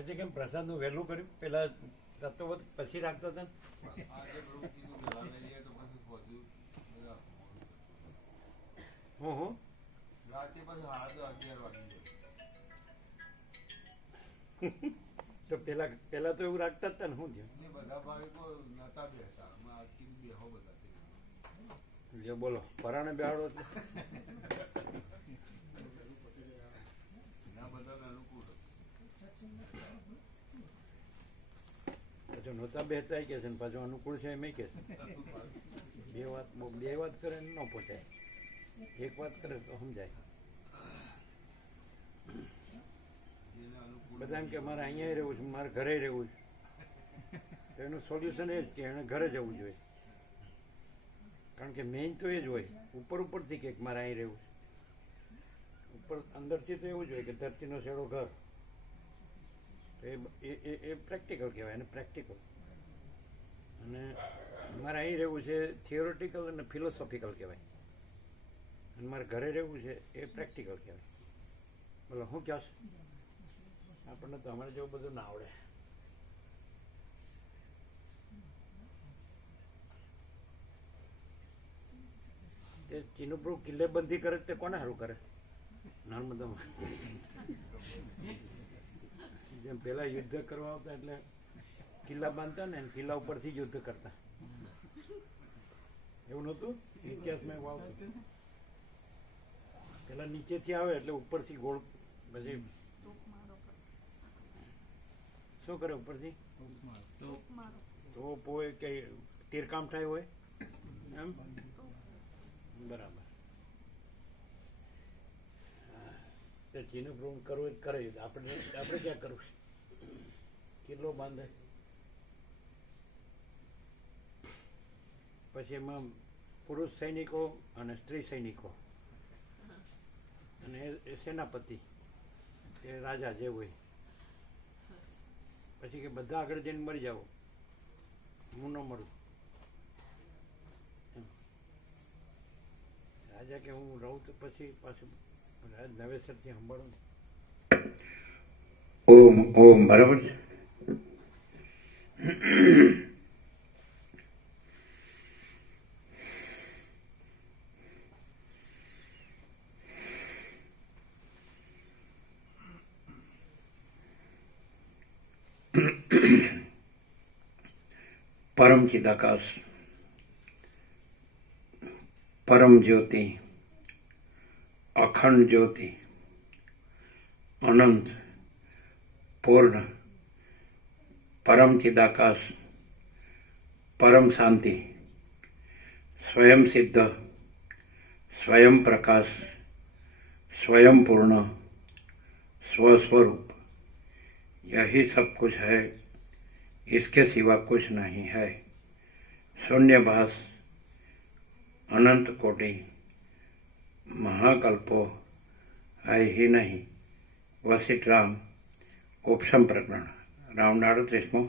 આજે કેમ પ્રસાદનું વહેલું કર્યું? પેલા તત્વવત પછી રાખતા હતા ને? હું તો પેલા તો એવું રાખતા હતા ને? શું થયું? બધા ભાવિકો નતા બેસતા, આરતી બેહો બધા. જે બોલો પરાણે બેહાડો એટલે પાછું નહોતા બેસતા કે છે ને પાછું અનુકૂળ છે એમ કે છે. બે વાત કરે ને ન પહોંચાય, એક વાત કરે તો સમજાય. બધા એમ કે મારે અહીંયા રહેવું છે, મારે ઘરે રહેવું છે, તો એનું સોલ્યુશન એ જ કે એને ઘરે જવું જોઈએ. કારણ કે મેઇન તો એ જ હોય, ઉપરથી કે મારે અહીં રહેવું છે. ઉપર અંદરથી તો એવું જ હોય કે ધરતીનો છેડો ઘર. એ પ્રેક્ટિકલ કહેવાય, એને પ્રેક્ટિકલ. અને મારે અહીં રહેવું છે થિયોરિટિકલ અને ફિલોસોફિકલ કહેવાય. અને મારે ઘરે રહેવું છે એ પ્રેક્ટિકલ કહેવાય. બોલો શું કહો છો? આપણને તો અમારે જેવું બધું ના આવડે. તે ચીનુપ્રુ કિલ્લેબંધી કરે તે કોને સારું કરે? નર્મદામાં જેમ પેલા યુદ્ધ કરવા આવતા એટલે કિલ્લા બાંધતા ને કિલ્લા ઉપરથી યુદ્ધ કરતા, એવું નહોતું ઇતિહાસમાં? એવું આવતું પેલા નીચેથી આવે એટલે ઉપરથી ગોળ, પછી શું કરે ઉપરથી? તોપ હોય કે તીરકામ થાય હોય એમ. બરાબર. તે ચીનું પ્રૂવ કરવું જ કરે. આપણે ક્યાં કરવું? કિલ્લો બાંધે, પછી એમાં પુરુષ સૈનિકો અને સ્ત્રી સૈનિકો અને એ સેનાપતિ એ રાજા જે હોય. પછી કે બધા આગળ જઈને મરી જાઓ, હું ન મળું. રાજા કે હું રહું તો પછી પાછું નવેસરથી સંભાળું. ઓમ ઓમ બરાબર છે. परम चिदाकाश, परम ज्योति, अखंड ज्योति, अनंत पूर्ण, परम चिदाकाश, परम शांति, स्वयं सिद्ध, स्वयं प्रकाश, स्वयं पूर्ण, स्वस्वरूप, यही सब कुछ है, इसके सिवा कुछ नहीं है. शून्यभास, अनंत कोटि, महाकल्पो है ही नहीं. वशिष्ठ राम उपशम प्रकरण, राउंड 38मो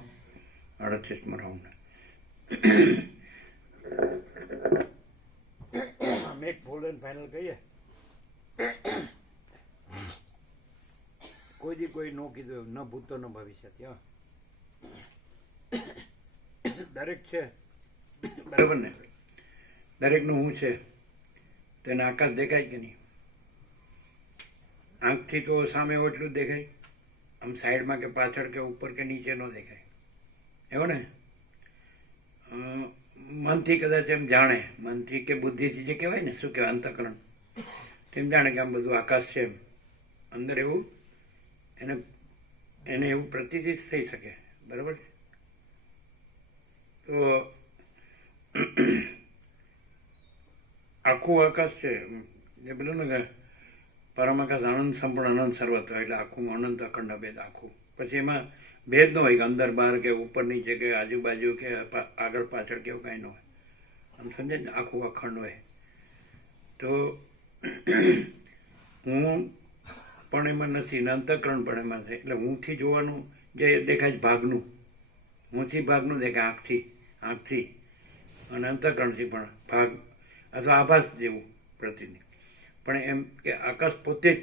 राउंड. મેક ફોલ્ડ એન્ડ ફાઇનલ કહીએ. કોઈ દી કોઈ નો કીધું, ન ભૂતો ન ભવિષ્ય. ત્યાં દરેક છે, બરાબર ને? દરેકનું હું છે તેને આકાશ દેખાય કે નહીં? આંખથી તો સામે એટલું જ દેખાય, આમ સાઈડમાં કે પાછળ કે ઉપર કે નીચે ન દેખાય, એવું ને? મનથી કદાચ એમ જાણે, મનથી કે બુદ્ધિથી જે કહેવાય ને, શું કહેવાય, અંતઃકરણ, તેમ જાણે કે આમ બધું આકાશ છે એમ અંદર, એવું એને એવું પ્રતીતિ થઈ શકે, બરાબર છે? તો આખું આકાશ છે જે પેલું ને કે પરમ આકાશ આનંદ સંપૂર્ણ આનંદ સર્વત્ર, એટલે આખું અનંત અખંડ ભેદ આખું. પછી એમાં ભેદ ન હોય કે અંદર બહાર કે ઉપર નીચે કે આજુબાજુ કે આગળ પાછળ કે એવું કાંઈ ન હોય. આમ સમજે ને, આખું અખંડ હોય. તો હું પણ એમાં નથી ને અંતઃકરણ પણ એમાં છે. એટલે હુંથી જોવાનું જે દેખાય ભાગનું, હુંથી ભાગનું દેખાય આંખથી અને અંતઃકરણથી પણ ભાગ અથવા આભાસ જેવું પ્રતિનિધિ. પણ એમ કે આકાશ પોતે જ,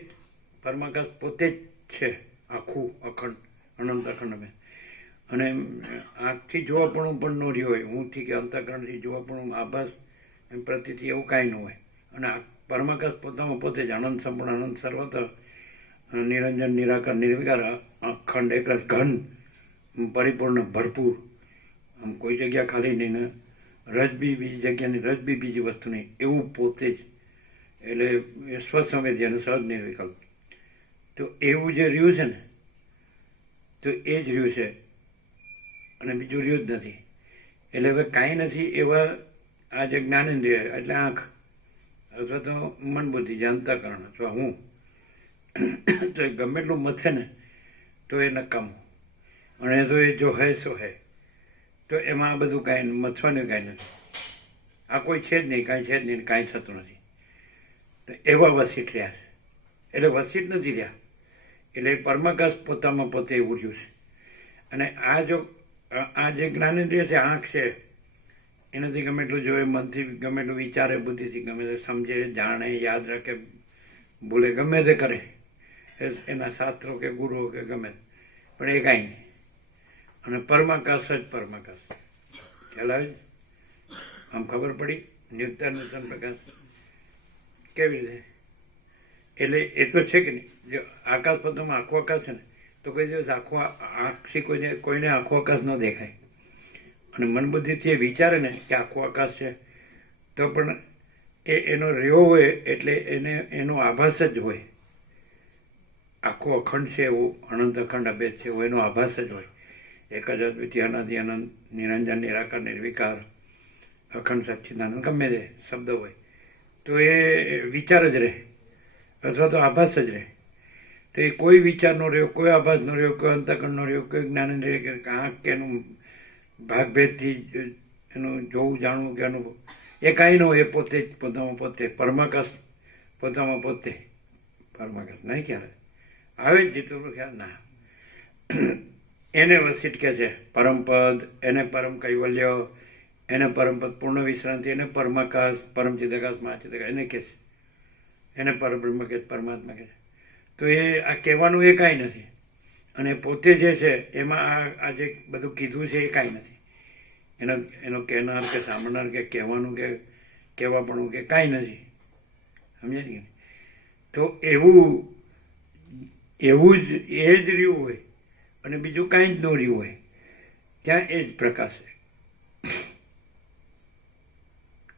પરમાકાશ પોતે જ છે આખું અખંડ અનંત અખંડ અને આંખથી જોવાપણું પણ ન રહ્યું હોય, હુંથી કે અંતઃકરણથી જોવાપણું આભાસ એમ પ્રતિથી એવું કાંઈ ન હોય. અને આ પરમાકાશ પોતામાં પોતે જ આનંદ સંપૂર્ણ આનંદ સર્વત્ર નિરંજન નિરાકાર નિર્વિકાર અખંડ એકરસ ઘન પરિપૂર્ણ ભરપૂર. આમ કોઈ જગ્યા ખાલી નહીં ને રજ બી બીજી જગ્યાની રજ બી બીજી વસ્તુ નહીં, એવું પોતે જ. એટલે એ સ્વસંવેદી અને સહજ નિર્વિકલ્પ. તો એવું જે રહ્યું છે ને, તો એ જ રહ્યું છે અને બીજું રહ્યું જ નથી. એટલે હવે કાંઈ નથી એવા આ જે જ્ઞાનેન્દ્રિય એટલે આંખ અથવા તો મન બુદ્ધિ જે અંતઃકરણ અથવા હું, તો એ ગમે એટલું મથે ને તો એ નકામું. અને તો એ જો હે સો હે, તો એમાં આ બધું કાંઈ મથવાનું કાંઈ નથી. આ કોઈ છે જ નહીં, કાંઈ છે જ નહીં, કાંઈ થતું નથી. તો એવા વસીટ રહ્યા છે. એટલે વસીટ નથી રહ્યા, એટલે પરમાકાશ પોતામાં પોતે એવું રહ્યું છે. અને આ જે જ્ઞાનેન્દ્રિય છે, આંખ છે, એનાથી ગમે એટલું જોવે, મનથી ગમે એટલું વિચારે, બુદ્ધિથી ગમે તે સમજે, જાણે, યાદ રાખે, ભૂલે, ગમે તે કરે, એના શાસ્ત્રો કે ગુરુઓ કે ગમે, પણ એ કાંઈ નહીં. અને પરમાકાશ જ પરમાકાશ. ખ્યાલ આવે? આમ ખબર પડી ન્યૂટન પ્રકાશ કેવી રીતે? એટલે એ તો છે કે નહીં, જો આકાશ પથમાં આખો આકાશ છે ને, તો કોઈ દિવસ આખો આંખથી કોઈને આખો આકાશ ન દેખાય. અને મનબુદ્ધિથી એ વિચારે ને કે આખો આકાશ છે, તો પણ એનો રહ્યો હોય એટલે એનો આભાસ જ હોય. આખો અખંડ છે એવું, અનંત અખંડ અભેદ છે એવું એનો આભાસ જ હોય. એક જ અદ્વિતીય અનાદિ અનંત નિરંજન નિરાકાર નિર્વિકાર અખંડ સચ્ચિદાનંદ ગમે તે શબ્દ હોય, તો એ વિચાર જ રહે અથવા તો આભાસ જ રહે. તો એ કોઈ વિચાર ન રહ્યો, કોઈ આભાસ ન રહ્યો, કોઈ અંતઃકરણ ન રહ્યો, કોઈ જ્ઞાનેન્દ્રિય કે આંખ કે એનું ભાગભેદથી એનું જોવું, જાણવું કે અનુભવ, એ કાંઈ ન હોય. એ પોતે જ પોતામાં પોતે પરમાકાશ, પોતામાં પોતે પરમાકાશ. નહીં ખ્યાલ આવે જ જીતું ખ્યાલ ના. એને વસીટ કહે છે પરમપદ, એને પરમ કૈવલ્ય, એને પરમપદ પૂર્ણ વિશ્રાંતિ, એને પરમાકાશ, પરમ ચિદાકાશ, મહાચિદાકાશ એને કહે છે. એને પરબ્રહ્મ કહે છે, પરમાત્મા કહે છે. તો એ આ કહેવાનું એ કાંઈ નથી. અને પોતે જે છે એમાં આ જે બધું કીધું છે એ કાંઈ નથી. એનો કહેનાર કે સાંભળનાર કે કહેવાનું કે કહેવાપણું કે કાંઈ નથી. સમજે ને? તો એવું જ એ જ રહ્યું હોય અને બીજું કાંઈ જ ન રહ્યું હોય, ત્યાં એ જ પ્રકાશ છે.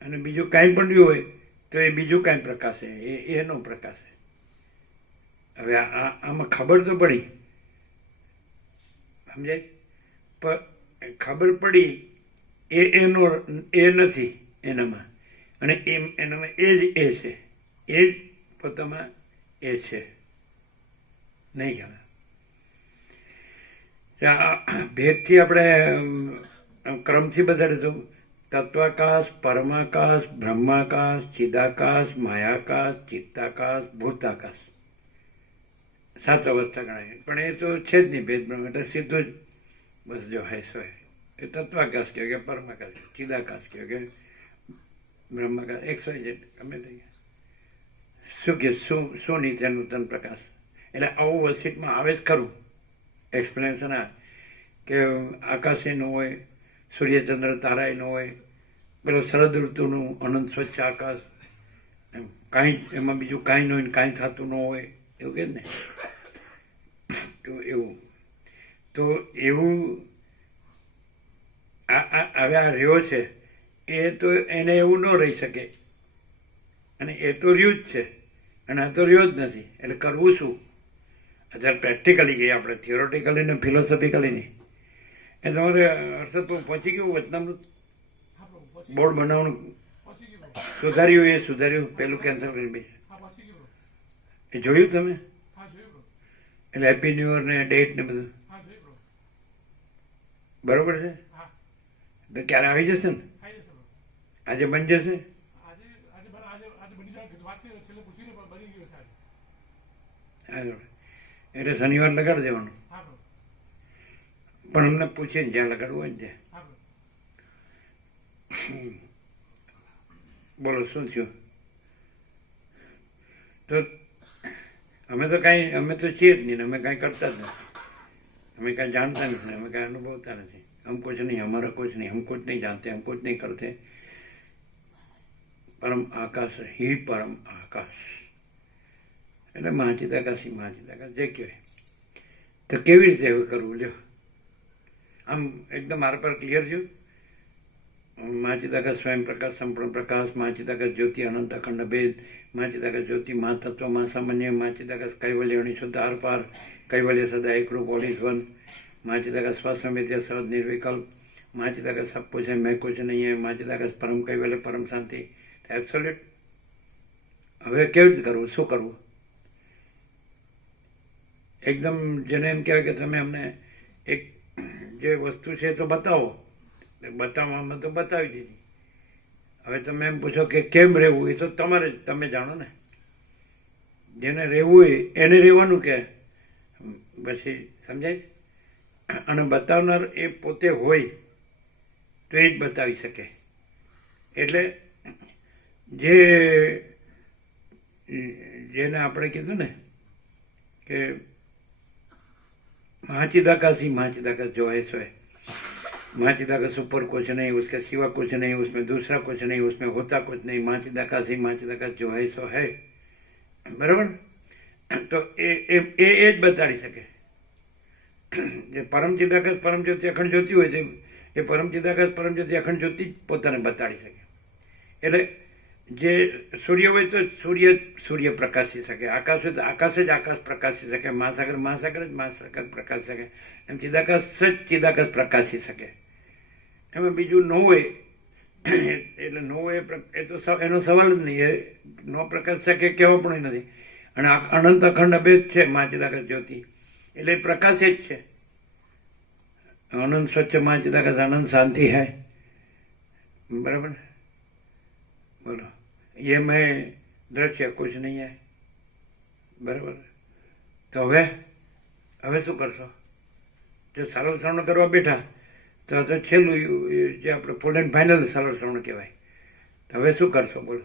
અને બીજું કાંઈ પણ રહ્યું હોય તો એ બીજું કાંઈ પ્રકાશ છે, એનો પ્રકાશ છે. હવે આમાં ખબર તો પડી, સમજાય? પણ ખબર પડી એ નથી એનામાં, અને એનામાં એ જ એ છે, એ જ પોતામાં એ છે. નહીં ખ્યાલ? ભેદથી આપણે ક્રમથી બધાડે તો તત્વાકાશ, પરમાકાશ, બ્રહ્માકાશ, ચિદાકાશ, માયાકાશ, ચિત્તાકાશ, ભૂતાકાશ, 7 અવસ્થા ગણાય. પણ એ તો છે જ નહીં ભેદ બ્રહ્મ, એટલે સીધું જ બસ જો હે સો હે. એ તત્વાકાશ કહે કે પરમાકાશ, ચિદાકાશ કહે કે બ્રહ્માકાશ, 100 ગમે તે શું કે શું નહીં તેનું તન પ્રકાશ. એટલે આવું વસીટમાં આવે જ ખરું એક્સપ્લેનેશન આ કે આકાશે ન હોય, સૂર્યચંદ્ર તારાય ન હોય, પેલો શરદ ઋતુનું અનંત સ્વચ્છ આકાશ, એમ કાંઈ એમાં બીજું કાંઈ ન હોય ને કાંઈ થતું ન હોય, એવું કે ને. તો એવું હવે આ રહ્યો છે એ તો એને એવું ન રહી શકે. અને એ તો રહ્યું જ છે અને આ તો રહ્યો જ નથી. એટલે કરવું શું? અત્યારે પ્રેક્ટિકલી કહીએ આપણે, થિયોરિટિકલી ને ફિલોસોફિકલી નહીં. એ તમારે અર્થત્વ પહોંચી ગયું વચનામૃત બોર્ડ બનાવવાનું સુધાર્યું? એ સુધાર્યું, પેલું કેન્સલ કરી બે એ જોયું તમે? એટલે હેપી ન્યૂ યર ને ડેટ ને બધું બરોબર છે? તો ક્યારે આવી જશે ને? આજે બની જશે? એટલે શનિવાર લગાડી દેવાનું. પણ અમને પૂછીને જ્યાં લગાડવું હોય ને ત્યાં. બોલો શું થયું? તો અમે તો છીએ જ નહીં, અમે કાંઈ કરતા જ નથી. हमें कहीं जानता नहीं, हमें कहीं अनुभवता नहीं, हम कुछ नहीं, हमारा कुछ नहीं, हम कुछ नहीं जानते, हम कुछ नहीं करते. પરમ આકાશ ही પરમ આકાશ એટલે મહાચિદાકાશી મહાચિદાકાશ જે કહેવાય. તો કેવી રીતે હવે કરવું લ્યો, આમ એકદમ આર પર ક્લિયર થયું. મહાચિદાકાશ સ્વયં પ્રકાશ સંપૂર્ણ પ્રકાશ, મહાચિદાકાશ જ્યોતિ અનંત અખંડ ભેદ, મહાચિદાકાશ જ્યોતિ મહાતત્વ મહાસામાન્ય, મહાચિદાકાશ કૈવલ્ય શુદ્ધ આર પાર, કૈવલ્ય સદા એકરૂપ ઓલ ઇઝ વન, મહાચિદાકાશ સ્વસંવેદ્ય સહજ નિર્વિકલ્પ, મહાચિદાકાશ सब कुछ है मैं कुछ नहीं है, મહાચિદાકાશ પરમ કૈવલ્ય પરમ શાંતિ એબ્સોલ્યુટ. હવે કેવી રીતે કરવું, શું કરવું? એકદમ જેને એમ કહેવાય કે તમે અમને એક જે વસ્તુ છે તો બતાવો, બતાવવામાં તો બતાવી દીધી. હવે તમે એમ પૂછો કે કેમ રહેવું, એ તો તમારે તમે જાણો ને. જેને રહેવું હોય એને રહેવાનું કે પછી સમજાય. અને બતાવનાર એ પોતે હોય તો એ જ બતાવી શકે. એટલે જેને આપણે કીધું ને કે महाचिदाकाश ही महाचिदाकाश जो है सो है. महाचिदाकाश ऊपर कुछ नहीं, उसके सिवा कुछ नहीं, उसमें दूसरा कुछ नहीं, उसमें होता कुछ नहीं. महाचिदाकाश ही महाचिदाकाश जो है सो है. बराबर. तो એ જ બતાડી શકે. જે પરમ ચિદાકાશ પરમ જ્યોતિ અખંડ જ્યોતિ હોય છે એ પરમ ચિદાકાશ પરમ જ્યોતિ અખંડ જ્યોતિ જ પોતાને બતાડી શકે. એટલે જે સૂર્ય હોય તો સૂર્ય પ્રકાશી શકે, આકાશ હોય તો આકાશ જ આકાશ પ્રકાશી શકે, મહાસાગર મહાસાગર જ મહાસાગર પ્રકાશી શકે, એમ ચિદાકાશ જ ચિદાકાશ પ્રકાશી શકે. એમાં બીજું ન હોય એટલે ન હોય એ તો એનો સવાલ જ નહીં. એ ન પ્રકાશ શકે કેવો પણ નથી. અને અનંત અખંડ અભેદ છે મહાચિદાકાશ જ્યોતિ, એટલે પ્રકાશ જ છે. અનંત સ્વચ્છ મહાચિદાકાશ અનંત શાંતિ है. बराबर. बोलो ये मैं दृश्य कुछ नहीं है. बराबर. તો હવે શું કરશો? જો સરળ શ્રવણ કરવા બેઠા તો છેલ્લું જે આપણે ફૂલ એન્ડ ફાઇનલ સરળ શ્રવણ કહેવાય. તો હવે શું કરશો બોલો?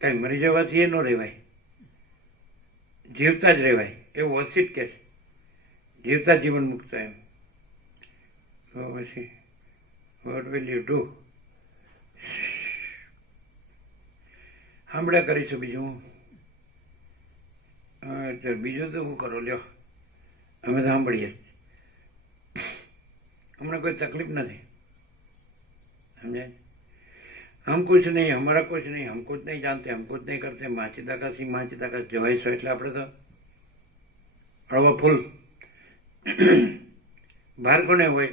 કાંઈ મરી જવાથી એ ન રહેવાય, જીવતા જ રહેવાય એવું વસિત કે છે. જીવતા જીવન મુક્ત એમ. તો પછી વોટ વિલ યુ ડુ? સાંભળ્યા કરીશું બીજું. બીજું તો શું કરો લ્યો, અમે તો સાંભળીએ. અમને કોઈ તકલીફ નથી. સમજાય? हम कुछ नहीं, हमारा कुछ नहीं, हम कुछ नहीं जानते, हम कुछ नहीं करते. महाचिदाकाश ही महाचिदाकाश जवाय सो. એટલે આપણે તો હળવા ફૂલ બહાર કોને હોય,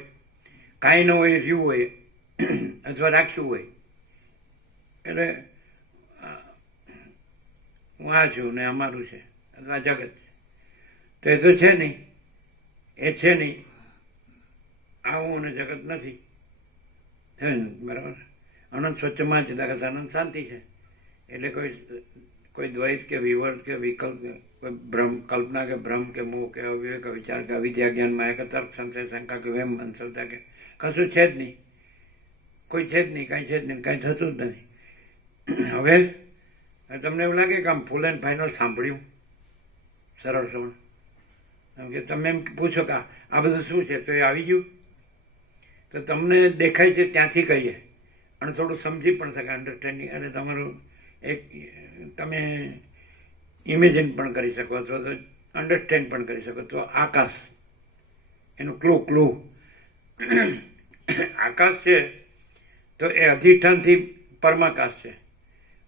કાંઈ ન હોય, રહ્યું હોય અથવા રાખ્યું હોય. એટલે હું આ છું ને અમારું છે અથવા જગત તો એ તો છે નહીં, એ છે નહીં. આવું અને જગત નથી. બરાબર. અનંત સ્વચ્છમાં ચિદાકાશ અનંત શાંતિ છે. એટલે કોઈ દ્વૈત કે વિવર્ત કે વિકલ્પ, કોઈ ભ્રમ, કલ્પના કે ભ્રમ કે મોહ કે અવિવેક વિચાર કે અવિદ્યા જ્ઞાન માયા કે તર્ક સંશય શંકા કે વેમ અંશલતા કે કશું છે જ નહીં. કોઈ છે જ નહીં, કાંઈ છે જ નહીં, કાંઈ થતું જ નથી. હવે તમને એવું લાગે કે આમ ફૂલ એન્ડ ફાઇનલ સાંભળ્યું સરળ શ્રવણ, કે તમે એમ પૂછો કે આ બધું શું છે, તો એ આવી ગયું. તો તમને દેખાય છે ત્યાંથી કહીએ અને થોડું સમજી પણ શકે, અન્ડરસ્ટેન્ડિંગ. અને તમારું એક તમે ઇમેજિન પણ કરી શકો અથવા તો અન્ડરસ્ટેન્ડ પણ કરી શકો. તો આકાશ એનું ક્લુ આકાશ છે. તો એ અધિષ્ઠાનથી પરમાકાશ છે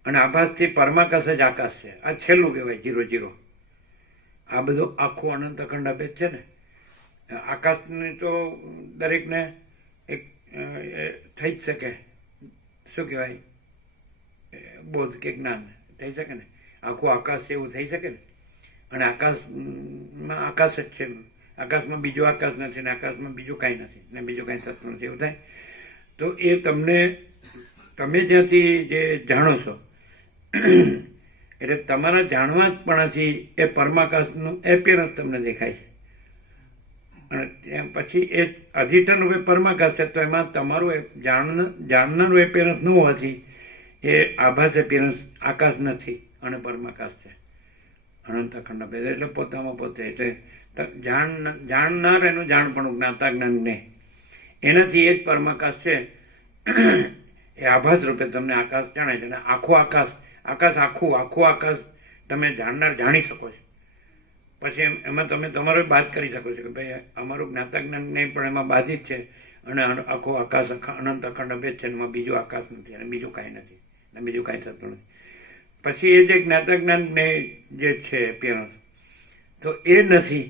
અને આભાસથી પરમાકાશ જ આકાશ છે. આ છેલ્લું કહેવાય 0 આ બધું આખું અનંત અખંડ અભેદ છે ને. આકાશની તો દરેકને એક થઈ જ શકે, શું કહેવાય, બોધ કે જ્ઞાન થઈ શકે ને. આખું આકાશ એવું થઈ શકે ને. અને આકાશમાં આકાશ જ છે, આકાશમાં બીજું આકાશ નથી ને આકાશમાં બીજું કાંઈ નથી ને બીજું કાંઈ થતું નથી, એવું થાય. તો એ તમે જ્યાંથી જે જાણો છો એટલે તમારા જાણવાપણાથી એ પરમાકાશનું એપિયરન્સ તમને દેખાય છે. અને ત્યાં પછી એ અધિષ્ઠાન રૂપે પરમાકાશ છે. તો એમાં તમારું જાણનારું એપિયરન્સ ન હોવાથી એ આભાસ એપિયરન્સ આકાશ નથી અને પરમાકાશ છે. અનંત અખંડ ભેદ એટલે પોતામાં પોતે, એટલે જાણનાર એનું જાણપણું, જ્ઞાતા જ્ઞાન જ્ઞેય, એનાથી એ જ પરમાકાશ છે. એ આભાસ રૂપે તમને આકાશ જાણે છે, અને આખું આકાશ આખું આકાશ તમે જાણનાર જાણી શકો છો. પછી એમાં તમે તમારો બાદ કરી શકો છો કે ભાઈ અમારું જ્ઞાતા જ્ઞાન નહીં, પણ એમાં બાધિત છે, અને આખો આકાશ અનંત અખંડ અભેદ છે, એમાં બીજું આકાશ નથી અને બીજું કાંઈ નથી અને બીજું કાંઈ થતું નથી. પછી એ જે જ્ઞાતા જ્ઞાન જે છે એપિયરન્સ, તો એ નથી,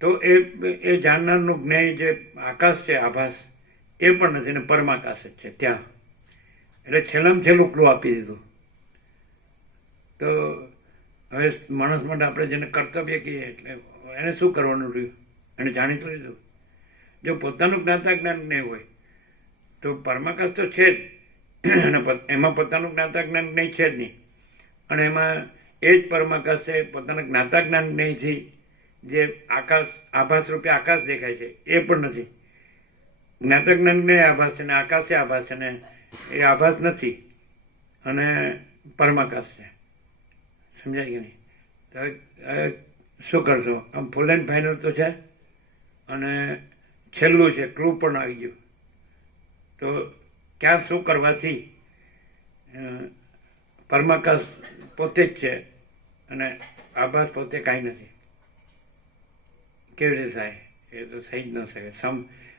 તો એ જાણનારનું જ્ઞેય જે આકાશ છે, આભાસ, એ પણ નથી, ને પરમાકાશ જ છે ત્યાં. એટલે છેલ્લામાં છેલ્લું ક્લુ આપી દીધું. તો હવે માણસ માટે આપણે જેને કર્તવ્ય કહીએ, એટલે એને શું કરવાનું રહ્યું? એને જાણીતું લીધું. જો પોતાનું જ્ઞાતા જ્ઞાન જ્ઞેય હોય તો પરમાકાશ તો છે જ, અને એમાં પોતાનું જ્ઞાતા જ્ઞાન જ્ઞેય છે જ નહીં, અને એમાં એ જ પરમાકાશ છે. પોતાના જ્ઞાતા જ્ઞાન જ્ઞેયથી જે આકાશ આભાસ રૂપે આકાશ દેખાય છે એ પણ નથી. જ્ઞાતા જ્ઞાન જ્ઞેય આભાસ છે ને આકાશે આભાસ છે, ને એ આભાસ નથી અને પરમાકાશ છે. સમજાય કે નહીં? તો હવે શું કરશો? આમ ફૂલ એન્ડ ફાઇનલ તો છે, અને છેલ્લું છે, ક્લુ પણ આવી ગયું. તો ક્યાં શું કરવાથી પરમાકાશ પોતે જ છે અને આભાસ પોતે કાંઈ નથી? કેવી રીતે થાય? એ તો થઈ જ ન શકે.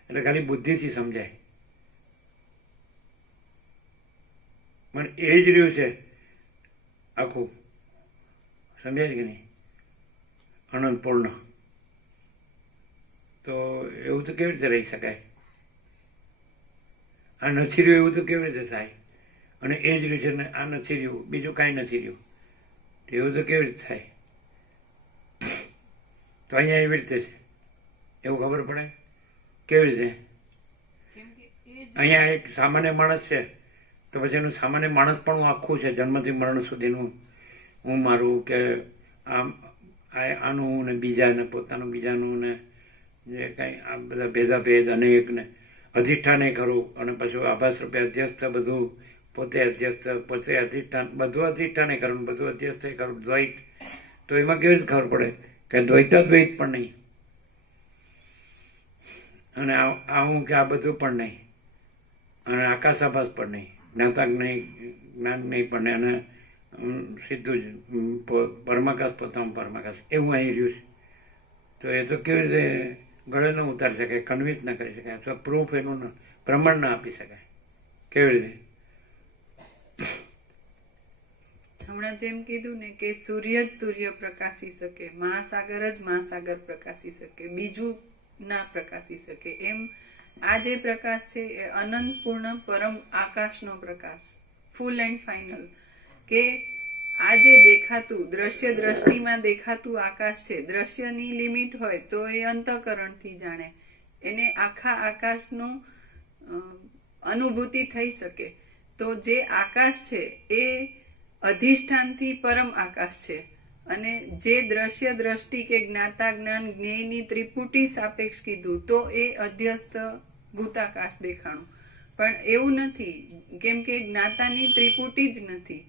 એટલે ખાલી બુદ્ધિથી સમજાય. પણ એ જ રહ્યું છે આખું. સમજાય કે નહીં? અનંત પૂર્ણ. તો એવું તો કેવી રીતે રહી શકાય? આ નથી રહ્યું એવું તો કેવી રીતે થાય? અને એ જ રહ્યું છે ને આ નથી રહ્યું, બીજું કાંઈ નથી રહ્યું, તો એવું તો કેવી રીતે થાય? તો અહીંયા એવી રીતે છે, એવું ખબર પડે? કેવી રીતે? અહીંયા એક સામાન્ય માણસ છે, તો પછી એનું સામાન્ય માણસ પણ આખું છે, જન્મથી મરણ સુધીનું. હું મારું કે આનું ને બીજા ને પોતાનું બીજાનું ને જે કાંઈ આ બધા ભેદાભેદ અનેક ને અધિષ્ઠાને ખરું, અને પછી આભાસ રૂપે અધ્યસ્થ, બધું પોતે અધ્યસ્થ, પોતે અધિષ્ઠાન, બધું અધિષ્ઠાને ખરું, બધું અધ્યસ્થ ખરું, દ્વૈત. તો એમાં કેવી રીતે ખબર પડે કે દ્વૈતાદ્વૈત પણ નહીં, અને આવું કે આ બધું પણ નહીં, અને આકાશાભાસ પણ નહીં, જ્ઞાતા જ્ઞાન નહીં પણ નહીં, અને સીધું જ પરમાકાશ પોતાનું પરમાકાશ, એવું અહીં રહ્યું છે. તો એ તો કેવી રીતે ગળે ન ઉતારી શકાય, કન્વિન્સ ન કરી શકાય, અથવા પ્રૂફ એનું પ્રમાણ ન આપી શકાય? કેવી રીતે? હમણાં જેમ કીધું ને કે સૂર્ય જ સૂર્ય પ્રકાશી શકે, મહાસાગર જ મહાસાગર પ્રકાશી શકે, બીજું ના પ્રકાશી શકે. એમ આ જે પ્રકાશ છે એ અનંત પૂર્ણ પરમ આકાશનો પ્રકાશ, ફૂલ એન્ડ ફાઇનલ. કે આ જે દેખાતું દ્રષ્ટિમાં દેખાતું આકાશ છે, દ્રશ્યની લિમિટ હોય તો એ અંતઃકરણથી જાણે, એને આખા આકાશનું અનુભૂતિ થઈ શકે. તો જે આકાશ છે એ અધિષ્ઠાનથી પરમ આકાશ છે, અને જે દ્રશ્ય દ્રષ્ટિ કે જ્ઞાતા જ્ઞાન જ્ઞેયની ત્રિપુટી સાપેક્ષ કીધું તો એ અધ્યસ્ત ભૂતાકાશ દેખાણું. પણ એવું નથી, કેમ કે જ્ઞાતાની ત્રિપુટી જ નથી.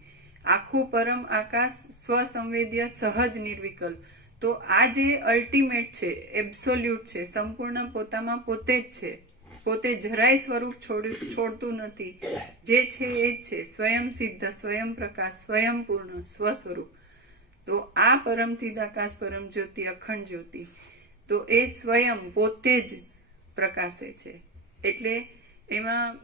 આખું પરમ આકાશ સ્વસંવેદ્ય સહજ નિર્વિકલ્પ. તો આ જે અલ્ટિમેટ છે, એબ્સોલ્યુટ છે, સંપૂર્ણ પોતામાં પોતે જ છે, પોતે જરાય સ્વરૂપ છોડતું નથી, જે છે એ જ છે, સ્વયં સિદ્ધ, સ્વયં પ્રકાશ, સ્વયં પૂર્ણ સ્વસ્વરૂપ. તો આ પરમ ચિદાકાશ, પરમ જ્યોતિ, અખંડ જ્યોતિ, તો એ સ્વયં પોતે જ પ્રકાશે છે. એટલે એમાં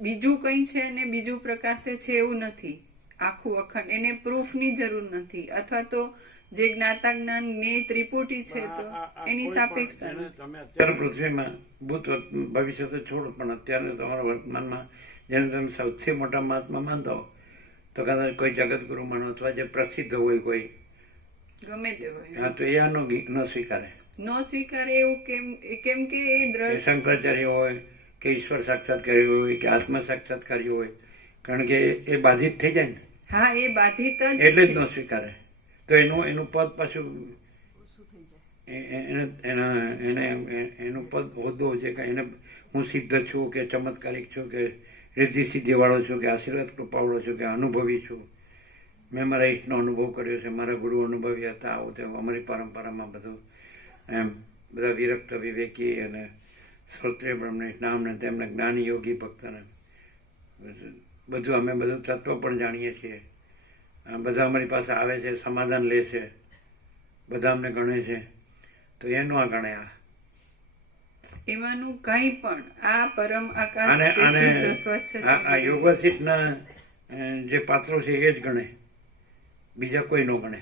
બીજું કંઈ છે અને બીજું પ્રકાશે છે એવું નથી. આખું અખંડ, એને પ્રૂફની જરૂર નથી, અથવા તો જે જ્ઞાતા જ્ઞાન જ્ઞેય ત્રિપુટી છે તો એની સાપેક્ષતા નથી. તમે અત્યારે પૃથ્વીમાં ભૂત ભવિષ્ય તો છોડ, પણ અત્યારે તમારા વર્તમાનમાં જેને તમે સૌથી મોટા મહાત્મા માનતા હો, તો કદાચ કોઈ જગતગુરુ માનો, અથવા જે પ્રસિદ્ધ હોય કોઈ, ગમે તે હોય, હા, તો એ આનો ન સ્વીકારે. ન સ્વીકારે એવું કેમ કે એ શંકરાચાર્ય હોય કે ઈશ્વર સાક્ષાત્કારી હોય કે આત્મ સાક્ષાત્કારી હોય, કારણ કે એ બાધિત થઈ જાય ને. હા, એ બાધિત જ એટલે જ ન સ્વીકારે. તો એનું પદ પાછું એનું પદ હોદ્દો છે કે એને હું સિદ્ધ છું કે ચમત્કારિક છું કે રિદ્ધિ સિદ્ધિવાળો છું કે આશીર્વાદ કૃપાવાળો છું કે અનુભવી છું, મેં મારા ઈટનો અનુભવ કર્યો છે, મારા ગુરુ અનુભવી હતા. આવું તેવું અમારી પરંપરામાં બધું એમ બધા વિરક્ત વિવેકી અને શ્રોત્રિય બ્રહ્મનિષ્ઠ નામને તેમને જ્ઞાની યોગી ભક્તને બધું અમે બધું તત્વ પણ જાણીએ છીએ. બધા અમારી પાસે આવે છે, સમાધાન લે છે, બધા અમને ગણે છે. તો એનું આ ગણે આ એમાંનું કંઈ પણ આ પરમ આકાશ અને જે અને શુદ્ધ સ્વચ્છ છે, આ યોગસીટના જે પાત્રો છે એ જ ગણે, બીજા કોઈ ન ગણે.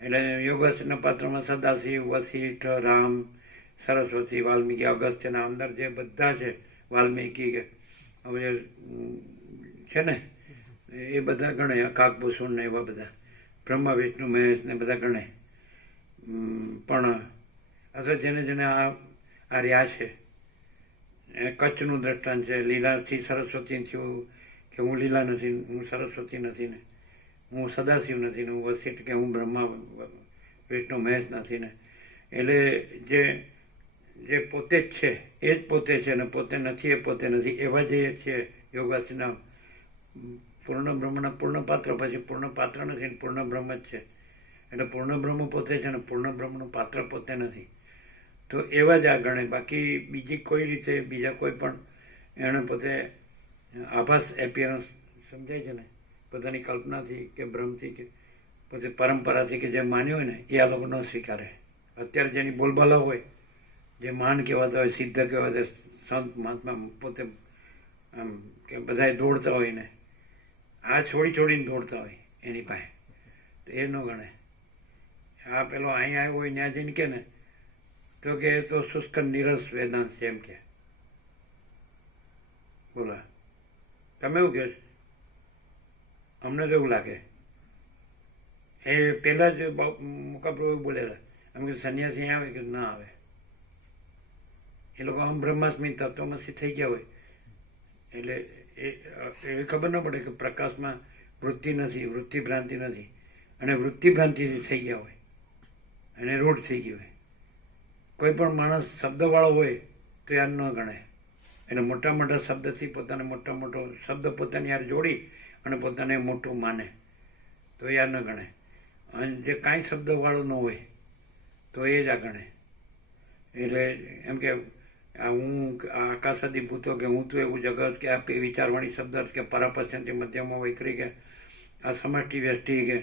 એટલે યોગસીટના પાત્રોમાં સદાશિવ, વશિષ્ઠ, રામ, સરસ્વતી, વાલ્મીકી, અગસ્ત્યના અંદર જે બધા છે, વાલ્મીકી કે હવે છે ને એ બધા ગણે, કાકભૂષણ ને એવા બધા, બ્રહ્મા, વિષ્ણુ, મહેશ ને બધા ગણે. પણ અથવા જેને જેને આ રહ્યા છે, કચ્છનું દ્રષ્ટાંત છે, લીલાથી સરસ્વતી થયું કે હું લીલા નથી, હું સરસ્વતી નથી ને, હું સદાશિવ નથી ને, હું વશિષ્ઠ કે હું બ્રહ્મા, વિષ્ણુ, મહેશ નથી ને. એટલે જે પોતે જ છે એ જ પોતે છે ને પોતે નથી એ પોતે નથી, એવા જે છે યોગાસીના પૂર્ણ બ્રહ્મના પૂર્ણ પાત્ર, પછી પૂર્ણ પાત્ર નથી, પૂર્ણ બ્રહ્મ જ છે. એટલે પૂર્ણ બ્રહ્મ પોતે છે ને પૂર્ણ બ્રહ્મનું પાત્ર પોતે નથી. તો એવા જ આ ગણે. બાકી બીજી કોઈ રીતે બીજા કોઈ પણ એણે પોતે આભાસ એપિયરન્સ સમજાય છે ને, પોતાની કલ્પનાથી કે ભ્રમથી કે પોતે પરંપરાથી કે જે માન્યું હોય ને એ આ લોકો ન સ્વીકારે. અત્યારે જેની બોલબાલા હોય, જે માન કહેવાતા હોય, સિદ્ધ કહેવાતા હોય, સંત મહાત્મા પોતે આમ કે બધાએ દોડતા હોય ને, આ છોડીને દોડતા હોય એની પાસે, તો એ ન ગણે. આ પેલો અહીંયા આવ્યો હોય ત્યાં જઈને કે ને તો કે એ તો શુષ્ક નિરસ વેદાંત છે એમ કે. બોલા તમે એવું કહો છો? અમને તો એવું લાગે. એ પહેલાં જ મુકાપ્રભુ બોલ્યા હતા, એમ કે સંન્યાસી આવે કે ના આવે. એ લોકો આમ બ્રહ્માસ્મી તત્વમસી થઈ ગયા હોય એટલે એવી ખબર ન પડે કે પ્રકાશમાં વૃત્તિ નથી, વૃત્તિ ભ્રાંતિ નથી, અને વૃત્તિ ભ્રાંતિથી થઈ ગયા હોય અને રૂઢ થઈ ગઈ હોય. કોઈ પણ માણસ શબ્દવાળો હોય તો યાદ ન ગણે. એટલે મોટા મોટા શબ્દથી પોતાને મોટો શબ્દ પોતાની યાર જોડી અને પોતાને મોટું માને તો યાદ ન ગણે. અને જે કાંઈ શબ્દવાળો ન હોય તો એ જ આ ગણે. એટલે એમ કે આ હું આકાશાદી ભૂતો કે હું તો એવું જગત કે આ વિચારવાણી શબ્દ કે પરાપશ્યંતિ મધ્યમાં વૈખરી કે આ સમષ્ટિ વ્યષ્ટિ કે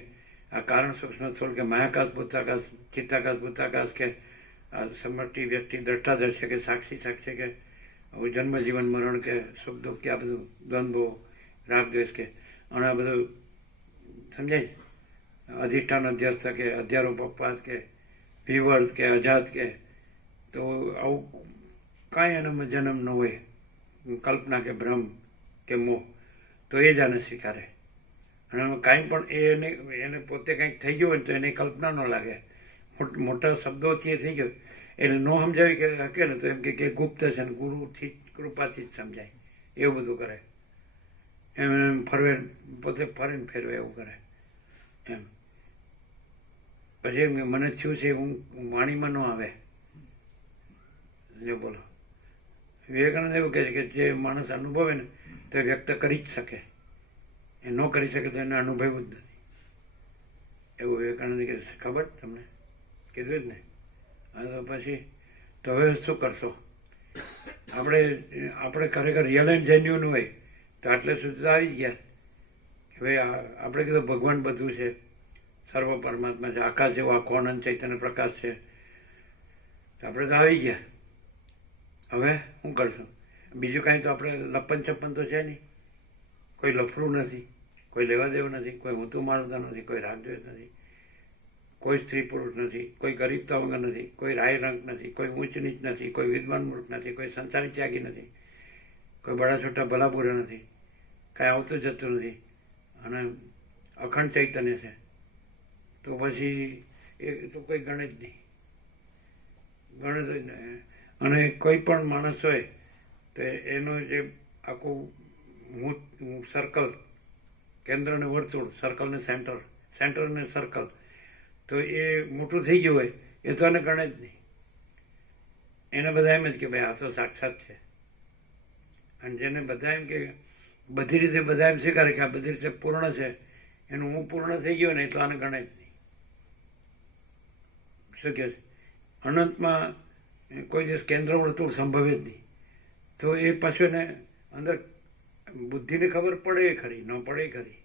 આ કારણ સૂક્ષ્મ સ્થૂળ કે મહાકાશ ભૂતાકાશ ચિત્તાકાશ ભૂતાકાશ કે આ સમષ્ટિ વ્યક્તિ દ્રષ્ટાદર્શક કે સાક્ષી કે જન્મ જીવન મરણ કે સુખ દુઃખ કે આ બધું દ્વંદ્વો રાગ દ્વેષ કે અને આ બધું સમજાય. અધિષ્ઠાન અધ્યસ્થ કે અધ્યારોપપાત કે વિવર્ત કે અજાત કે તો આવું કાંઈ એનામાં જન્મ ન હોય, કલ્પના કે ભ્રમ કે મોહ, તો એ જ આને સ્વીકારે. અને કાંઈ પણ એને પોતે કંઈક થઈ ગયું હોય તો એને કલ્પના ન લાગે. મોટા શબ્દોથી એ થઈ ગયો એટલે ન સમજાવી કે હકે ને તો એમ કે ગુપ્ત છે ને ગુરુથી કૃપાથી જ સમજાય, એવું બધું કરે. એમ ફરવે પોતે ફરે ને ફેરવે એવું કરે એમ. પછી મને થયું છે હું વાણીમાં ન આવે. જો બોલો વિવેકાનંદ એવું કહે છે કે જે માણસ અનુભવે ને તે વ્યક્ત કરી જ શકે, એ ન કરી શકે તો એને અનુભવવું જ નથી. એવું વિવેકાનંદ કહે છે. ખબર તમને કીધું જ ને. હા તો પછી તો હવે શું કરશો? આપણે ખરેખર રિયલ એન્ડ જેન્યુઅન હોય તો આટલે સુધી તો આવી જ ગયા કે ભાઈ આપણે કીધું ભગવાન બધું છે, સર્વ પરમાત્મા છે, આકાશ જેવો આખો આનંદ ચૈતન્ય પ્રકાશ છે, આપણે તો આવી ગયા. હવે શું કરશું? બીજું કાંઈ તો આપણે લપન છપ્પન તો છે નહીં, કોઈ લફરું નથી, કોઈ લેવા દેવું નથી, કોઈ ઊંધું માનતા નથી, કોઈ રાગદ્વેષ નથી, કોઈ સ્ત્રી પુરુષ નથી, કોઈ ગરીબ તવંગ નથી, કોઈ રાય રંગ નથી, કોઈ ઊંચ નીચ નથી, કોઈ વિદ્વાન મૂર્ખ નથી, કોઈ સંસારી ત્યાગી નથી, કોઈ બડા છોટા ભલા બુરા નથી, કાંઈ આવતું જતું નથી, અને અખંડ ચૈતન્ય છે. તો પછી એ તો કોઈ ગણે જ નહીં, ગણે જ નહીં. અને કોઈ પણ માણસ હોય તો એનું જે આખું સર્કલ, કેન્દ્રને વર્તુળ, સર્કલને સેન્ટર, સેન્ટરને સર્કલ, તો એ મોટું થઈ ગયું હોય એ તો એને ગણે જ નહીં. એને બધા એમ જ કે ભાઈ આ તો સાક્ષાત છે. અને જેને બધા એમ કે બધી રીતે બધા એમ સ્વીકારે કે આ બધી રીતે પૂર્ણ છે એનું હું પૂર્ણ થઈ ગયો ને એટલે આને ગણે જ નહીં. શું કહે છે? અનંતમાં કોઈ દિવસ કેન્દ્ર વર્તુળ સંભવે જ નહીં. તો એ પાછું ને અંદર બુદ્ધિને ખબર પડે ખરી, ન પડે ખરી.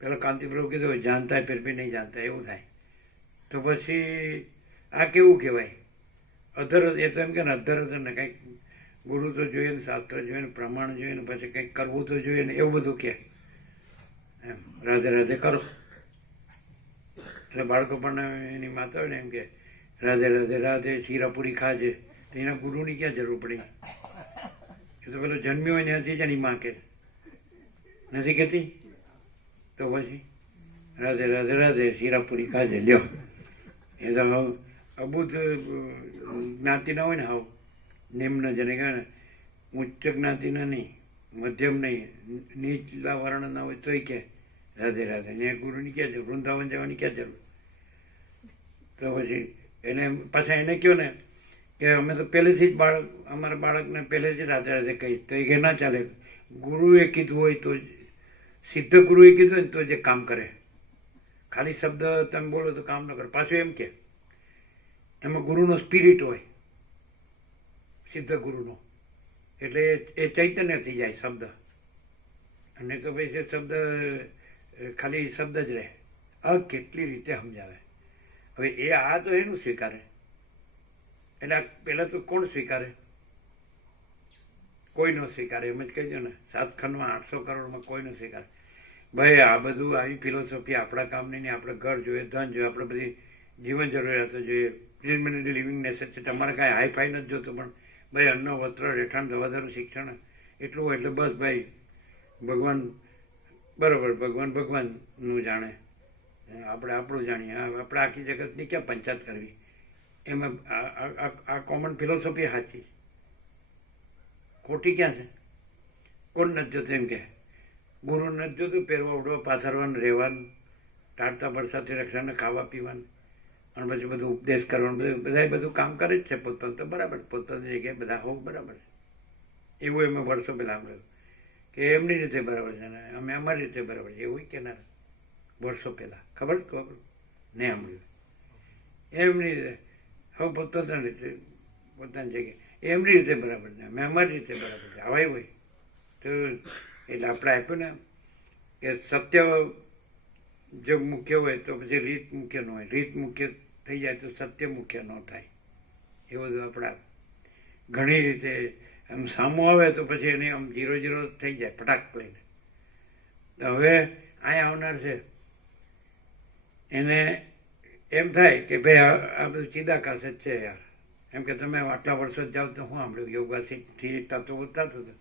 પેલો કાંતિપ્રભુ કીધું જાણતા ફિર બી નહીં જાણતા, એવું થાય. તો પછી આ કેવું કહેવાય? અધર એ તો એમ કે ને અધર ને કંઈક ગુરુ તો જોઈએ ને, શાસ્ત્ર જોઈએ ને, પ્રમાણ જોઈએ ને, પછી કંઈક કરવું તો જોઈએ ને, એવું બધું કહે. એમ રાધે રાધે કરો એટલે બાળકો પણ એની માતા હોય ને એમ કે રાધે રાધે રાધે શીરાપુરી ખાજે, તો એના ગુરુની ક્યાં જરૂર પડી? એ તો પેલો જન્મ્યો હોય ત્યાંથી જ એની માં કે નથી કહેતી. તો પછી રાધે રાધે રાધે શીરાપુરી ખાજે લ્યો. એ તો હવે અબુધ જ્ઞાતિના હોય ને, હાવ નિમ્ન જેને કહેવાય ને, ઉચ્ચ જ્ઞાતિના નહીં, મધ્યમ નહીં, નીચલા વર્ણના હોય તોય કે રાધે રાધે. ને ગુરુની ક્યાં જરૂર? વૃંદાવન જવાની ક્યાં જરૂર? તો પછી એને પાછા એને કહ્યું ને કે અમે તો પહેલેથી જ અમારા બાળકને પહેલેથી રાધે રાધે કહી, તો એ ના ચાલે. ગુરુએ કીધું હોય તો, સિદ્ધ ગુરુએ કીધું હોય ને તો જે કામ કરે. ખાલી શબ્દ તમે બોલો તો કામ ન કરે. પાછું એમ કે એમાં ગુરુનો સ્પિરિટ હોય, સિદ્ધ ગુરુનો, એટલે એ ચૈતન્ય થઈ જાય શબ્દ. અને તો ભાઈ જે શબ્દ ખાલી શબ્દ જ રહે. કેટલી રીતે સમજાવે. હવે એ આ તો એનું સ્વીકારે, એટલે પહેલાં તો કોણ સ્વીકારે? કોઈ ન સ્વીકારે. એમ જ કહી દો ને, 7 ખંડમાં 800 કરોડમાં કોઈ ન સ્વીકારે. ભાઈ આ બધું આવી ફિલોસોફી આપણા કામની નહીં. આપણે ઘર જોઈએ, ધન જોઈએ, આપણે બધી જીવન જરૂરિયાતો જોઈએ, પ્રિલિમિનરી લિવિંગ નેસેસિટી. અમારે કાંઈ હાઈફાઈ નથી જોતું, પણ ભાઈ અન્ન, વસ્ત્ર, રહેઠાણ, દવાદારું, શિક્ષણ એટલું હોય એટલે બસ ભાઈ ભગવાન બરાબર. ભગવાનનું જાણે, આપણે આપણું જાણીએ. આપણે આખી જગતની ક્યાં પંચાયત કરવી? એમાં આ કોમન ફિલોસોફી સાચી, ખોટી ક્યાં છે? કોણ નથી જોતું? એમ કે ગુરુ નથી જોતું પહેરવા ઉડવા, પાથરવાનું, રહેવાનું, ટાળતા વરસાદથી રક્ષાને, ખાવા પીવાનું, અને પછી બધું ઉપદેશ કરવાનું, બધા બધું કામ કરે જ છે પોતાનું. તો બરાબર, પોતાની જગ્યાએ બધા હોવ બરાબર છે. એવું એમાં વર્ષો પહેલાં સાંભળ્યું કે એમની રીતે બરાબર છે ને અમે અમારી રીતે બરાબર છે, એવું કેનાર વર્ષો પહેલાં ખબર નહીં સાંભળ્યું. એમની રીતે હવે પોતાની રીતે, પોતાની જગ્યાએ એમની રીતે બરાબર છે, અમે અમારી રીતે બરાબર છે. આવાય હોય તો એટલે આપણે આપ્યું ને કે સત્ય જો મુખ્ય હોય તો પછી રીત મુખ્ય ન હોય, રીત મુખ્ય થઈ જાય તો સત્ય મુખ્ય ન થાય. એ બધું આપણા ઘણી રીતે આમ સામો આવે તો પછી એને આમ 0-0 થઈ જાય ફટાક લઈને. હવે અહીંયા આવનાર છે એને એમ થાય કે ભાઈ આ બધું ચિદાકાશ જ છે યાર. એમ કે તમે આટલા વર્ષો જ જાઓ તો હું સાંભળ્યું યોગાથી થતું થતું હતું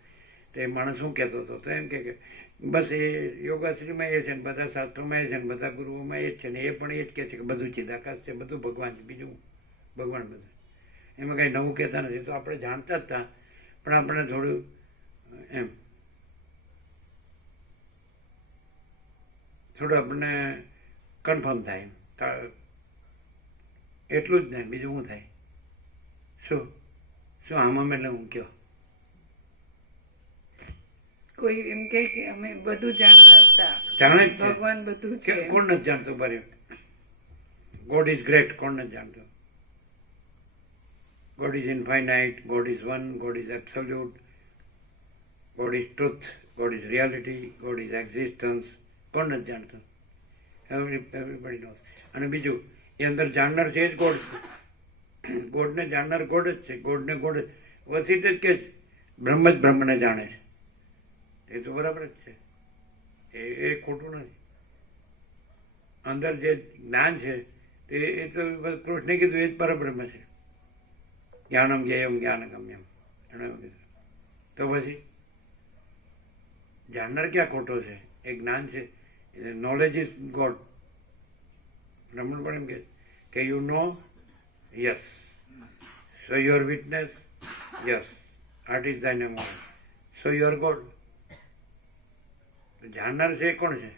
તો એ માણસ શું કહેતો હતો? તો એમ કે બસ એ યોગાશ્રીમાં એ છે ને બધા શાસ્ત્રોમાં એ છે ને બધા ગુરુઓમાં એ જ છે ને એ પણ એ જ કહે છે કે બધું ચિદાકાશ છે, બધું ભગવાન છે, બીજું ભગવાન બધું. એમાં કંઈ નવું કહેતા નથી. તો આપણે જાણતા જ હતા, પણ આપણે થોડું એમ થોડું આપણને કન્ફર્મ થાય એમ. એટલું જ નહીં, બીજું શું થાય? શું આમાં એટલે હું કહો? કોઈ એમ કહે કે અમે બધું જાણતા હતા, જાણે જ છે. ભગવાન બધું છે. કોણ નથી જાણતું? બરે ગોડ ઇઝ ગ્રેટ, કોણ નથી જાણતું? God is infinite, God is one, God is absolute, God is truth, God is reality, God is existence. કોણ નથી જાણતું? Everybody knows. અને બીજું એ અંદર જાણનાર છે જ ગોડ. ગોડને જાણનાર ગોડ જ છે. ગોડને ગોડ વસીટ જ કે બ્રહ્મ જ બ્રહ્મને જાણે છે. એ તો બરાબર જ છે, એ ખોટું નથી. અંદર જે જ્ઞાન છે એ તો કૃષ્ણે કીધું એ જ પરબ્રહ્મ છે. જ્ઞાનમ જ્ઞેયમ જ્ઞાનગમ્યમ એણે એવું કીધું. તો પછી જાણનાર ક્યાં ખોટો છે? એ જ્ઞાન છે. Knowledge is God. બ્રહ્મણ પણ એમ કે you know, yes, so your witness, yes, art is thine am, so your God. જાણનાર છે એ કોણ છે?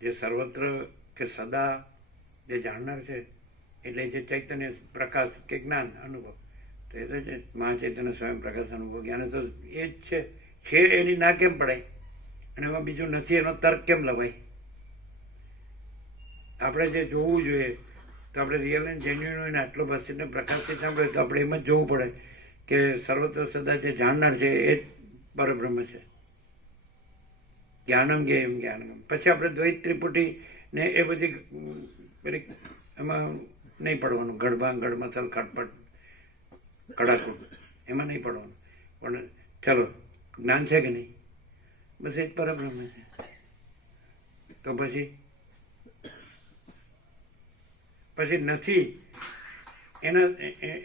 જે સર્વત્ર કે સદા જે જાણનાર છે, એટલે જે ચૈતન્ય પ્રકાશ કે જ્ઞાન અનુભવ, તો એ તો છે મહાચૈતન્ય સ્વયં પ્રકાશ અનુભવ જ્ઞાન. તો એ જ છે એની ના કેમ પડાય? અને એમાં બીજું નથી એનો તર્ક કેમ લવાય? આપણે જે જોવું જોઈએ તો આપણે રિયલ એન્ડ જેન્યુઇન હોય ને આટલો વસ્તુને પ્રકાશિત સાંભળ્યો તો આપણે એમ જ જોવું પડે કે સર્વત્ર સદા જે જાણનાર છે એ જ પરબ્રહ્મ છે. જ્ઞાનમ જ્ઞેયમ જ્ઞાનમ. પછી આપણે દ્વૈત ત્રિપુટી ને એ બધી પેલી એમાં નહીં પડવાનું, ગડભાંગ ગડમથલ ખટપટ કડાકૂટ એમાં નહીં પડવાનું. પણ ચલો જ્ઞાન છે કે નહીં? બસ એ જ પરબ્રહ્મ છે. તો પછી નથી એના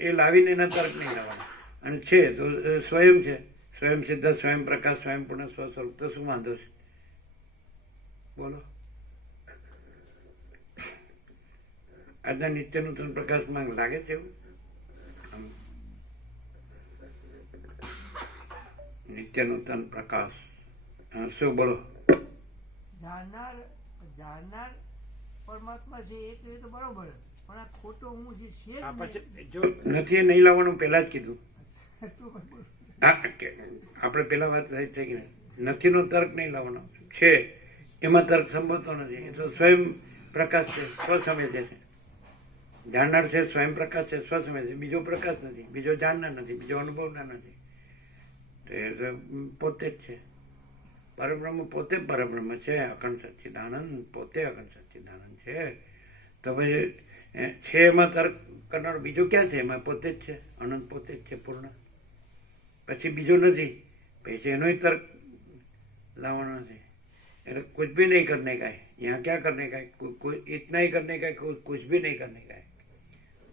એ લાવીને એના તર્ક નહીં લાવવાના. અને છે તો સ્વયં છે, સ્વયં સિદ્ધ, સ્વયં પ્રકાશ, સ્વયં પૂર્ણ સ્વસ્વરૂપ. તો શું વાંધો છે? બોલો. આજના નિત્ય નૂતન પ્રકાશમાં લાગે છે એવું? નિત્ય નૂતન પ્રકાશ શું બોલો? જાણનાર પરમાત્મા છે એ તો બરોબર, પણ આ ખોટો હું જે છે જ પછી જો નથી નહીં લાવવાનું પહેલા જ કીધું. હા, આપણે પેલા વાત થઈ કે નથી નો તર્ક નહીં લાવવાનો. છે એમાં તર્ક સંભવતો નથી. એ તો સ્વયં પ્રકાશ છે, સ્વસમય છે. જાણનાર છે, સ્વયં પ્રકાશ છે, સ્વસમય છે. બીજો પ્રકાશ નથી, બીજો જાણનાર નથી, બીજો અનુભવનાર નથી. તો એ પોતે જ છે. પરબ્રહ્મ પોતે પરબ્રહ્મ છે. અખંડ સચ્ચિદાનંદ પોતે અખંડ સચ્ચિદાનંદ છે. તો ભાઈ છે એમાં તર્ક કરનાર બીજું ક્યાં છે? એમાં પોતે જ છે. અનંત પોતે જ છે, પૂર્ણ. પછી બીજું નથી, પછી એનો તર્ક લાવવાનો નથી. એટલે कुछ भी नहीं करने का है. यहाँ क्या करने का है? इतना ही करने का है, कुछ भी नहीं करने का है.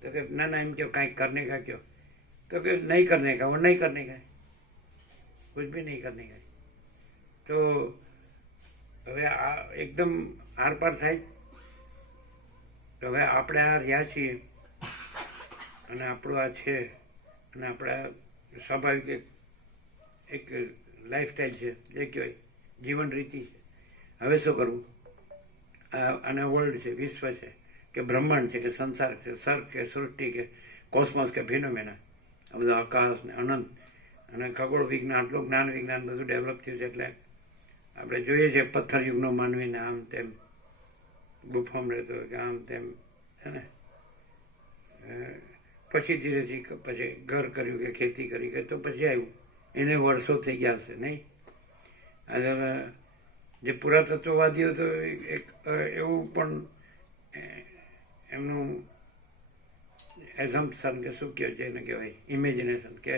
तो कि ना ना, एम क्यों कांई करने का क्यों? तो कि नहीं करने का, वो नहीं करने का है, कुछ भी नहीं करने का है. તો હવે આ એકદમ આર પાર થાય. હવે આપણે આ રહ્યા છીએ અને આપણું આ છે અને આપણા સ્વાભાવિક એક લાઈફસ્ટાઈલ છે, જે કહેવાય જીવન રીતિ છે. હવે શું કરવું? આને વર્લ્ડ છે, વિશ્વ છે કે બ્રહ્માંડ છે કે સંસાર છે, સર્ગ કે સૃષ્ટિ કે કોસ્મોસ કે ફિનોમેના, આ બધા આકાશ ને અનંત અને ખગોળ વિજ્ઞાન, આટલું જ્ઞાન વિજ્ઞાન બધું ડેવલપ થયું છે. એટલે આપણે જોઈએ છીએ પથ્થર યુગનો માનવીને આમ તેમ ગુફામાં રહેતો કે આમ તેમ છે ને. પછી ધીરેથી પછી ઘર કર્યું કે ખેતી કરી કે તો પછી આવ્યું. એને વર્ષો થઈ ગયા હશે નહીં? અને જે પુરાતત્વવાદીઓ તો એક એવું પણ એમનું એઝમ્પશન કે શું કહે છે એને કહેવાય ઇમેજિનેશન કે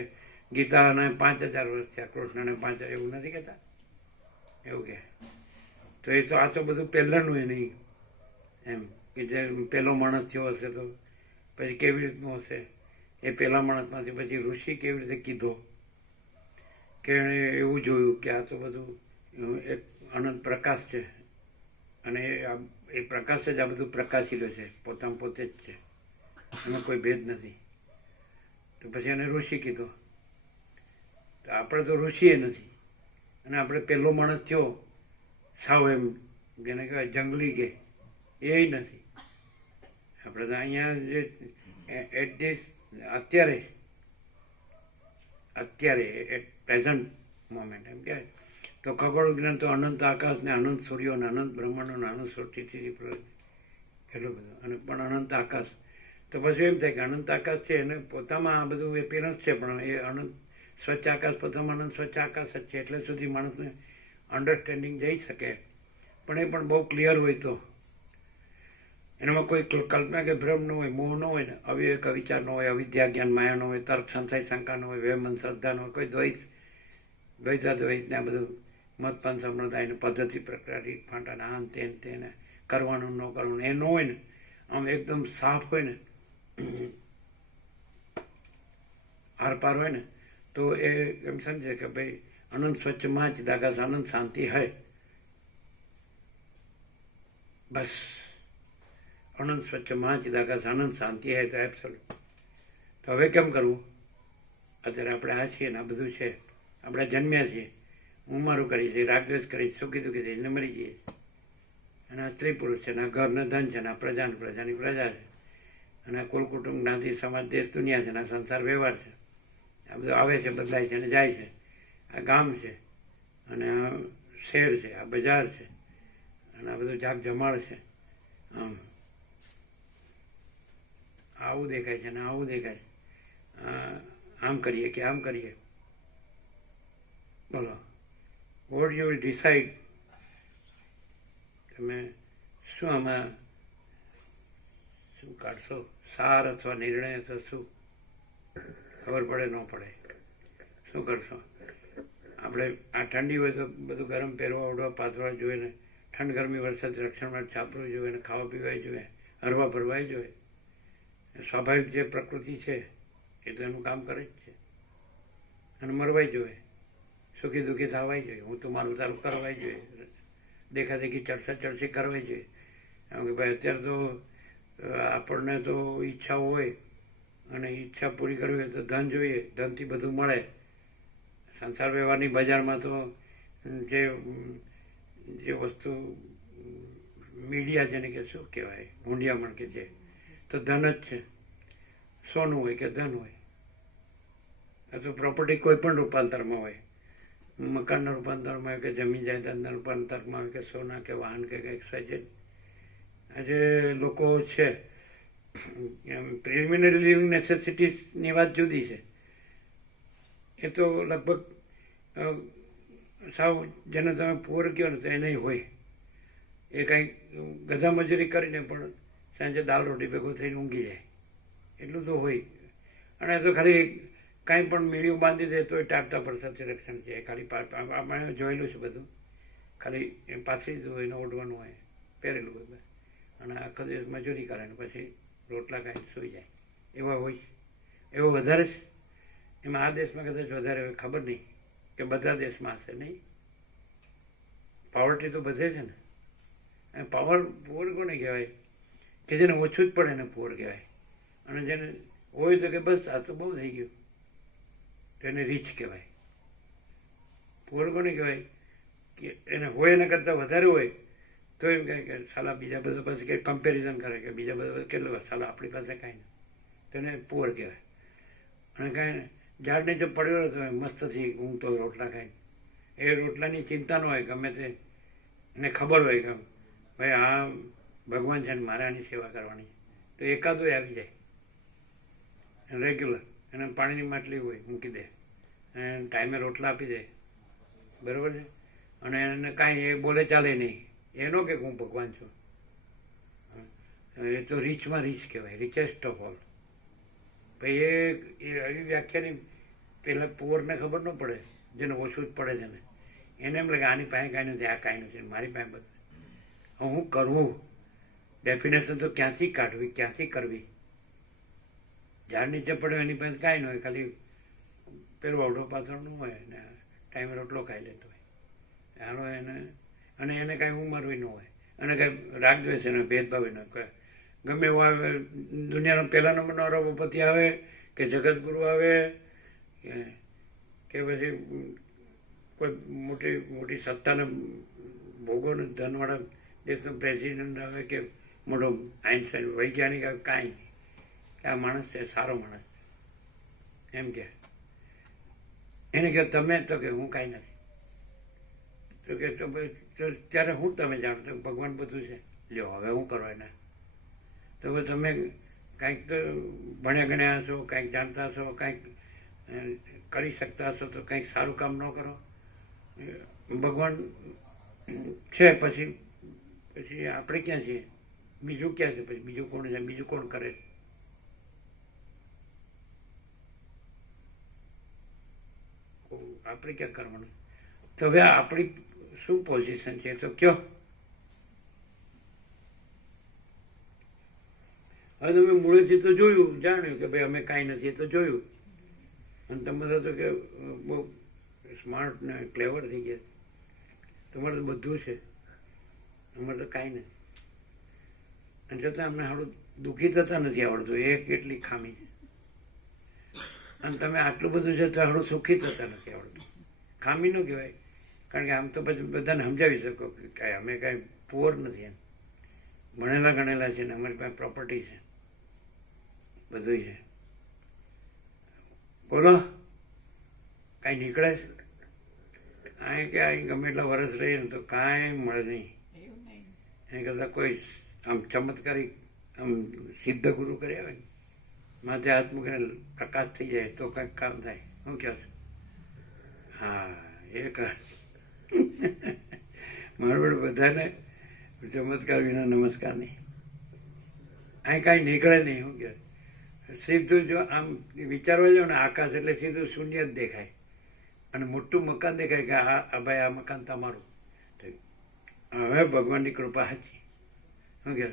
ગીતાને 5000 વર્ષ થયા, કૃષ્ણને 5000, એવું નથી કહેતા? એવું કે તો એ તો આ તો બધું પહેલાંનું એ નહીં એમ કે જે પહેલો માણસ થયો હશે તો પછી કેવી રીતનું હશે? એ પહેલા માણસમાંથી પછી ઋષિ કેવી રીતે કીધો કે એણે એવું જોયું કે આ તો બધું એક અનંત પ્રકાશ છે અને એ પ્રકાશ જ આ બધું પ્રકાશિત છે, પોતામાં પોતે જ છે, એમાં કોઈ ભેદ નથી. તો પછી એને ઋષિ કીધો. તો આપણે તો ઋષિએ નથી અને આપણે પહેલો માણસ થયો સાવ એમ જેને કહેવાય જંગલી કે એ નથી. આપણે તો અહીંયા જે એટ ધીસ અત્યારે એટ પ્રેઝન્ટ મોમેન્ટ એમ કહેવાય તો ખગોળ વિજ્ઞાન તો અનંત આકાશ ને અનંત સૂર્યો ને અનંત બ્રહ્માંડો ને અનંત સૃષ્ટિથી કેટલું બધું અને પણ અનંત આકાશ. તો પછી એમ થાય કે અનંત આકાશ છે એને પોતામાં આ બધું એપિયરન્સ છે, પણ એ અનંત સ્વચ્છ આકાશ પોતામાં અનંત સ્વચ્છ આકાશ જ છે. એટલે સુધી માણસને અન્ડરસ્ટેન્ડિંગ જઈ શકે, પણ એ પણ બહુ ક્લિયર હોય તો એનામાં કોઈ કલ્પના કે ભ્રમ ન હોય, મોહ ન હોય ને, અવિવેક અવિચાર ન હોય, અવિદ્યા જ્ઞાન માયા ન હોય, તર્ક સંશય શંકા ન હોય, વેમન શ્રદ્ધા ન હોય, કોઈ દ્વૈત ને આ બધું મતપાન સંપ્રદાય ને પદ્ધતિ પ્રક્રિયા ફાંટાના આમ તેને કરવાનું ન કરવાનું એ ન હોય ને, આમ એકદમ સાફ હોય ને, આરપાર હોય ને, તો એ એમ સમજે કે ભાઈ અનંત સ્વચ્છમાં જ દાગા આનંદ શાંતિ હૈ. બસ અનંત સ્વચ્છમાં જ દાગા આનંદ શાંતિ હૈ. તો એબ્સોલ્યુટ. તો હવે કેમ કરવું? અત્યારે આપણે આ છીએ ને આ બધું છે, આપણે જન્મ્યા છીએ, હું મારું કરી છે, રાગદ્વેષ કરી, સુખી દુઃખી થઈને મરી જઈએ. અને આ સ્ત્રી પુરુષ છે ને આ ઘરને ધન છે ને આ પ્રજાની પ્રજા છે અને આ કુલ કુટુંબ જ્ઞાતિ સમાજ દેશ દુનિયા છે ને આ સંસાર વ્યવહાર છે. આ બધું આવે છે, બદલાય છે અને જાય છે. આ ગામ છે અને આ શહેર છે, આ બજાર છે, અને આ બધું જાગ જમાડ છે. આવું દેખાય છે ને આવું દેખાય, આમ કરીએ કે આમ કરીએ. બોલો, વોટ યુ વિલ ડિસાઇડ? તમે શું આમાં શું કાઢશો, સાર અથવા નિર્ણય અથવા શું? ખબર પડે ન પડે, શું કરશો? આપણે આ ઠંડી હોય તો બધું ગરમ પહેરવા ઉડવા પાથરવા જોઈએ ને, ઠંડ ગરમી વરસાદ રક્ષણ માટે છાપરું જોઈએ ને, ખાવા પીવાય જોઈએ, હરવા ફરવાય જોઈએ. સ્વાભાવિક જે પ્રકૃતિ છે એ તો એનું કામ કરે જ છે. અને મરવાય જોઈએ, સુખી દુઃખી થવાય જોઈએ, હું તો મારું તારું કરવાય જોઈએ, દેખાદેખી ચર્ચા ચર્ચી કરવાય જોઈએ. કારણ કે ભાઈ અત્યારે તો આપણને તો ઈચ્છા હોય, અને ઈચ્છા પૂરી કરવી હોય તો ધન જોઈએ, ધનથી બધું મળે. સંસાર વ્યવહારની બજારમાં તો જે વસ્તુ મીડિયા જેને કે શું કહેવાય, હુંડિયામણ કે છે, તો ધન જ છે. સોનું હોય કે ધન હોય, અથવા પ્રોપર્ટી કોઈ પણ રૂપાંતરમાં હોય, મકાનના રૂપાંતરમાં હોય કે જમીન જાયદાદના રૂપાંતરમાં હોય કે સોના કે વાહન કે કંઈક સજે. આજે લોકો છે એમ પ્રિલિમિનરી લિવિંગ નેસેસિટીઝની વાત જુદી છે. એ તો લગભગ સાવ જેને તમે પુઅર કહો ને તો એને હોય. એ કાંઈક ગધા મજૂરી કરીને પણ સાંજે દાળ રોટી ભેગું થઈને ઊંઘી જાય, એટલું તો હોય. અને એ તો ખાલી કાંઈ પણ મીડિયું બાંધી દે તો એ ટાપતા પડતાથી રક્ષણ છે. ખાલી આપણે જોયેલું છે બધું, ખાલી પાથરી દીધું હોય, એને ઓઢવાનું હોય, પહેરેલું હોય, અને આખો દિવસ મજૂરી કરે ને પછી રોટલા ખાઈને સૂઈ જાય, એવા હોય છે. એવો વધારે છે. એમાં આ દેશમાં કદાચ વધારે હોય, ખબર નહીં કે બધા દેશમાં હશે નહીં. પાવર્ટી તો બધે છે ને. અને પાવર પુઅર કોને કહેવાય? કે જેને ઓછું જ પડે એને પુઅર કહેવાય. અને જેને હોય તો કે બસ આ તો બહુ થઈ ગયું, તો એને રીચ કહેવાય. પુઅર કોને કહેવાય? કે એને હોય એના કરતાં વધારે હોય તો એમ કહે કે સાલા બીજા બધા પાસે કે કમ્પેરિઝન કરે કે બીજા બધા કેટલું સાલા આપણી પાસે કાંઈ નહીં, તો એને પુઅર કહેવાય. અને કાંઈ ઝાડ નીચે પડ્યો હતો મસ્તથી ઊંઘતો હોય રોટલા ખાઈને, એ રોટલાની ચિંતા ન હોય, ગમે તે એને ખબર હોય કે ભાઈ આ ભગવાન છે ને મારે આની સેવા કરવાની, તો એકાદો આવી જાય રેગ્યુલર. એને પાણીની માટલી હોય મૂકી દે, અને ટાઈમે રોટલા આપી દે, બરાબર છે. અને એને કાંઈ એ બોલે ચાલે નહીં, એનો કે હું ભગવાન છું. એ તો રીચમાં રીચ કહેવાય, રિચેસ્ટ ઓફ ઓલ. ભાઈ એ એવી વ્યાખ્યાની પહેલાં પુઅરને ખબર ન પડે, જેને ઓછું જ પડે છે ને, એને એમ લાગે આની પાસે કાંઈ નથી, આ કાંઈ નથી, મારી પાસે બધું. હું કરવું, ડેફિનેશન તો ક્યાંથી કાઢવી, ક્યાંથી કરવી? ઝાડ નીચે પડ્યો એની પાસે કાંઈ ન હોય, ખાલી પેલું અવઢો પાથરનું હોય ને ટાઈમે રોટલો ખાઈ લેતો હોય, હાલો એને. અને એને કાંઈ ઉંમરવી ન હોય, અને કાંઈ રાગ દ્વેષ એને ભેદભાવ ન હોય. ગમે એવો આવે, દુનિયાનો પહેલા નંબરનો અરબપતિ આવે કે જગતગુરુ આવે કે પછી કોઈ મોટી મોટી સત્તાને ભોગોને ધનવાળા દેશનો પ્રેસિડેન્ટ આવે કે મોટો આઈન્સ્ટાઈન વૈજ્ઞાનિક આવે, કાંઈ કે આ માણસ છે, સારો માણસ એમ કે. એને કહે તમે, તો કે હું કાંઈ નથી. તો કે તો ત્યારે હું તમે જાણો તો ભગવાન બધું છે, લ્યો હવે હું કરવા એના? તો તમે કાંઈક તો ભણ્યા ગણ્યા હશો, કાંઈક જાણતા હશો, કાંઈક કરી શકતા હશો, તો કંઈક સારું કામ ન કરો? ભગવાન છે પછી પછી આપણે ક્યાં છીએ? બીજું ક્યાં છે? પછી બીજું કોણ છે? બીજું કોણ કરે? આપણે ક્યાં કરવાનું? તો હવે આપણી શું પોઝિશન છે તો કયો? હવે તમે મૂળેથી તો જોયું, જાણ્યું કે ભાઈ અમે કાંઈ નથી, તો જોયું. અને તમે બધા તો કે બહુ સ્માર્ટ ને ક્લેવર થઈ ગયા, તમારે તો બધું છે, અમારે તો કાંઈ નથી. અને છતાં અમને સારું દુઃખી થતા નથી આવડતું, એ કેટલી ખામી છે. અને તમે આટલું બધું છે તો સારું સુખી થતા નથી આવડતું. ખામી ન કહેવાય, કારણ કે આમ તો પછી બધાને સમજાવી શકો કે અમે કાંઈ પુઅર નથી, એમ ભણેલા ગણેલા છે ને અમારી પાસે પ્રોપર્ટી છે, બધું છે. બોલો, કાંઈ નીકળે? અહીં કે અહીં ગમે એટલા વર્ષ રહીએ ને તો કાંઈ મળે નહીં. એવું નહીં. એની કરતાં કોઈ આમ ચમત્કારી આમ સિદ્ધ ગુરુ કરી આવે ને માથે હાથ મૂકીને પ્રકાશ થઈ જાય તો કંઈક કામ થાય. શું કહો છો? હા એ મારું બધાને ચમત્કાર વિના નમસ્કાર નહીં. અહીં કાંઈ નીકળે નહીં. શું કહે સીધું જો આમ વિચારવા જાવ ને આકાશ એટલે સીધું શૂન્ય જ દેખાય અને મોટું મકાન દેખાય કે આ ભાઈ આ મકાન તમારું. હવે ભગવાનની કૃપા સાચી. શું કહે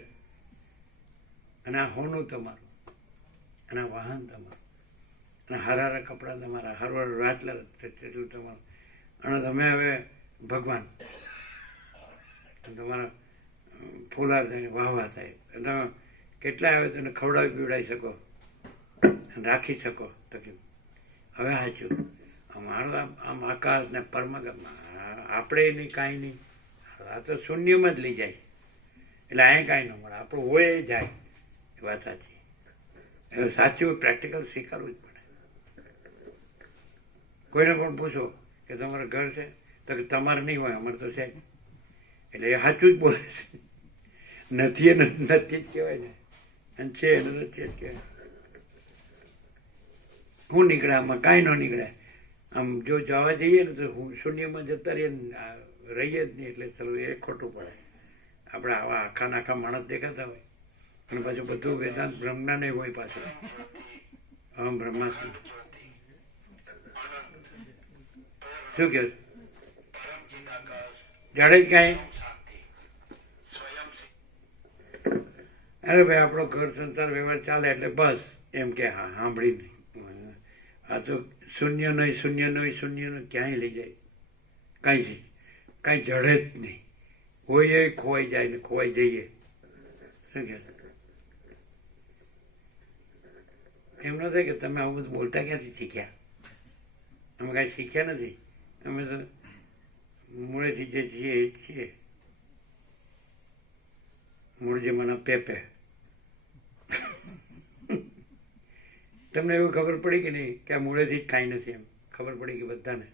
અને આ હોનું તમારું અને આ વાહન તમારું અને હારા કપડાં તમારા હરવાર રાજલા તેટલું તમારું અને તમે હવે ભગવાન તમારા ફૂલાર થાય વાહવા થાય તમે કેટલા આવે તેને ખવડાવી પીવડાવી શકો રાખી શકો તો કે હવે સાચું અમારું આમ આકાશ ને પરમગમાં આપણે નહીં કાંઈ નહીં આ તો શૂન્યમાં જ લઈ જાય એટલે અહીંયા કાંઈ ન મળે આપણું હોય એ જાય એ વાત સાચી. એવું સાચું પ્રેક્ટિકલ સ્વીકારવું જ પડે. કોઈને પણ પૂછો કે તમારું ઘર છે તો કે તમારે નહીં હોય અમારે તો છે એટલે એ સાચું જ બોલે છે. નથી એ નથી જ કહેવાય ને અને છે એને નથી જ કહેવાય. શું નીકળે આમાં? કાંઈ ન નીકળે. આમ જો જવા જઈએ ને તો શૂન્યમાં જતા રહીએ ને રહીએ જ નહીં એટલે ચલો એ ખોટું પડે. આપણે આવા આખા માણસ દેખાતા હોય અને પાછું બધું વેદાંત બ્રહ્મના નહીં હોય પાછું. હમ બ્રહ્માસ્મિ શું કહે જાડે જ કાંઈ? અરે ભાઈ આપણો ઘર સંસાર વ્યવહાર ચાલે એટલે બસ એમ કે હા સાંભળી નહીં. આ તો શૂન્ય નહીં ક્યાંય લઈ જાય કાંઈ જડે જ નહીં. હોય એ ખોવાઈ જાય ને ખોવાઈ જઈએ. શું કહે એમ ન થાય કે તમે આવું બધું બોલતા ક્યાંથી શીખ્યા? અમે કાંઈ શીખ્યા નથી. અમે તો મૂળેથી જે છીએ એ જ છીએ. મૂળ જે મને પેપે. તમને એવું ખબર પડી કે નહીં કે આ મૂળેથી જ કાંઈ નથી? એમ ખબર પડી કે બધાને?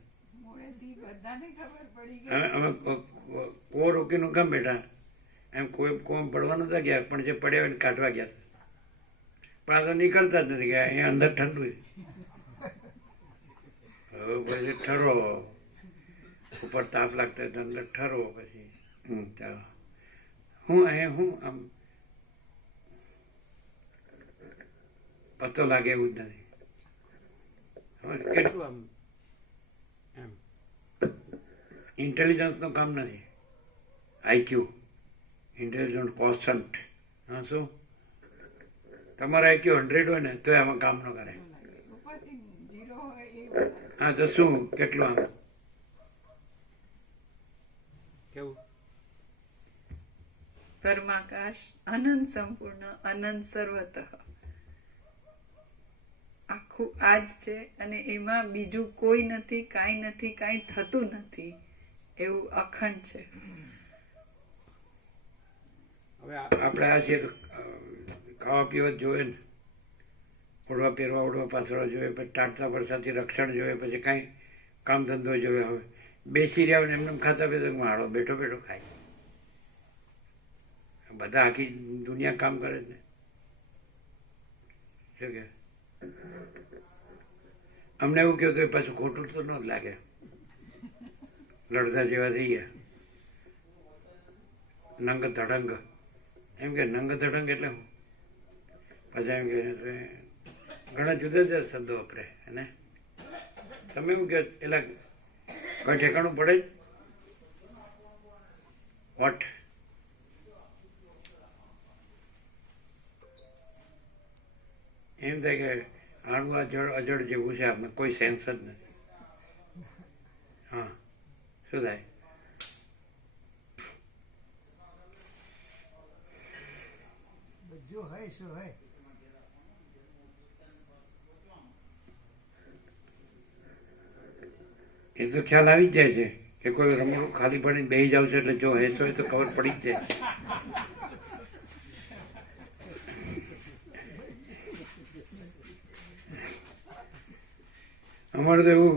અમે કો રોકીનું કામ બેઠા એમ કોઈ પડવા નતા ગયા પણ જે પડ્યા હોય ને કાઢવા ગયા પણ આ તો નીકળતા જ નથી ગયા. અહીંયા અંદર ઠંડુ છે. હવે પછી ઠરો ઉપર તાપ લાગતા હોય તો અંદર ઠરો પછી ચાલો હું અહીંયા હું આમ પતો લાગે એવું જ નથી. કેટલું આમ એમ ઇન્ટેલિજન્સનું કામ નથી. IQ intelligent constant. હા શું તમારા આઈક્યુ 100 હોય ને તો આમાં કામ ન કરે. હા તો શું કેટલું આમ કેવું? પરમાકાશ અનંત સંપૂર્ણ અનંત સર્વતઃ આખું આજ છે અને એમાં બીજું કોઈ નથી, કાંઈ નથી, કાંઈ થતું નથી, એવું અખંડ છે. હવે આપણે આ છે ખાવા પીવા જોઈએ ને ઓઢવા પહેરવા ઓઢવા પાથરવા જોઈએ પછી ટાટતા વરસાદથી રક્ષણ જોઈએ પછી કાંઈ કામ ધંધો જોઈએ. હવે બેસી રહ્યા ને એમને ખાતા પીતા માળો બેઠો બેઠો ખાય. બધા આખી દુનિયા કામ કરે છે. શું કે અમને એવું કહ્યું તો પાછું ખોટું તો ન જ લાગે. લડતા જેવા થઈ ગયા. નંગ ધડંગ એમ કે નંગ ધડંગ એટલે હું પાછા એમ કે ઘણા જુદા જુદા શબ્દો વાપરે. અને તમે એવું કે એટલે કોઈ ઠેકાણું પડે જ વોટ એમ થાય કે આણું અજળ જેવું છે. આપણે કોઈ સેન્સ જ નથી. હા શું થાય? જો હૈ શું હૈ. એ તો ખ્યાલ આવી જ જાય છે કે કોઈ રમણું ખાલી પડીને બેસી જાવ છે એટલે જો હેસો હોય તો ખબર પડી જ જાય. અમારે તો એવું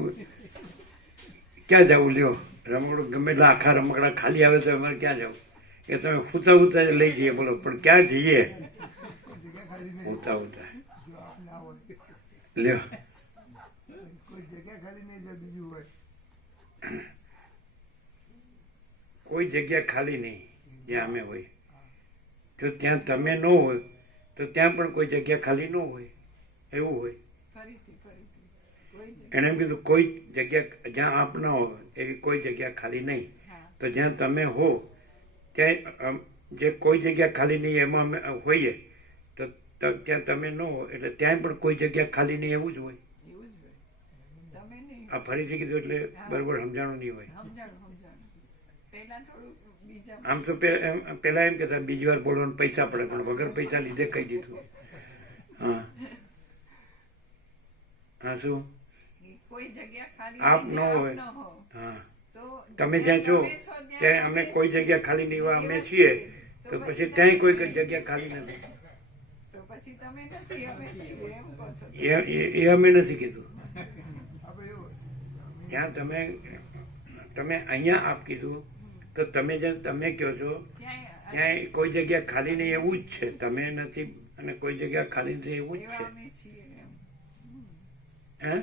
ક્યાં જવું લ્યો રમકડું ગમે એટલા આખા રમકડા ખાલી આવે તો અમારે ક્યાં જવું? એ તમે ફૂતા ઉતા લઈ જઈએ, બોલો, પણ ક્યાં જઈએ? જગ્યા ખાલી નહીં. ઉતા ઉતા જો આપ ના હોય લ્યો. કોઈ જગ્યા ખાલી નહીં, જો બીજું હોય. કોઈ જગ્યા ખાલી નહીં જ્યાં અમે હોય. તો ત્યાં તમે ન હોય તો ત્યાં પણ કોઈ જગ્યા ખાલી ન હોય, એવું હોય. ફરીથી કોઈ એણે એમ કીધું કોઈ જગ્યા જ્યાં આપ ન હો એવી કોઈ જગ્યા ખાલી નહીં. તો જ્યાં તમે હો ત્યાં જે કોઈ જગ્યા ખાલી નહીં એમાં અમે હોઈએ તો ત્યાં તમે ન હો એટલે ત્યાં પણ કોઈ જગ્યા ખાલી નહીં, એવું જ હોય. એવું જ હોય. તમે નહીં આ ફરીથી કીધું એટલે બરોબર સમજાણું નહીં હોય. સમજાણું. પહેલા થોડું બીજા આમ તો પેલા એમ કહેતા બીજી વાર બોલવાનું પૈસા પડે, પણ વગર પૈસા લીધે કહી દીધું. હા હા શું કોઈ જગ્યા ખાલી આપ નહીં ન જ્યાં હોય. આપ ન હો. હા તો તમે જ્યાં છો ત્યાં અમે કોઈ જગ્યા ખાલી નહીં હોય અમે છીએ, તો પછી ત્યાંય કોઈ જગ્યા ખાલી નથી. તો પછી તમે નથી, અમે છીએ એમ કહો છો. એ અમે નથી કીધું. આપણે એવું ત્યાં તમે અહીંયા આપ કીધું તો તમે જ્યાં તમે કહો છો ક્યાંય ત્યાં કોઈ જગ્યા ખાલી નહીં, એવું જ છે. તમે નથી અને કોઈ જગ્યા ખાલી નથી, એવું જ એવા છે. અમે છીએ એમ. હે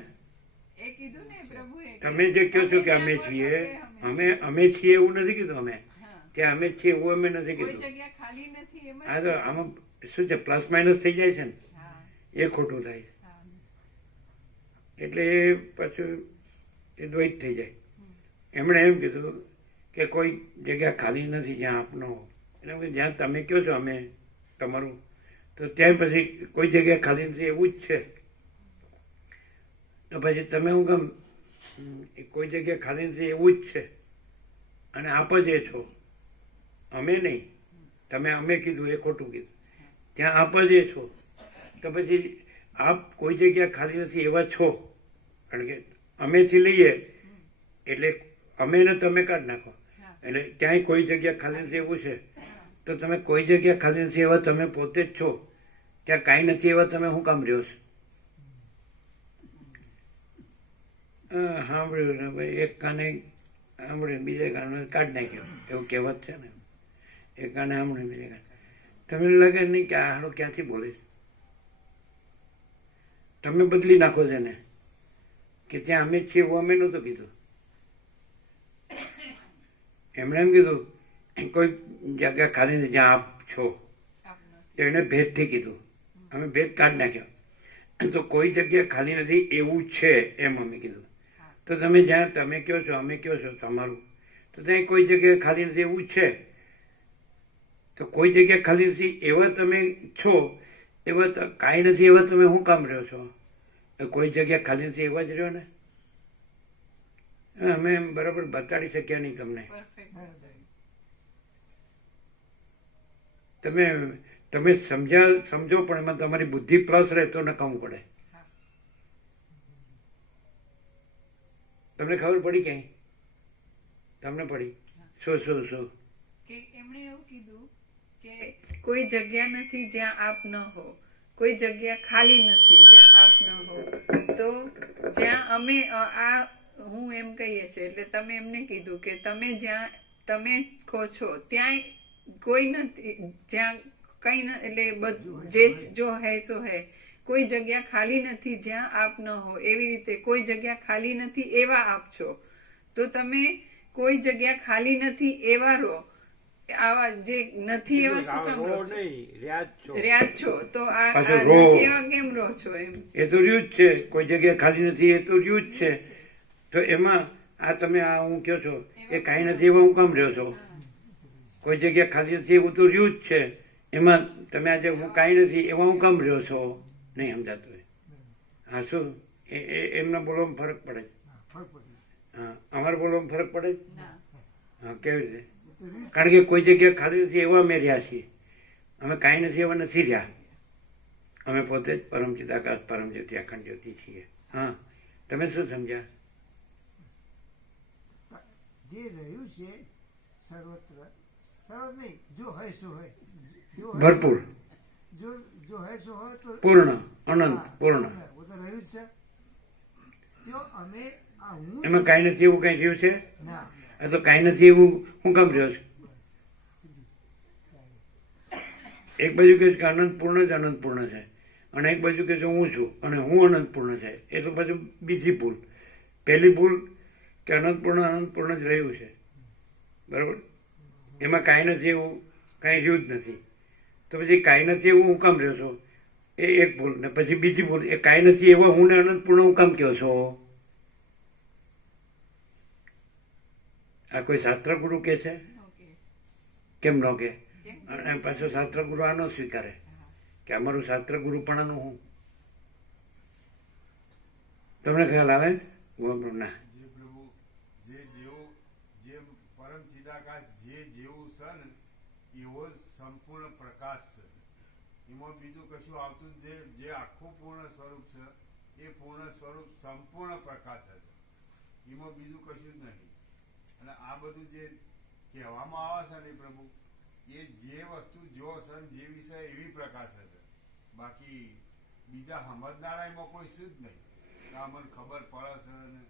એ કીધું ને પ્રભુએ કે તમે જે કહો છો કે અમે તમે છીએ, જ્યાં કહો છો કે અમે છીએ એવું નથી કીધું. અમે હા. ત્યાં અમે છીએ એવું અમે નથી કોઈ કીધું. જગ્યા ખાલી નથી એમ જ હા તો આમાં શું છે, પ્લસ માઇનસ થઈ જાય છે ને, હા એ ખોટું થાય. હા એટલે એ પાછું એ દ્વૈત થઈ જાય. એમણે એમ કીધું કે કોઈ જગ્યા ખાલી નથી જ્યાં આપનો હો. એટલે કે જ્યાં તમે કહો છો અમે તમારું, તો ત્યાં પછી કોઈ જગ્યા ખાલી નથી, એવું જ છે. તો પછી તમે હું કેમ કોઈ જગ્યા ખાલી નથી એવું જ છે અને આપ જ એ છો, અમે નહીં. તમે અમે કીધું એ ખોટું કીધું. ત્યાં આપ જ એ છો, તો પછી આપ કોઈ જગ્યા ખાલી નથી એવા છો. કારણ કે અમેથી લઈએ એટલે અમે ને તમે કાઢી નાખો, એટલે ક્યાંય કોઈ જગ્યા ખાલી નથી એવું છે. તો તમે કોઈ જગ્યા ખાલી નથી એવા તમે પોતે જ છો, ત્યાં કાંઈ નથી એવા તમે શું કામ રહ્યો છો? સાંભળ્યું ને ભાઈ, એક કાને સાંભળ્યું બીજા કાને કાઢી નાખ્યો, એવું કહેવત છે ને. એક કાને સાંભળ્યું બીજા કાને. તમને લાગે નહીં કે આ હાડો ક્યાંથી બોલે છે? તમે બદલી નાખો છે ને કે ત્યાં અમે છીએ એવું અમે નહોતું કીધું. એમણે એમ કીધું કોઈ જગ્યા ખાલી નથી જ્યાં આપ છો, આપનો એણે ભેદથી કીધું. અમે ભેદ કાઢી નાખ્યો. તો કોઈ જગ્યા ખાલી નથી એવું છે એમ અમે કીધું. તો તમે જ્યાં તમે કહો છો અમે કહો છો તમારું, તો ત્યાં કોઈ જગ્યા ખાલી નથી એવું જ છે. તો કોઈ જગ્યા ખાલી નથી એવા તમે છો, એવા તો કાંઈ નથી એવા તમે શું કામ રહ્યો છો? કોઈ જગ્યા ખાલી નથી એવા જ રહ્યો ને. અમે બરાબર બતાડી શક્યા નહીં તમને. પરફેક્ટ તમે સમજો પણ એમાં તમારી બુદ્ધિ પ્લસ રહે તો નકામું પડે. તમને ખબર પડી ક્યાંય? તમને પડી? શું કે એમણે એવું કીધું કે કોઈ જગ્યા નથી જ્યાં આપ ન હો, કોઈ જગ્યા ખાલી નથી જ્યાં આપ ન હો. તો જ્યાં અમે આ હું એમ કહીએ છીએ એટલે તમે એમને કીધું કે તમે જ્યાં તમે કહો છો ત્યાં કોઈ નથી, જ્યાં કઈ એટલે બધું જે જો હે સો હે. કોઈ જગ્યા ખાલી નથી જ્યાં આપ ન હો, એવી રીતે કોઈ જગ્યા ખાલી નથી એવા આપ છો. તો તમે કોઈ જગ્યા ખાલી નથી એવા રહો, આવા જે નથી એવા શું કામ રહો છો? રહ્યા જ છો તો આ પાછો આ રહો. નથી એવા કેમ રહો છો એમ? એ તો રહ્યું જ છે. કોઈ જગ્યા ખાલી નથી એ તો રહ્યું જ છે. તો એમાં આ તમે આ હું કહો છો એ કાંઈ નથી એવા હું કામ રહ્યો છો? કોઈ જગ્યા ખાલી નથી એવું તો રહ્યું જ છે. એમાં તમે આજે હું કાંઈ નથી એવા હું કામ રહ્યો છો? નહીં સમજાતું હોય. હા શું એમના બોલવામાં ફરક પડે? ફરક પડે. હા અમારે બોલવામાં ફરક પડે? ના હા કેવી રીતે? કારણ કે કોઈ જગ્યા ખાલી નથી એવા અમે રહ્યા છીએ. અમે કાંઈ નથી એવા નથી રહ્યા. અમે પોતે જ પરમચિત આકાશ પરમ જ્યોતિ અખંડ જ્યોતિ છીએ. હા તમે શું સમજ્યા? જે રહ્યું છે સર્વત્ર, સર્વ નહીં, જો હોય શું હોય, જો હોય ભરપૂર, જો હોય શું હોય તો પૂર્ણ, અનંત, હા, પૂર્ણ. वो तो રહ્યું જ છે. જો અમે આ હું એમાં કાંઈ નથી એવું કાંઈ રહ્યું છે? ના આ તો કાંઈ નથી એવું હું કામ રહ્યો છું? એક બાજુ કહે છે કે અનંતપૂર્ણ જ અનંતપૂર્ણ છે, અને એક બાજુ કહે છે હું છું અને હું અનંતપૂર્ણ છે. એ તો પાછું બીજી ભૂલ. પહેલી ભૂલ કે અનંતપૂર્ણ અનંતપૂર્ણ જ રહ્યું છે, બરાબર? એમાં કાંઈ નથી એવું કાંઈ રહ્યું જ નથી. તો પછી કાંઈ નથી એવું હું કામ રહ્યો છો? એ એક ભૂલ. ને પછી બીજી ભૂલ, એ કાંઈ નથી એવા હું ને અનંતપૂર્ણ હું કામ કહો છો? આ કોઈ શાસ્ત્રગુરુ કહે છે? કેમ ન કહે? અને પાછો શાસ્ત્રગુરુ આ ન સ્વીકારે કે અમારું શાસ્ત્રગુરુપણાનું હું. તમને ખ્યાલ આવે? ના. જે પ્રભુ જે જેવું જે પરમ ચિદાકાશ જે જેવું છે ને એવો જ સંપૂર્ણ પ્રકાશ છે. એમાં બીજું કશું આવતું જ જે આખું પૂર્ણ સ્વરૂપ છે એ પૂર્ણ સ્વરૂપ સંપૂર્ણ પ્રકાશ છે. એમાં બીજું કશું જ નહીં. અને આ બધું જે કહેવામાં આવે છે ને પ્રભુ, એ જે વસ્તુ જો છે ને જે વિષય એવી પ્રકાશ છે. બાકી બીજા સમજનારા એમાં કોઈ શું જ નહીં. આ મને ખબર પડે છે ને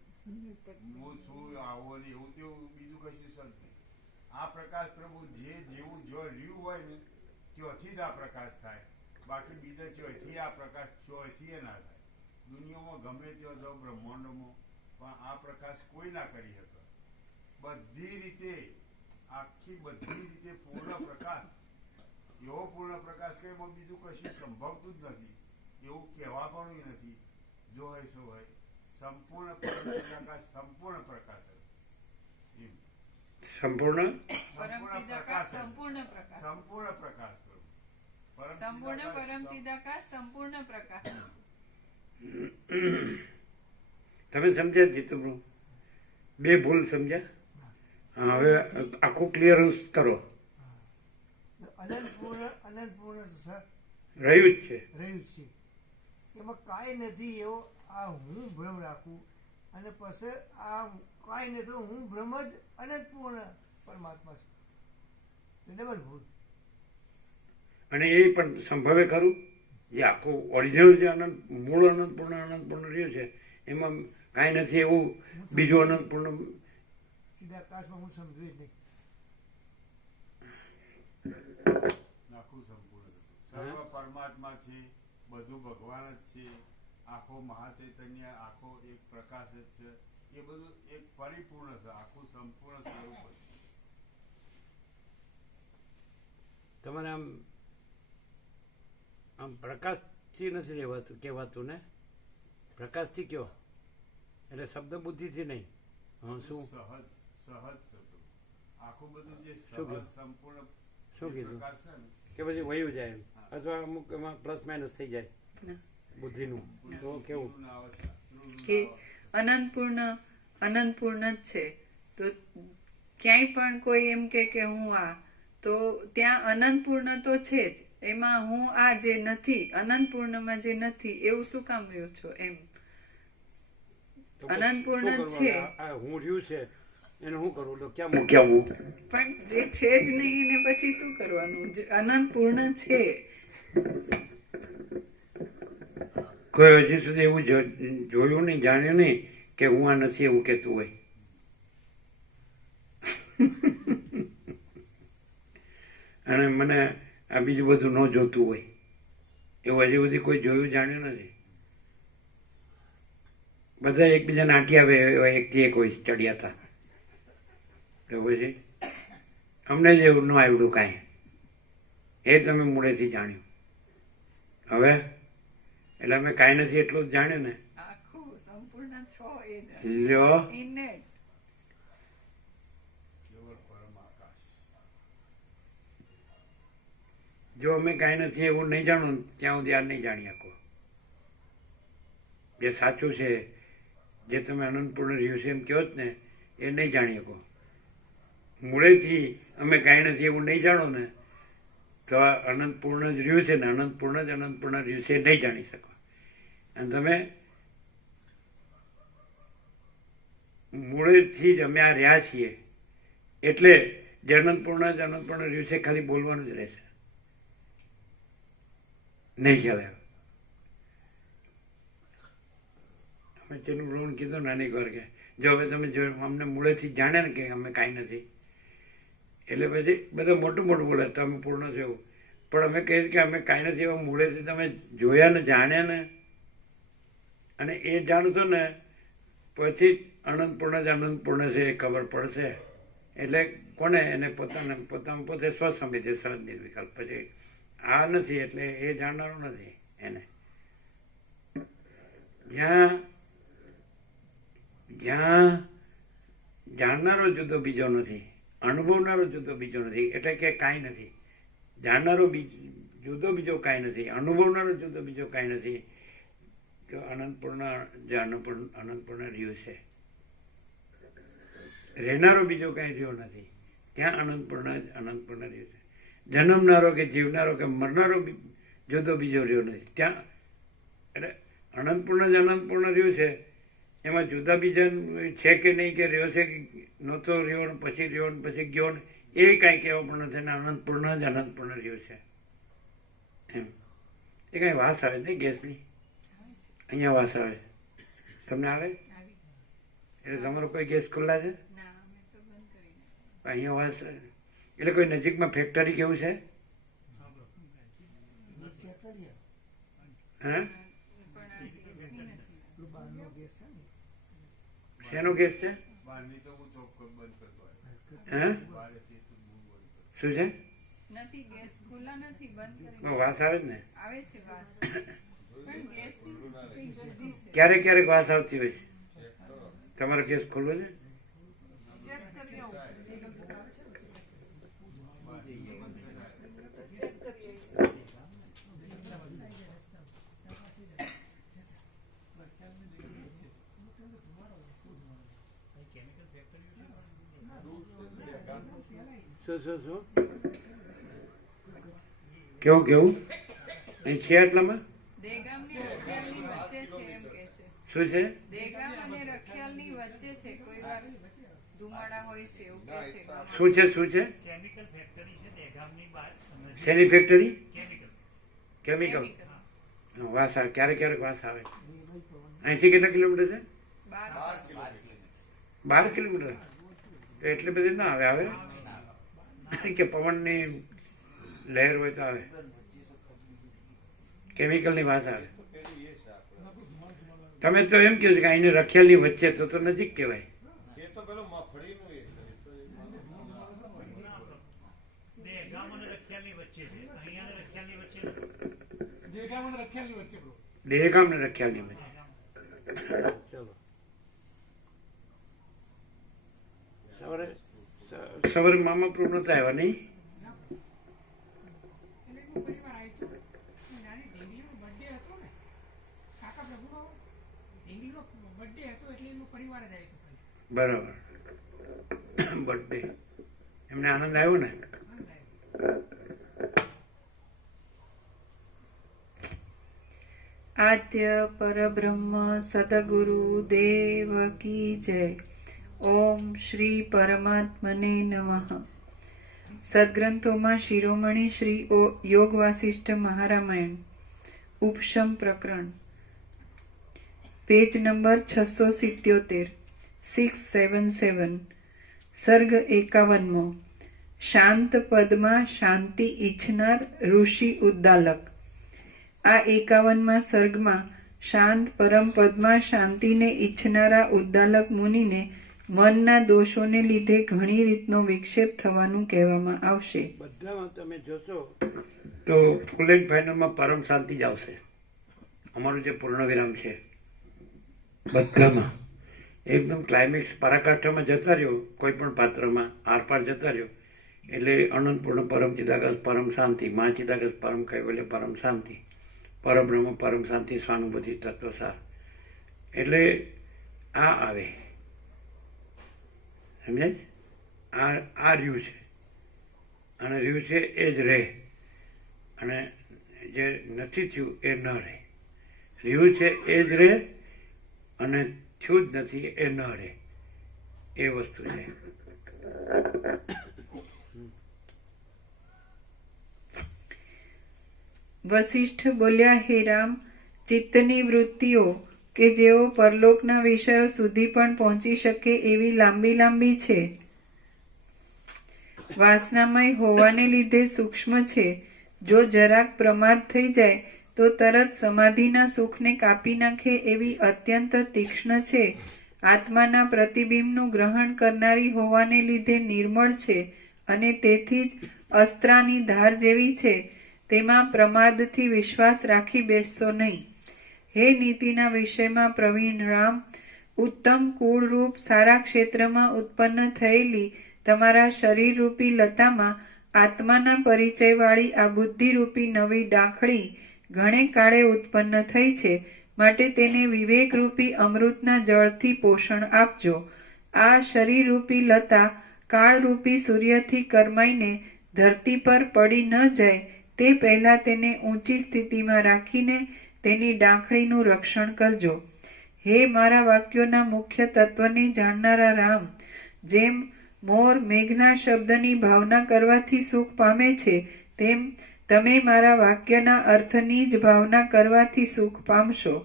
હું શું આવો ને એવું તેવું બીજું કશું છે જ નહીં. આ પ્રકાશ પ્રભુ જે જેવું જો રહ્યું હોય ને ત્યાંથી જ આ પ્રકાશ થાય. બાકી બીજા ચોથી આ પ્રકાશ ચોથી એ ના થાય. દુનિયામાં ગમે ત્યાં જાઓ બ્રહ્માંડોમાં, પણ આ પ્રકાશ કોઈ ના કરી શકે. બધી રીતે આખી બધી રીતે પૂર્ણ પ્રકાશ, એવો પૂર્ણ પ્રકાશ કે એમાં બીજું કશું સંભવતું જ નથી. એવું કહેવા પણ નથી. જો હોય શું હોય, સંપૂર્ણ પ્રકાશ સંપૂર્ણ પ્રકાશ એમ સંપૂર્ણ પરમચિદાકાશ સંપૂર્ણ પ્રકાશ. સંપૂર્ણ પ્રકાશ સંપૂર્ણ પરમચિદાકાશ સંપૂર્ણ પ્રકાશ. તમે સમજ્યા જીતુભાઈ? બે ભૂલ સમજ્યા? હા, હવે આખું ક્લિયરન્સ કરો. અનંતપૂર્ણ રહ્યું જ છે. રહ્યું છે. એમાં કાંઈ નથી એવો આ હું ભ્રમ રાખું, અને પછી આ કાંઈ નથી હું ભ્રમ જ અનંતપૂર્ણ પરમાત્મા છું. ડબલ ભૂલ. અને એ પણ સંભવે ખરું? જે આખું ઓરિજિનલ જે અનંત મૂળ અનંતપૂર્ણ રહ્યું છે એમાં કાંઈ નથી એવું બીજું અનંતપૂર્ણ ચિદાકાશમાં હું સમજુ જ નહીં. આખું સંપૂર્ણ સર્વ પરમાત્મા છે, બધું ભગવાન જ છે, આખો મહાચૈતન્ય આખો એક પ્રકાશ જ છે. એ બધું એક પરિપૂર્ણ છે, આખું સંપૂર્ણ સ્વરૂપ છે. તમારે આમ પ્રકાશથી નથી રહેવાતું કહેવાતું ને? પ્રકાશથી કયો એટલે શબ્દ બુદ્ધિથી નહીં. હા, શું સહજ છે બધું. આખું બધું જે શું સહજ કીધું? સંપૂર્ણ શું કીધું? પ્રકાશ છે ને કે પછી વયું જાય એમ, અથવા અમુક એમાં પ્લસ માઇનસ થઈ જાય ના. બુદ્ધિનું, તો કેવું? શત્રુનું ના આવે, શત્રુનું કે ના આવે. અનંતપૂર્ણ જ છે. તો ક્યાંય પણ કોઈ એમ કે હું આ, તો ત્યાં અનંતપૂર્ણ તો છે જ. એમાં હું આ જે નથી, અનંતપૂર્ણમાં જે નથી એવું શું કામ રહ્યો છો એમ? તો પછી અનંતપૂર્ણ શું જ કરવું? છે. આ હું રહ્યું છે એને શું કરવું? તો ક્યાં મૂક્યા? પણ જે છે જ નહીં એને પછી શું કરવાનું? જે અનંતપૂર્ણ છે. કોઈ હજી સુધી એવું જોયું નહીં, જાણ્યું નહીં કે હું આ નથી એવું કહેતું હોય. અને મને આ બીજું બધું ન જોતું હોય એવું હજી સુધી કોઈ જોયું જાણ્યું નથી. બધા એકબીજાને આંટી આવે એકથી એક હોય ચડ્યા હતા. તો પછી અમને જ એવું ન આવડ્યું કાંઈ, એ તમે મૂળેથી જાણ્યું. હવે એટલે અમે કાંઈ નથી એટલું જ જાણ્યું ને. આખું સંપૂર્ણ છો એ જ. લ્યો, ઇનેટ. કેવળ પરમ આકાશ. જો અમે કાંઈ નથી એવું નહીં જાણવું ત્યાં સુધી આ નહીં જાણી શકો. જે સાચું છે, જે તમે અનંતપૂર્ણ રહ્યું છે એમ કહો જ ને, એ નહીં જાણી શકો. મૂળેથી અમે કાંઈ નથી એવું નહીં જાણો ને તો આ અનંતપૂર્ણ જ રહ્યું છે ને અનંતપૂર્ણ રહ્યું છે એ નહીં જાણી શકો. અને તમે મૂળેથી જ અમે આ રહ્યા છીએ એટલે જે અનંતપૂર્ણ રહ્યું છે ખાલી બોલવાનું જ રહેશે, નહીં ખ્યાલ આવે. અમે તેનું ગ્રહણ કીધું નાની વાર કે જો હવે તમે જો અમને મૂળેથી જાણ્યા ને કે અમે કાંઈ નથી, એટલે પછી બધા મોટું મોટું બોલે તમે પૂર્ણ છો એવું. પણ અમે કહીએ કે અમે કાંઈ નથી એવા મૂળેથી તમે જોયા ને જાણ્યા ને, અને એ જાણશો ને પછી અનંતપૂર્ણ જ અનંતપૂર્ણ છે એ ખબર પડશે. એટલે કોને? એને પોતાનું પોતે સ્વસંવેદી સહજ નિર્વિકલ્પ. પછી આ નથી એટલે એ જાણનારું નથી એને. જ્યાં જાણનારો જુદો બીજો નથી, અનુભવનારો જુદો બીજો નથી, એટલે કે કાંઈ નથી. જાણનારો જુદો બીજો કાંઈ નથી, અનુભવનારો જુદો બીજો કાંઈ નથી. તો અનંતપૂર્ણ જે અનંતપૂર્ણ રહ્યું છે, રહેનારો બીજો કાંઈ રહ્યો નથી. ત્યાં અનંતપૂર્ણ જ અનંતપૂર્ણ રહ્યું છે. જન્મનારો કે જીવનારો કે મરનારો જુદો બીજો રહ્યો નથી ત્યાં. એટલે અનંતપૂર્ણ જ અનંતપૂર્ણ રહ્યું છે. એમાં જુદા બીજા છે કે નહીં, કે રહ્યો છે કે નહોતો રહ્યો ને પછી રહ્યો ને પછી ગયો ને, એ કાંઈ કહેવા પણ નથી. ને અનંતપૂર્ણ જ અનંતપૂર્ણ રહ્યું છે એમ. એ કાંઈ વાસ આવે નહીં ગેસની? અહીંયા વાસ આવે. તમને આવે? એટલે તમારો કોઈ ગેસ ખુલ્લા છે? અહીંયા વાસ એટલે કોઈ નજીકમાં ફેક્ટરી કેવું છે? હા, શેનો ગેસ છે? બહારની તો હું ચોખ્ખો બંધ કરતો આવ્યો. હા, બહારથી તો હું બંધ કરતો. શું છે? નથી, ગેસ ખુલ્લા નથી, બંધ કરી વાસ આવે જ ને? આવે છે વાસ, પણ ગેસની કંઈક જુદી છે. ક્યારેક ક્યારેક વાસ આવતી હોય છે. તમારો ગેસ ખુલ્લો છે? શું કેવું કેવું અહીં છે આટલામાં? દેગામની રખિયાલની વચ્ચે છે એમ કે છે. શું છે? દેગામ અને રખિયાલની વચ્ચે છે, કોઈ વાર ધુમાડા હોય છે એવું કે છે. શું છે? શું છે? કેમિકલ ફેક્ટરી છે દેગામની બહાર. શેની ફેક્ટરી? કેમિકલ. કેમિકલ. વાસ આવે, ક્યારેક ક્યારેક વાસ આવે. અહીંથી કેટલા કિલોમીટર છે? 12 કિલોમીટર. તો એટલી બધી ના આવે. આવે કે પવનની લહેર હોય તો આવે. કેમિકલની વાસ આવે. તમે તો એમ કહો છો કે અહીંને રખિયાલની વચ્ચે, તો નજીક કહેવાય. દેગામ અને રખિયાલની વચ્ચે છે. અહીંયા અને રખિયાલની વચ્ચે નથી. દહેગામ ને રખિયાલની વચ્ચે. ચલો સવારે મામા પ્રૂફ નતા આવ્યા નહીં? બરાબર, બર્થડે એમને આનંદ આવ્યો ને? આદ્ય પરબ્રહ્મ સદગુરુ દેવ કી જય. ઓમ શ્રી પરમાત્મને નમઃ. સદગ્રંથોમાં શિરોમણી શ્રી યોગ વાસિષ્ઠ મહારામાયણ ઉપશમ પ્રકરણ, પેજ નંબર 677, 677, સર્ગ 51મો. શાંત પદમાં શાંતિ ઈચ્છનાર ઋષિ ઉદ્દાલક. આ 51મા સર્ગમાં શાંત પરમ પદમાં શાંતિને ઈચ્છનારા ઉદ્દાલક મુનિને મનના દોષોને લીધે ઘણી રીતનો વિક્ષેપ થવાનું કહેવામાં આવશે. બધામાં તમે જોશો તો ફૂલ એન્ડ ફાઇનલમાં પરમ શાંતિ જ આવશે. અમારું જે પૂર્ણ વિરામ છે બધામાં એકદમ ક્લાઇમેક્સ પરાકાષ્ઠામાં જતા રહ્યો, કોઈ પણ પાત્રમાં આરપાર જતા રહ્યો એટલે અનંતપૂર્ણ પરમ ચિદાકાશ પરમ શાંતિ, મા ચિદાકાશ પરમ કૈવલ્ય પરમ શાંતિ, પરબ્રહ્મ પરમ શાંતિ, સ્વાનુભૂતિ તત્વસાર. એટલે આ આવે, સમજાય? આ રહ્યું છે અને રહ્યું છે એ જ રહે, અને જે નથી થયું એ ન રહે. રહ્યું છે એ જ રહે અને થયું જ નથી એ ન રહે. એ વસ્તુ છે. વશિષ્ઠ બોલ્યા, હે રામ, ચિત્તની વૃત્તિઓ કે જેઓ પરલોકના વિષયો સુધી પણ પહોંચી શકે એવી લાંબી લાંબી છે. વાસનામય હોવાને લીધે સૂક્ષ્મ છે. જો જરાક પ્રમાદ થઈ જાય તો તરત સમાધિના સુખને કાપી નાખે એવી અત્યંત તીક્ષ્ણ છે. આત્માના પ્રતિબિંબનું ગ્રહણ કરનારી હોવાને લીધે નિર્મળ છે અને તેથી જ અસ્ત્રાની ધાર જેવી છે. તેમાં પ્રમાદથી વિશ્વાસ રાખી બેસશો નહીં. હે નીતિના વિષયમાં પ્રવીણ રામ, ઉત્તમ કુળરૂપ સારા ક્ષેત્રમાં ઉત્પન્ન થયેલી તમારા શરીરરૂપી લતામાં આત્માના પરિચયવાળી આ બુદ્ધિરૂપી નવી ડાંખળી ઘણે કાળે ઉત્પન્ન થઈ છે. માટે તેને વિવેકરૂપી અમૃતના જળથી પોષણ આપજો. આ શરીરરૂપી લતા કાળરૂપી સૂર્યથી કરમાઈને ધરતી પર પડી ન જાય તે પહેલાં તેને ઊંચી સ્થિતિમાં રાખીને તેની ડાંખળીનું રક્ષણ કરજો. હે મારા વાક્યોના મુખ્ય તત્વને જાણનારા રામ, જેમ મોર મેઘના શબ્દની ભાવના કરવાથી સુખ પામે છે, તેમ તમે મારા વાક્યના અર્થની જ ભાવના કરવાથી સુખ પામશો.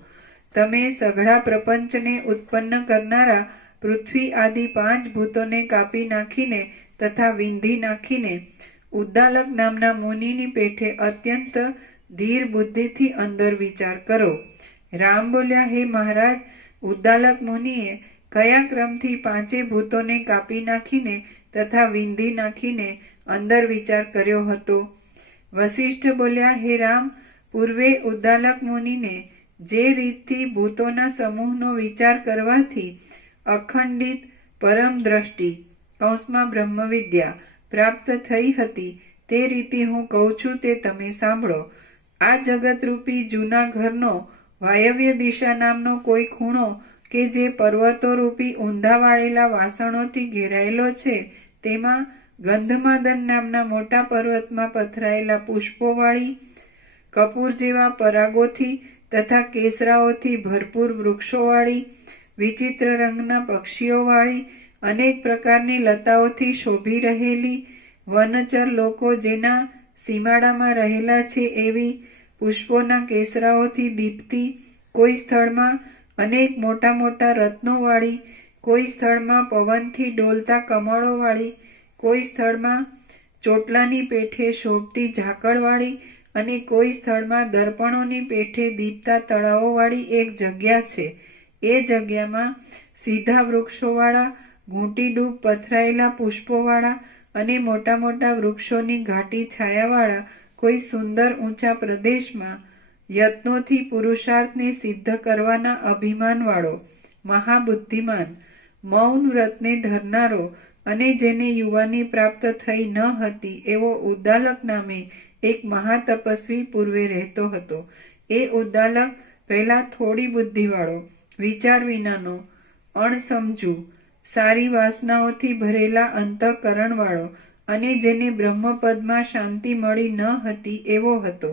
તમે સઘળા પ્રપંચને ઉત્પન્ન કરનારા પૃથ્વી આદિ 5 ભૂતોને કાપી નાખીને તથા વિંધી નાખીને ઉદ્દાલક નામના મુનિની પેઠે અત્યંત ધીર બુદ્ધિથી અંદર વિચાર કરો. રામ બોલ્યા, હે મહારાજ, ઉદ્દાલક મુનિએ કયા ક્રમથી 5 ભૂતોને કાપી નાખીને તથા વિંધી નાખીને અંદર વિચાર કર્યો હતો? વશિષ્ઠ બોલ્યા, હે રામ, પૂર્વે ઉદ્દાલક મુનિને જે રીતથી ભૂતોના સમૂહનો વિચાર કરવાથી અખંડિત પરમ દ્રષ્ટિ બ્રહ્મવિદ્યા પ્રાપ્ત થઈ હતી તે રીતે હું કહું છું તે તમે સાંભળો. આ જગતરૂપી જૂના ઘરનો વાયવ્ય દિશા નામનો કોઈ ખૂણો કે જે પર્વતો રૂપી ઊંધા વાળેલા વાસણોથી ઘેરાયેલો છે, તેમાં ગંધમાદન નામના મોટા પર્વતમાં પથરાયેલા પુષ્પોવાળી, કપૂર જેવા પરાગોથી તથા કેસરાઓથી ભરપૂર વૃક્ષોવાળી, વિચિત્ર રંગના પક્ષીઓવાળી, અનેક પ્રકારની લતાઓથી શોભી રહેલી, વનચર લોકો જેના સીમાડામાં રહેલા છે એવી પુષ્પોના કેસરાઓથી દીપતી, કોઈ સ્થળમાં અનેક મોટા મોટા રત્નોવાળી, કોઈ સ્થળમાં પવનથી ડોલતા કમળોવાળી, કોઈ સ્થળમાં ચોટલાની પેઠે શોભતી ઝાકળવાળી અને કોઈ સ્થળમાં દર્પણોની પેઠે દીપતા તળાવોવાળી એક જગ્યા છે. એ જગ્યામાં સીધા વૃક્ષોવાળા, ઘૂંટીડૂબ પથરાયેલા પુષ્પોવાળા અને મોટા મોટા વૃક્ષોની ઘાટી છાયાવાળા કોઈ સુંદર ઊંચા પ્રદેશમાં યત્નોથી પુરુષાર્થને સિદ્ધ કરવાના અભિમાનવાળો મહાબુદ્ધિમાન, મૌન વ્રતને ધરનારો અને જેને યુવાની પ્રાપ્ત થઈ ન હતી એવો ઉદ્દાલક નામે એક મહાતપસ્વી પૂર્વે રહેતો હતો. એ ઉદ્દાલક પહેલા થોડી બુદ્ધિવાળો, વિચાર વિનાનો, અણસમજુ, સારી વાસનાઓથી ભરેલા અંતઃકરણવાળો અને જેને બ્રહ્મપદમાં શાંતિ મળી ન હતી એવો હતો.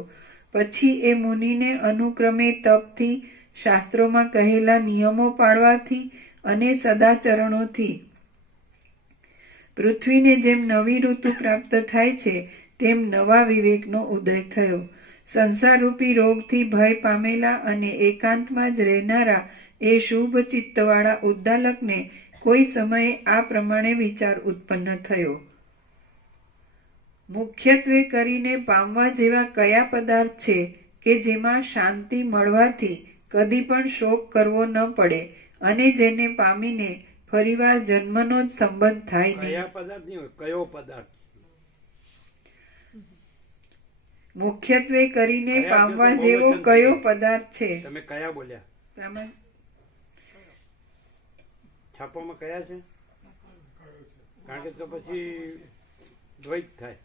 પછી એ મુનિને અનુક્રમે તપથી, શાસ્ત્રોમાં કહેલા નિયમો પાળવાથી અને સદાચરણોથી પૃથ્વીને જેમ નવી ઋતુ પ્રાપ્ત થાય છે તેમ નવા વિવેકનો ઉદય થયો. સંસારરૂપી રોગથી ભય પામેલા અને એકાંતમાં જ રહેનારા એ શુભ ચિત્તવાળા ઉદ્દાલકને કોઈ સમયે આ પ્રમાણે વિચાર ઉત્પન્ન થયો. મુખ્યત્વે કરીને પામવા જેવા કયા પદાર્થ છે કે જેમાં શાંતિ મળવાથી કદી પણ શોક કરવો ન પડે અને જેને પામીને ફરીવાર જન્મનો જ સંબંધ થાય નહીં? કયા પદાર્થ નહીં હોય, કયો પદાર્થ? મુખ્યત્વે કરીને પામવા જેવો કયો પદાર્થ છે? તમે કયા બોલ્યા? આમાં છાપામાં કયા છે? કારણ કે તો પછી દ્વૈત થાય.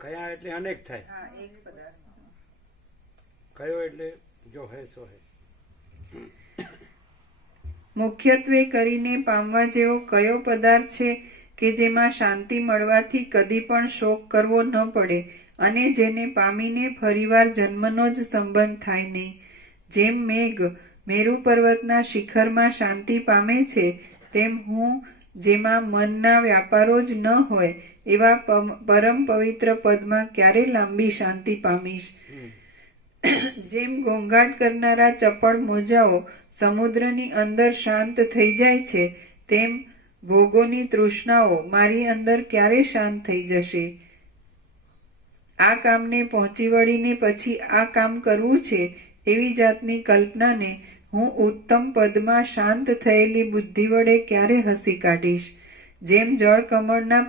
કયા એટલે અનેક થાય. હા, એક પદાર્થ. કયો એટલે જો હે સો હે. મુખ્યત્વે કરીને પામવા જેવો કયો પદાર્થ છે કે જેમાં શાંતિ મળવાથી કદી પણ શોક કરવો ન પડે અને જેને પામીને ફરીવાર જન્મનો જ સંબંધ થાય નહીં? જેમ મેઘ મેરુ પર્વતના શિખરમાં શાંતિ પામે છે તેમ હું જેમાં મનના વ્યાપારો જ ન હોય એવા પરમ પવિત્ર પદમાં ક્યારે લાંબી શાંતિ પામીશ? જેમ ઘોંઘાટ કરનારા ચપળ મોજાઓ સમુદ્રની અંદર શાંત થઈ જાય છે, તેમ ભોગોની તૃષ્ણાઓ મારી અંદર ક્યારે શાંત થઈ જશે? આ કામને પહોંચી વળીને પછી આ કામ કરવું છે એવી જાતની કલ્પનાને હું ઉત્તમ પદમાં શાંત થયેલી બુદ્ધિ વડે ક્યારે હસી કાઢીશ? જેમ જળ કમળના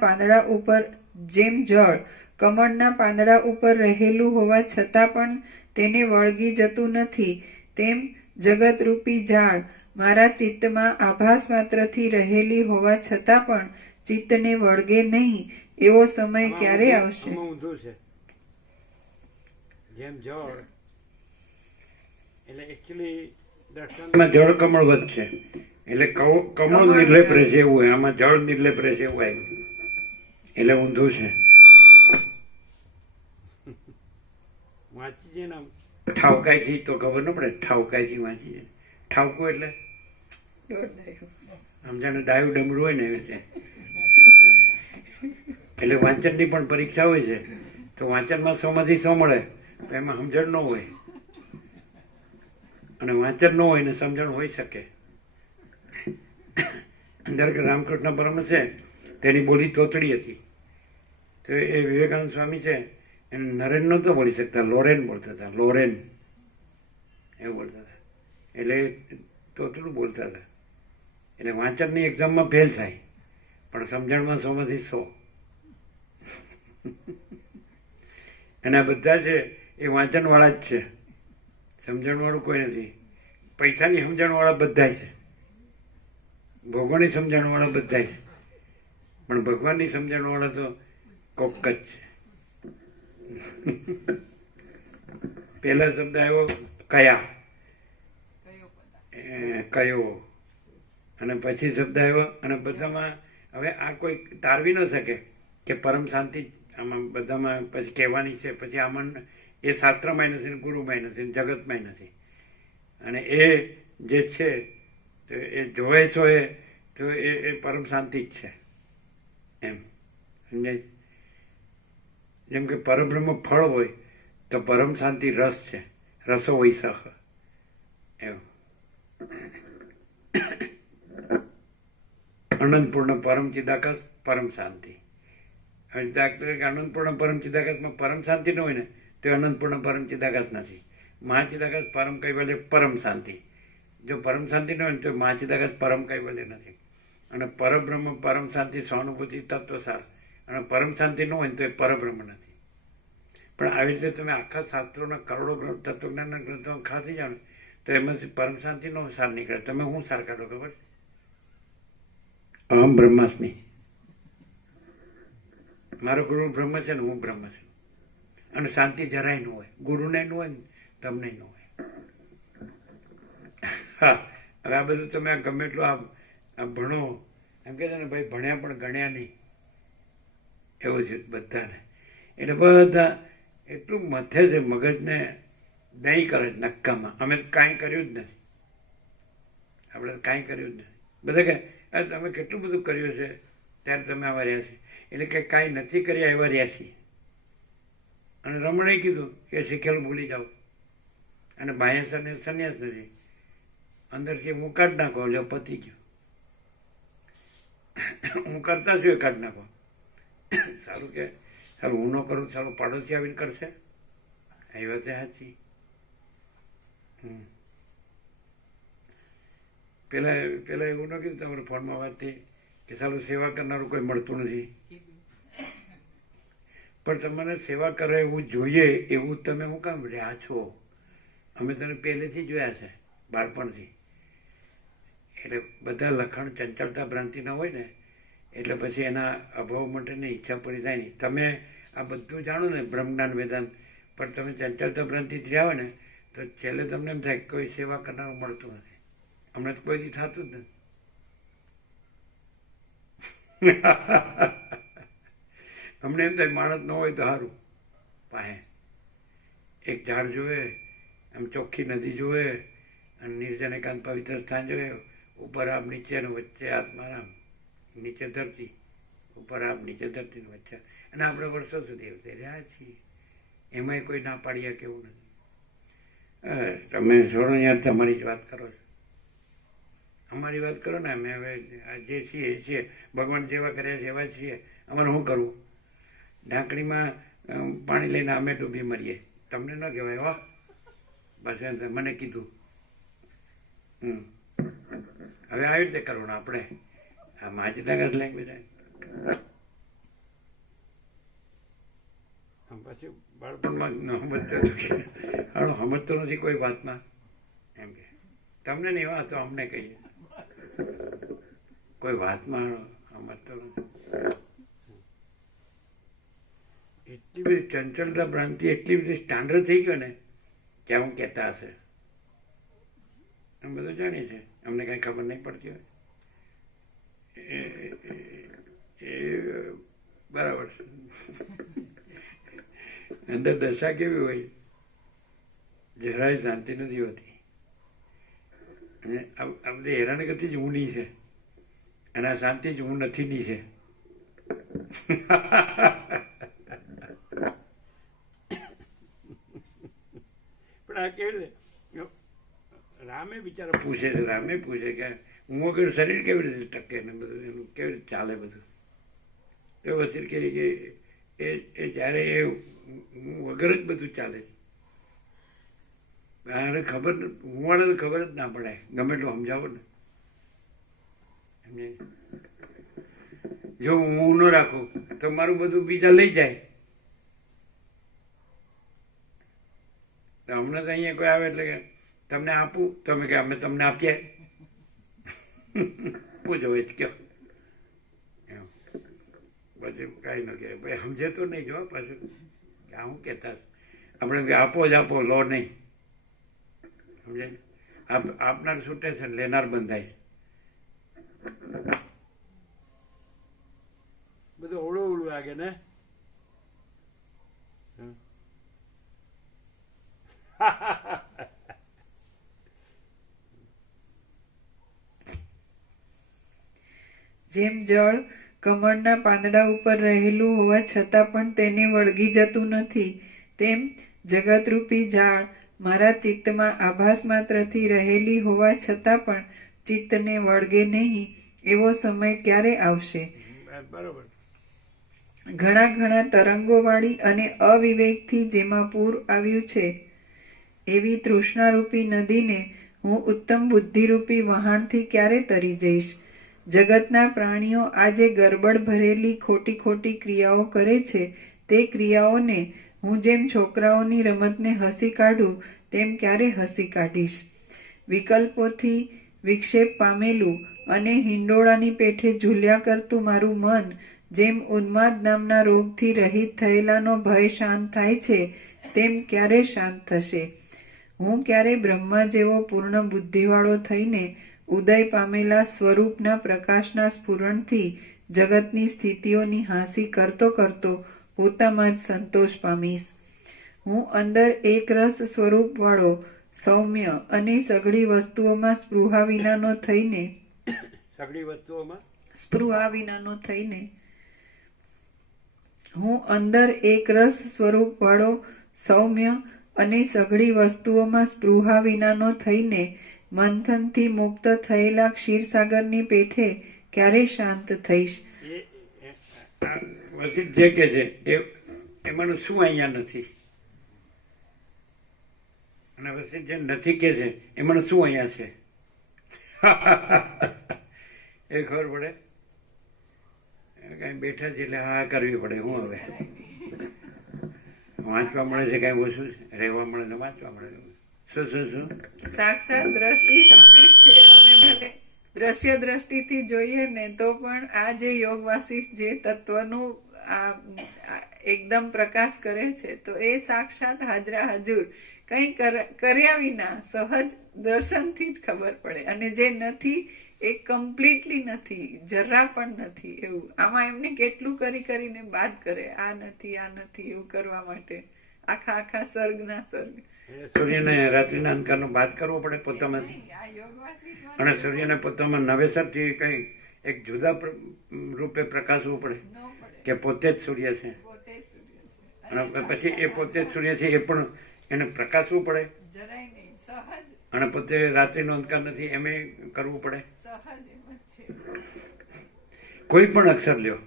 પાંદડા ઉપર રહેલું હોવા છતાં પણ તેને વળગી જતું નથી, તેમ જગતરૂપી ઝાડ મારા ચિત્તમાં આભાસ માત્રથી રહેલી હોવા છતાં પણ ચિત્તને વળગે નહીં એવો સમય ક્યારે આવશે? ઊંધું છે. જેમ જળ એટલે એકચ્યુઅલી દર્શનમાં જળ કમળવત છે, એટલે કમળ નિર્લેપ રહેશે એવું હોય, આમાં જળ નિર્લેપ રહેશે એવું આવ્યું, એટલે ઊંધું છે. વાંચી છે ને ઠાવકાઈથી તો ખબર ન પડે, ઠાવકાઈથી વાંચી છે. ઠાવકું એટલે આમ જાણે ડાયું ડમરું હોય ને એવી રીતે. એટલે વાંચનની પણ પરીક્ષા હોય છે, તો વાંચનમાં 100માંથી 100 મળે તો એમાં સમજણ ન હોય, અને વાંચન ન હોય ને સમજણ હોઈ શકે. અંદર કે રામકૃષ્ણ પરમહંસ છે તેની બોલી તોતડી હતી, તો એ વિવેકાનંદ સ્વામી છે એને નરેન નહોતો બોલી શકતા, લોરેન બોલતા હતા, લોરેન એવું બોલતા હતા, એટલે તોતડું બોલતા હતા. એટલે વાંચનની એક્ઝામમાં ફેલ થાય પણ સમજણમાં 100માંથી 100. અને આ બધા છે એ વાંચનવાળા જ છે, સમજણવાળું કોઈ નથી. પૈસાની સમજણવાળા બધા છે, ભોગવવાની સમજણવાળા બધા છે, પણ ભગવાનની સમજણવાળા તો કોક જ છે. પહેલા શબ્દ આવ્યો કયા, કયો, અને પછી શબ્દ આવ્યો, અને બધામાં હવે આ કોઈ તારવી ન શકે કે પરમ શાંતિ આમાં બધામાં પછી કહેવાની છે, પછી આમાં એ શાસ્ત્રમાંય નથી, ગુરુમાંય નથી, જગતમાંય નથી. અને એ જે છે તો એ જોવે છો એ તો એ પરમ શાંતિ જ છે એમ સમજાય. જેમ કે પરબ્રહ્મ ફળ હોય તો પરમ શાંતિ રસ છે, રસો વૈસખ એવું. અનંતપૂર્ણ પરમ ચિદાકાશ પરમ શાંતિ. હવે દાખલા કે અનંતપૂર્ણ પરમ ચિદાકાશમાં પરમ શાંતિ ન હોય ને તો અનંતપૂર્ણ પરમ ચિદાકાશ નથી. મહાચિદાકાશ પરમ કૈવલ્ય પરમ શાંતિ. જો પરમ શાંતિ ન હોય ને તો મહાચિદાકાશ પરમ કૈવલ્ય નથી. અને પરબ્રહ્મ પરમ શાંતિ સહાનુભૂતિ તત્વસાર, અને પરમ શાંતિ ન હોય ને તો એ પરબ્રહ્મ નથી. પણ આવી રીતે તમે આખા શાસ્ત્રોના કરોડો તત્વજ્ઞાનના ગ્રંથો ખાતી જાઓ ને તો એમાંથી પરમ શાંતિનો સાર નીકળે. તમે શું સાર કાઢો ખબર? અહમ બ્રહ્માસ્મિ, મારો ગુરુ બ્રહ્મ છે ને હું બ્રહ્મ છું. અને શાંતિ જરાય ન હોય, ગુરુને ન હોય ને તમને ન હોય. હા, હવે આ બધું તમે ગમે એટલું આ ભણો, એમ કહે છે ને ભાઈ ભણ્યા પણ ગણ્યા નહીં, એવું છે બધાને. એટલે બધા એટલું મથે છે, મગજને દહીં કરે છે નક્કામાં. અમે કાંઈ કર્યું જ નથી, આપણે કાંઈ કર્યું જ નથી. બધા કહે તમે કેટલું બધું કર્યું છે ત્યારે તમે આવા રહ્યા છે, એટલે કે કાંઈ નથી કર્યા એવા રહ્યા છીએ. અને રમણે કીધું કે શીખેલું ભૂલી જાઓ, અને બાહ્ય સંન્યાસ નથી, અંદરથી હું કાઢી નાખો એટલે પતી ગયો. હું કરતા છું એ કાઢી નાખો. સારું કે સારું હું ન કરું, સારું પાડોશી આવીને કરશે, એ વાત સાચી. પેલા એવું ન કીધું તમારા ફોનમાં વાત થઈ કે સારું સેવા કરનારું કોઈ મળતું નથી, પણ તમારે સેવા કરે એવું જોઈએ એવું તમે શું કામ રહ્યા છો? અમે તને પહેલેથી જોયા છે, બાળપણથી. એટલે બધા લખાણ ચંચળતા ભ્રાંતિના હોય ને એટલે પછી એના અભાવ માટેની ઈચ્છા પૂરી થાય નહીં. તમે આ બધું જાણો ને બ્રહ્મજ્ઞાન વેદાંત, પણ તમે ચંચળતા ભ્રાંતિથી રહ્યા હોય ને તો છેલ્લે તમને એમ થાય કોઈ સેવા કરનારું મળતું નથી. હમણાં તો કોઈથી થતું જ નથી. અમને એમ થાય માણસ ન હોય તો સારું, પાસે એક ઝાડ જોવે, આમ ચોખ્ખી નદી જોવે, અને નિર્જન એકાંત પવિત્ર સ્થાન જોવે, ઉપર આમ નીચે અને વચ્ચે આત્મારામ, નીચે ધરતી, ઉપર આપ, નીચે ધરતીની વચ્ચે. અને આપણે વર્ષો સુધી એવું રહ્યા છીએ, એમાંય કોઈ ના પાડ્યા કેવું નથી. તમે છોડો યાર, તમારી જ વાત કરો છો, અમારી વાત કરો ને. અમે હવે આ જે છીએ એ છીએ, ભગવાન જેવા કર્યા છે એવા છીએ. અમારે શું કરવું? ઢાંકણીમાં પાણી લઈને અમે ડૂબી મરીએ, તમને ન કહેવાય હો. બસ મને કીધું. હવે આવી રીતે કરવું આપણે. આ માજીનગર લેંગ્વેજ પછી બાળપણમાં સમજતો નથી કોઈ વાતમાં, એમ કે તમને નહીં વાત તો અમને કહીએ, કોઈ વાતમાં સમજતો નથી. એટલી બધી ચંચળતા ભ્રાંતિ, એટલી બધી સ્ટાન્ડર્ડ થઈ ગયો ને કે હું કહેતા હશે. અમે બધું જાણીએ છીએ, અમને કાંઈ ખબર નહીં પડતી હોય. એ બરાબર છે. અંદર દશા કેવી હોય, જરાય શાંતિ નથી હોતી. અને આ બધી હેરાનગતિ જ ઊંડી છે, અને આ શાંતિ જ હું નથીની છે. પણ આ કેવી રીતે રામે બિચારા પૂછે છે, રામે પૂછે કે હું વગર શરીર કેવી રીતે ટકે ને બધું એનું કેવી રીતે ચાલે બધું. તો વસીર કહે કે એ જ્યારે એ હું વગર જ બધું ચાલે છે. આને ખબર, હું વાળાને ખબર જ ના પડે, ગમે એટલું સમજાવો ને. જો હું ન રાખું તો મારું બધું બીજા લઈ જાય. તો હમણાં તો અહીંયા કોઈ આવે એટલે કે તમને આપું, તમે કે અમે તમને આપીએ. પૂછો એ જ કહો. પછી કાંઈ ન કહે, ભાઈ સમજે તો નહીં. જો પાછું હું કહેતા આપણે આપો જ આપો, લો નહીં. સમજે? આપનાર છૂટે છે, લેનાર બંધાય. બધું ઓળું ઓળું લાગે ને. જેમ જળ કમળના પાંદડા ઉપર રહેલું હોવા છતાં પણ તેને વળગી જતું નથી, તેમ જગતરૂપી ઝાડ મારા ચિત્તમાં આભાસ માત્રથી રહેલી હોવા છતાં પણ ચિત્તને વળગે નહીં, એવો સમય ક્યારે આવશે? બરોબર. ઘણા ઘણા તરંગોવાળી અને અવિવેકથી જેમાં પૂર આવ્યું છે, એવી તૃષ્ણારૂપી નદીને હું ઉત્તમ બુદ્ધિરૂપી વહાણથી ક્યારે તરી જઈશ? જગતના પ્રાણીઓ આજે ગરબડ ભરેલી ખોટી ખોટી ક્રિયાઓ કરે છે, તે ક્રિયાઓને હું જેમ છોકરાઓની રમતને હસી કાઢું તેમ ક્યારે હસી કાઢીશ? વિકલ્પોથી વિક્ષેપ પામેલું અને હિંડોળાની પેઠે ઝૂલ્યા કરતું મારું મન જેમ ઉન્માદ નામના રોગથી રહિત થયેલાનો ભય શાંત થાય છે, તેમ ક્યારે શાંત થશે? હું ક્યારે બ્રહ્મા જેવો પૂર્ણ બુદ્ધિવાળો થઈને ઉદય પામેલા સ્વરૂપના પ્રકાશના સ્ફુરણથી જગતની સ્થિતિઓની હાંસી કરતો કરતો પોતામાં જ સંતોષ પામીશ? હું અંદર એક રસ સ્વરૂપવાળો સૌમ્ય અને સઘળી વસ્તુઓમાં સ્પૃહા વિનાનો થઈને હું અંદર એક રસ સ્વરૂપવાળો સૌમ્ય અને સઘળી વસ્તુઓમાં સ્પૃહા વિનાનો થઈને મંથનથી મુક્ત થયેલા ક્ષીરસાગરની પેઠે ક્યારે શાંત થઈશ? વસીત જે કે છે એમાંનું શું અહીંયા નથી? અને વસીત જે નથી કે છે એમાંનું શું અહીંયા છે? એ ખબર પડે. કઈ બેઠા છે એટલે હા કરવી પડે. હું હવે વાંચવા મળે છે કઈ ઓછું છે, રહેવા મળે ને વાંચવા મળે. શું શું શું સાક્ષાત દ્રષ્ટિ સામી છે. અમે ભલે દ્રશ્ય દ્રષ્ટિથી જોઈએ ને તો પણ આ જે યોગ વાસિષ્ઠ જે તત્વનું આ એકદમ પ્રકાશ કરે છે, તો એ સાક્ષાત હાજરા હાજુર કંઈ કર્યા વિના સહજ દર્શનથી જ ખબર પડે. અને જે નથી એ કમ્પ્લીટલી નથી, જરા પણ નથી એવું. આમાં એમને કેટલું કરીને બાદ કરે, આ નથી આ નથી એવું કરવા માટે આખા સર્ગના સર્ગ. સૂર્યને રાત્રિના અંધકારનો બાદ કરવો પડે પોતામાંથી, અને સૂર્યને પોતામાં નવેસરથી કઈ એક જુદા રૂપે પ્રકાશવું પડે ન પડે, કે પોતે જ સૂર્ય છે પોતે જ સૂર્ય છે. અને પછી એ પોતે જ સૂર્ય છે એ પણ એને પ્રકાશવું પડે જરાય નહીં, સહજ અને પોતે રાત્રિનો અંધકાર નથી એમ કરવું પડે. સહજ એમ જ છે. કોઈ પણ અક્ષર લ્યો,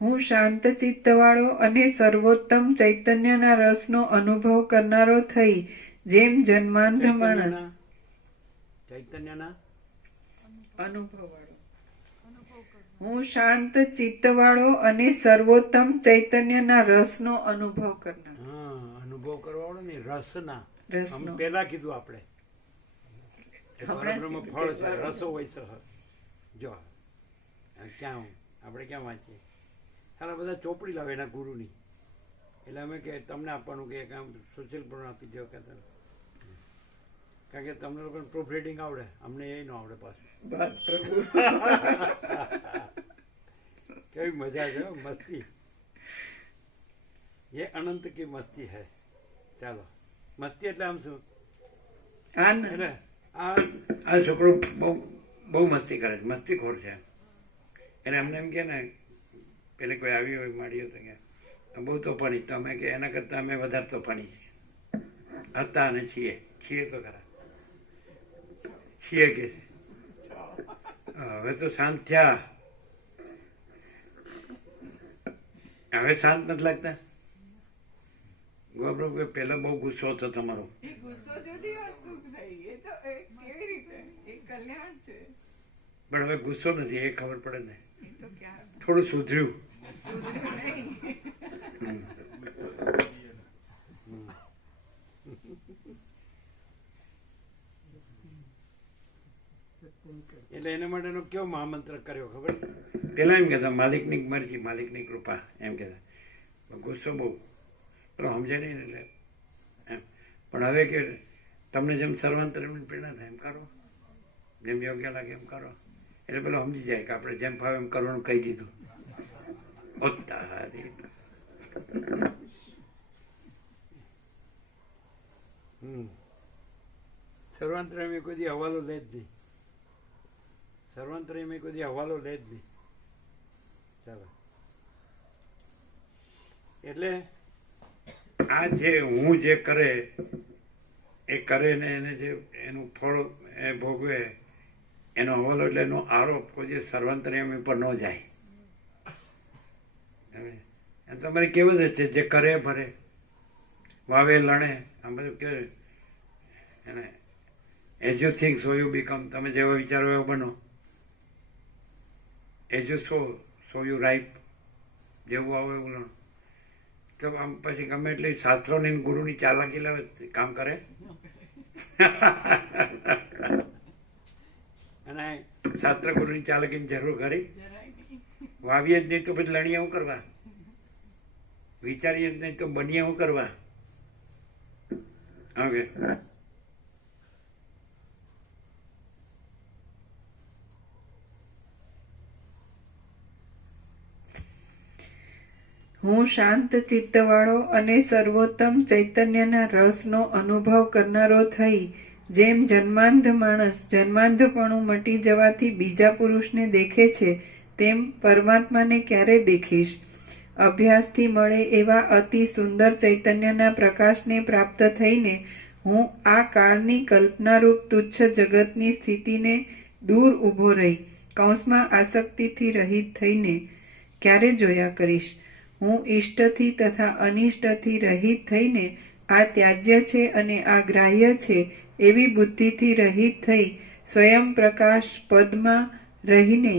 હું શાંત ચિત્તવાળો અને સર્વોત્તમ ચૈતન્યના રસનો અનુભવ કરનારો થઈ જેમ જન્માંધ માણસ ચૈતન્યના અનુભવવાળો. હું શાંત ચિત્તવાળો અને સર્વોત્તમ ચૈતન્યના રસનો અનુભવ કરનાર. હા, અનુભવ કરવાવાળો ને રસના. રસનો. પેલા કીધું આપણે હમણાં જ પરબ્રહ્મ કીધું ફળ કે છે, બરાબર. રસો હોય સહ. જો ક્યાં આપણે ક્યાં વાંચીએ, સારા બધા ચોપડી લાવે એના ગુરુની, એટલે અમે કે તમને આપવાનું કે એક આમ સોશિયલ પણ આપી દો કે કારણ કે તમને લોકોને પ્રૂફ રીડિંગ આવડે, અમને એ ન આવડે પાછું. બસ પ્રભુ. કેવી મજા છે હો, મસ્તી. ये अनंत की मस्ती है. ચાલો, મસ્તી એટલે આમ શું, આનંદ. એટલે આ છોકરો બહુ મસ્તી કરે છે, મસ્તીખોર છે. એને અમને એમ કે ને પેલે કોઈ આવી હોય માળીઓ તો કે બહુ તોફાની, તો અમે કે એના કરતાં અમે વધારે તોફાની છીએ, હતા અને છીએ તો ખરા, છીએ કે છે. હવે તો શાંત થયા, હવે શાંત નથી લાગતા. ગોબરો કે પેલા બહુ ગુસ્સો હતો તમારો, એ ગુસ્સો જુદી વસ્તુ થઈ, એ તો કેવી રીતે એ કલ્યાણ છે. પણ હવે ગુસ્સો નથી, એ ખબર પડે ને, એ તો ક્યાં થોડું સુધર્યું. સુધર્યું નહીં. એટલે એના માટેનો કેવો મહામંત્ર કર્યો ખબર? પેલા એમ કહેતા માલિકની મરજી, માલિકની કૃપા, એમ કહેતા. ગુસ્સો બહુ પેલો સમજે નહીં ને એટલે એમ. પણ હવે કે તમને જેમ સર્વાંતરની પ્રેરણા થાય એમ કરો, જેમ યોગ્ય લાગે એમ કરો, એટલે પેલો સમજી જાય કે આપણે જેમ ફાવે એમ કરવાનું કહી દીધું. તારી સર્વાંતરાય કોઈ દી હવાલો લે જ નહીં, સર્વાંતરાય કોઈ દી હવાલો લે જ નહીં. ચાલો, એટલે આ જે હું જે કરે એ કરે ને એને જે એનું ફળ એ ભોગવે એનો હવાલો, એટલે એનો આરોપ કોઈ સર્વાંતરાય પર ન જાય. એમ તમારે કેવું જ છે, જે કરે ભરે, વાવે લણે, આમ બધું કે એને as you think so you become. તમે જેવો વિચારો એવો બનો. As you sow you reap. જેવું આવો એવું લણો. તો આમ પછી ગમે એટલી શાસ્ત્રોની ગુરુની ચાલાકી લાવે કામ કરે. અને શાસ્ત્ર ગુરુની ચાલાકીની જરૂર ખરી? વાવીએ જ નહીં તો પછી લણીએ શું કરવા? વિચારીએ જ નહીં તો બનીએ શું કરવા? ઓકે, હું શાંત ચિત્તવાળો અને સર્વોત્તમ ચૈતન્યના રસનો અનુભવ કરનારો થઈ જેમ જન્માંધ માણસ જન્માંધપણું મટી જવાથી બીજા પુરુષને દેખે છે તેમ પરમાત્માને ક્યારે દેખીશ? અભ્યાસથી મળે એવા અતિ સુંદર ચૈતન્યના પ્રકાશને પ્રાપ્ત થઈને હું આ કાળની કલ્પનારૂપ તુચ્છ જગતની સ્થિતિને દૂર ઊભો રહી કૌંસમાં આસક્તિથી રહિત થઈને ક્યારે જોયા કરીશ? હું ઇષ્ટથી તથા અનિષ્ટથી રહિત થઈને આ ત્યાજ્ય છે અને આ ગ્રાહ્ય છે એવી બુદ્ધિથી રહિત થઈ સ્વયં પ્રકાશ પદમાં રહીને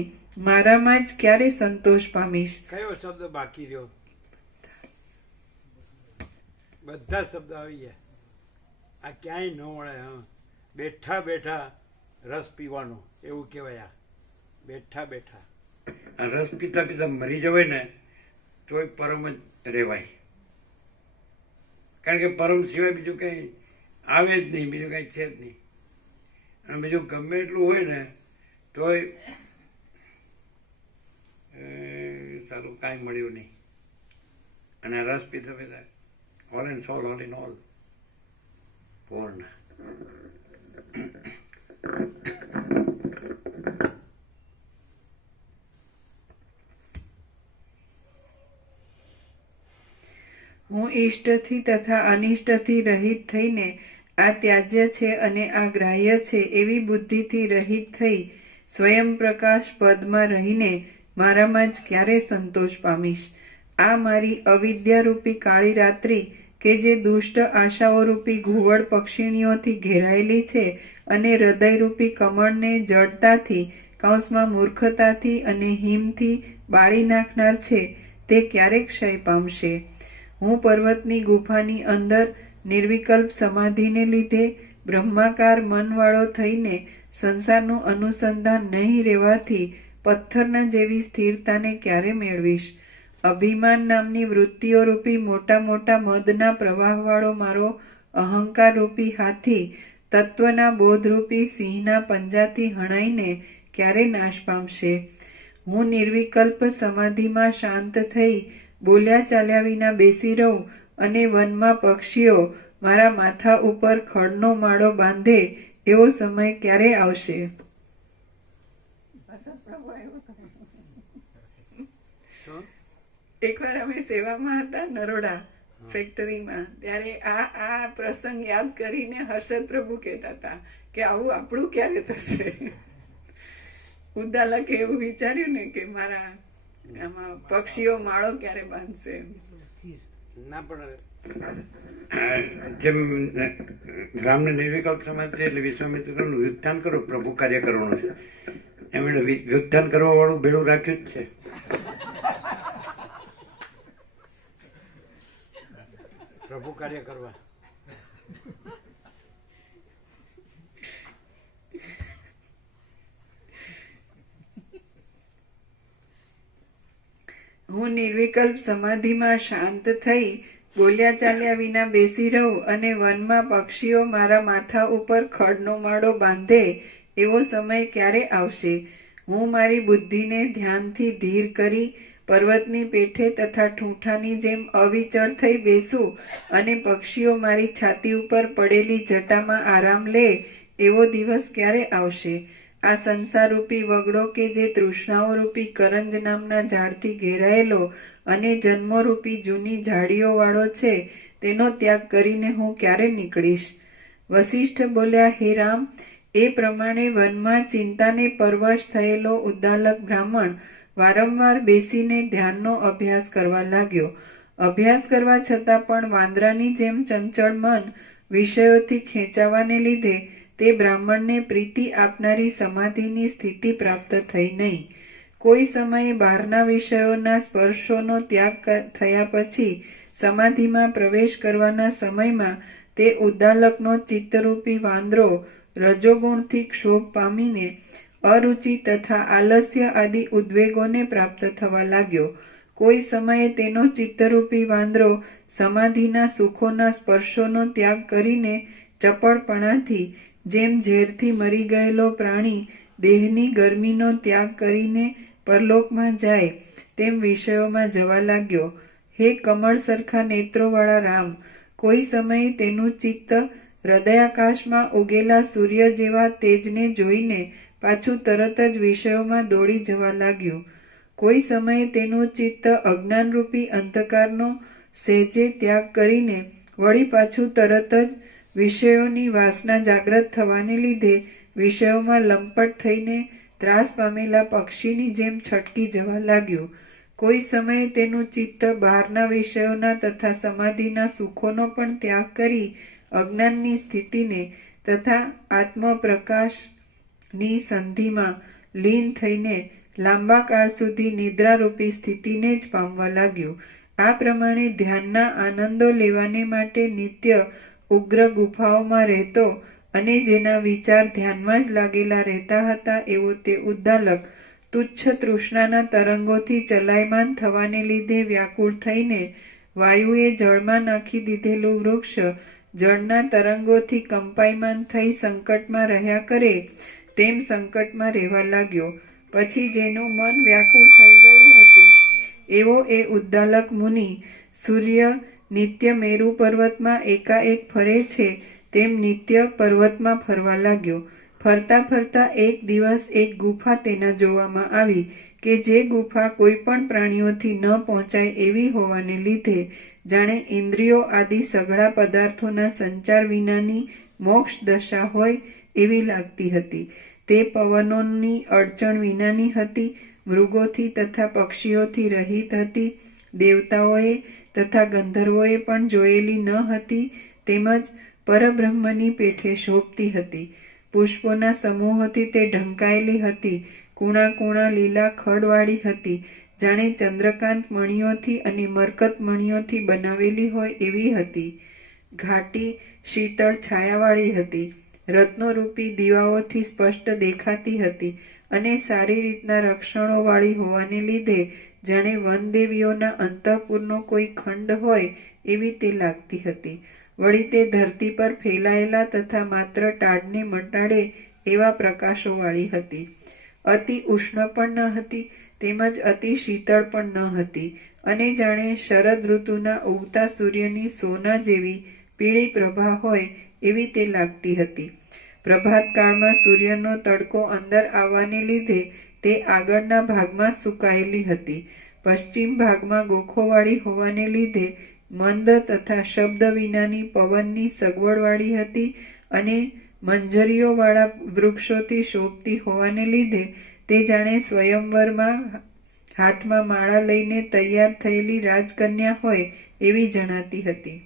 મારામાં જ ક્યારે સંતોષ પામીશ? કયો શબ્દ બાકી રહ્યો? બધા શબ્દ આવી ગયા. આ ક્યાંય ન મળે. હા, બેઠા બેઠા રસ પીવાનો એવું કહેવાય. આ બેઠા બેઠા રસ પીતા પીતા મરી જવાય ને તોય પરમ જ રહેવાય. કારણ કે પરમ સિવાય બીજું કંઈ આવે જ નહીં, બીજું કંઈ છે જ નહીં. અને બીજું ગમે એટલું હોય ને તોય સારું કાંઈ મળ્યું નહીં. અને રસ પીતા પીતા all and soul, all in all પૂર્ણ. હું ઈષ્ટથી તથા અનિષ્ટથી રહિત થઈને આ ત્યાજ્ય છે અને આ ગ્રાહ્ય છે એવી બુદ્ધિથી રહિત થઈ સ્વયં પ્રકાશ પદમાં રહીને મારામાં જ ક્યારે સંતોષ પામીશ? આ મારી અવિદ્યારૂપી કાળી રાત્રિ કે જે દુષ્ટ આશાઓરૂપી ઘુવડ પક્ષીણીઓથી ઘેરાયેલી છે અને હૃદયરૂપી કમળને જડતાથી કૌંસમાં મૂર્ખતાથી અને હિમથી બાળી નાખનાર છે તે ક્યારે ક્ષય પામશે? હું પર્વતની ગુફાની અંદર નિર્વિકલ્પ સમાધિને લીધે બ્રહ્માકાર મનવાળો થઈને સંસારનું અનુસંધાન નહીં રહેવાથી પથ્થરના જેવી સ્થિરતાને ક્યારે મેળવીશ? અભિમાન નામની વૃત્તિઓ રૂપી મોટા મોટા મદના પ્રવાહવાળો મારો અહંકાર રૂપી હાથી તત્વના બોધરૂપી સિંહના પંજાથી હણાઈને ક્યારે નાશ પામશે? હું નિર્વિકલ્પ સમાધિમાં શાંત થઈ બોલ્યા ચાલ્યા વિના બેસી રહું અને વનમાં પક્ષીઓ મારા માથા ઉપર ખડનો માળો બાંધે એવો સમય ક્યારે આવશે? એકવાર અમે સેવામાં હતા નરોડા ફેક્ટરીમાં, ત્યારે આ પ્રસંગ યાદ કરીને હર્ષદ પ્રભુ કહેતા હતા કે આવું આપણું ક્યારે થશે? ઉદ્દાલકે એવું વિચાર્યું ને કે મારા આમાં પક્ષીઓ માળો ક્યારે બાંધશે? ના પણ જેમ રામને નિર્વિકલ્પ સમાધિ એટલે વિશ્વામિત્રનું વ્યુત્થાન કરો, પ્રભુ કાર્ય કરવાનું છે, એમણે વ્યુત્થાન કરવા વાળું ભેળું રાખ્યું જ છે. પ્રભુ કાર્ય કરવા હું નિર્વિકલ્પ સમાધિમાં શાંત થઈ બોલ્યા ચાલ્યા વિના બેસી રહું અને વનમાં પક્ષીઓ મારા માથા ઉપર ખડનો માળો બાંધે એવો સમય ક્યારે આવશે? હું મારી બુદ્ધિને ધ્યાનથી ધીર કરી પર્વતની પેઠે તથા ઠૂંઠાની જેમ અવિચળ થઈ બેસું અને પક્ષીઓ મારી છાતી ઉપર પડેલી જટામાં આરામ લે એવો દિવસ ક્યારે આવશે? આ સંસારરૂપી વગડો કે જે તૃષ્ણાઓરૂપી કરંજ નામના ઝાડથી ઘેરાયેલો અને જન્મોરૂપી જૂની ઝાડીઓ વાળો છે તેનો ત્યાગ કરીને હું ક્યારે નીકળીશ? વસિષ્ઠ બોલ્યા, હે રામ, એ પ્રમાણે વનમાં ચિંતાને પરવશ થયેલો ઉદ્દાલક બ્રાહ્મણ વારંવાર બેસીને ધ્યાનનો અભ્યાસ કરવા લાગ્યો. અભ્યાસ કરવા છતાં પણ વાંદરાની જેમ ચંચળ મન વિષયોથી ખેંચાવાને લીધે તે બ્રાહ્મણને પ્રીતિ આપનારી સમાધિની સ્થિતિ પ્રાપ્ત થઈ નહીં. કોઈ સમયે બહારના વિષયોના સ્પર્શોનો ત્યાગ થયા પછી સમાધિમાં પ્રવેશ કરવાના સમયમાં તે ઉદ્દાલકનો ચિત્તરૂપી વાંદરો રજોગુણથી ક્ષોભ પામીને અરુચિ તથા આલસ્ય આદિ ઉદ્વેગોને પ્રાપ્ત થવા લાગ્યો. કોઈ સમયે તેનો ચિત્તરૂપી વાંદરો સમાધિના સુખોના સ્પર્શોનો ત્યાગ કરીને ચપળપણાથી જેમ ઝેરથી મરી ગયેલો પ્રાણી દેહની ગરમીનો ત્યાગ કરીને પરલોકમાં જાય તેમ વિષયોમાં જવા લાગ્યો. હે કમળ સરખા નેત્રોવાળા રામ, કોઈ સમયે તેનું ચિત્ત હૃદયાકાશમાં ઉગેલા સૂર્ય જેવા તેજને જોઈને પાછું તરત જ વિષયોમાં દોડી જવા લાગ્યું. કોઈ સમયે તેનું ચિત્ત અજ્ઞાનરૂપી અંધકારનો સહેજે ત્યાગ કરીને વળી પાછું તરત જ વિષયોની વાસના જાગ્રત થવાને લીધે વિષયોમાં લંપટ થઈને ત્રાસ પામેલા પક્ષીની જેમ છટકી જવા લાગ્યું. કોઈ સમયે તેનું ચિત્ત બહારના વિષયોના તથા સમાધિના સુખોનો પણ ત્યાગ કરી અજ્ઞાનની સ્થિતિને તથા આત્મપ્રકાશની સંધિમાં લીન થઈને લાંબા કાળ સુધી નિદ્રારૂપી સ્થિતિને જ પામવા લાગ્યું. આ પ્રમાણે ધ્યાનના આનંદો લેવાને માટે નિત્ય ઉગ્ર ગુફાઓમાં રહેતો અને જેના વિચાર ધ્યાનમાં જ લાગેલા રહેતા હતા એવો તે ઉદ્દાલક તુચ્છ તૃષ્ણાના તરંગોથી ચલાયમાન થવાને લીધે વ્યાકુળ થઈને વાયુએ જળમાં નાખી દીધેલું વૃક્ષ જળના તરંગોથી કંપાયમાન થઈ સંકટમાં રહ્યા કરે તેમ સંકટમાં રહેવા લાગ્યો. પછી જેનું મન વ્યાકુળ થઈ ગયું હતું એવો એ ઉદ્દાલક મુનિ સૂર્ય નિત્ય મેરુ પર્વતમાં એકાએક ફરે છે તેમ નિત્ય પર્વતમાં ફરવા લાગ્યો. ફરતા ફરતા એક દિવસ એક ગુફા તેના જોવામાં આવી કે જે ગુફા કોઈ પણ પ્રાણીઓથી ન પહોંચાય એવી હોવાને લીધે જાણે ઇન્દ્રિયો આદિ સઘળા પદાર્થોના સંચાર વિનાની મોક્ષ દશા હોય એવી લાગતી હતી. તે પવનોની અડચણ વિનાની હતી, મૃગોથી તથા પક્ષીઓથી રહિત હતી, દેવતાઓએ તથા ગંધર્વોએ પણ જોયેલી ન હતી, તેમજ પરબ્રહ્મની પેઠે શોભતી હતી. પુષ્પોના સમૂહોથી તે ઢંકાયેલી હતી. કૂણા કૂણા લીલા ખડવાળી હતી, જાણે ચંદ્રકાંત મણીઓથી અને મરકત મણીઓથી બનાવેલી હોય એવી હતી. ઘાટી શીતળ છાયાવાળી હતી, રત્નોરૂપી દીવાઓથી સ્પષ્ટ દેખાતી હતી અને સારી રીતના રક્ષણોવાળી હોવાને લીધે જાણે વનદેવીઓના અંતઃપુરનો કોઈ ખંડ હોય એવી તે લાગતી હતી. વળી તે ધરતી પર ફેલાયેલા તથા માત્ર ટાળને મટાડે એવા પ્રકાશોવાળી હતી. અતિ ઉષ્ણ પણ ન હતી, તેમજ અતિ શીતળ પણ ન હતી, અને જાણે શરદ ઋતુના ઉગતા સૂર્યની સોના જેવી પીળી પ્રભા હોય એવી તે લાગતી હતી. પ્રભાતકાળમાં સૂર્યનો તડકો અંદર આવવાને લીધે તે આગળના ભાગમાં સુકાયેલી હતી. પશ્ચિમ ભાગમાં ગોખોવાળી હોવાને લીધે મંદ તથા શબ્દ વિનાની પવનની સગવડવાળી હતી અને મંજરીઓવાળા વૃક્ષોથી શોભતી હોવાને લીધે તે જાણે સ્વયંવરમાં હાથમાં માળા લઈને તૈયાર થયેલી રાજકન્યા હોય એવી જણાતી હતી.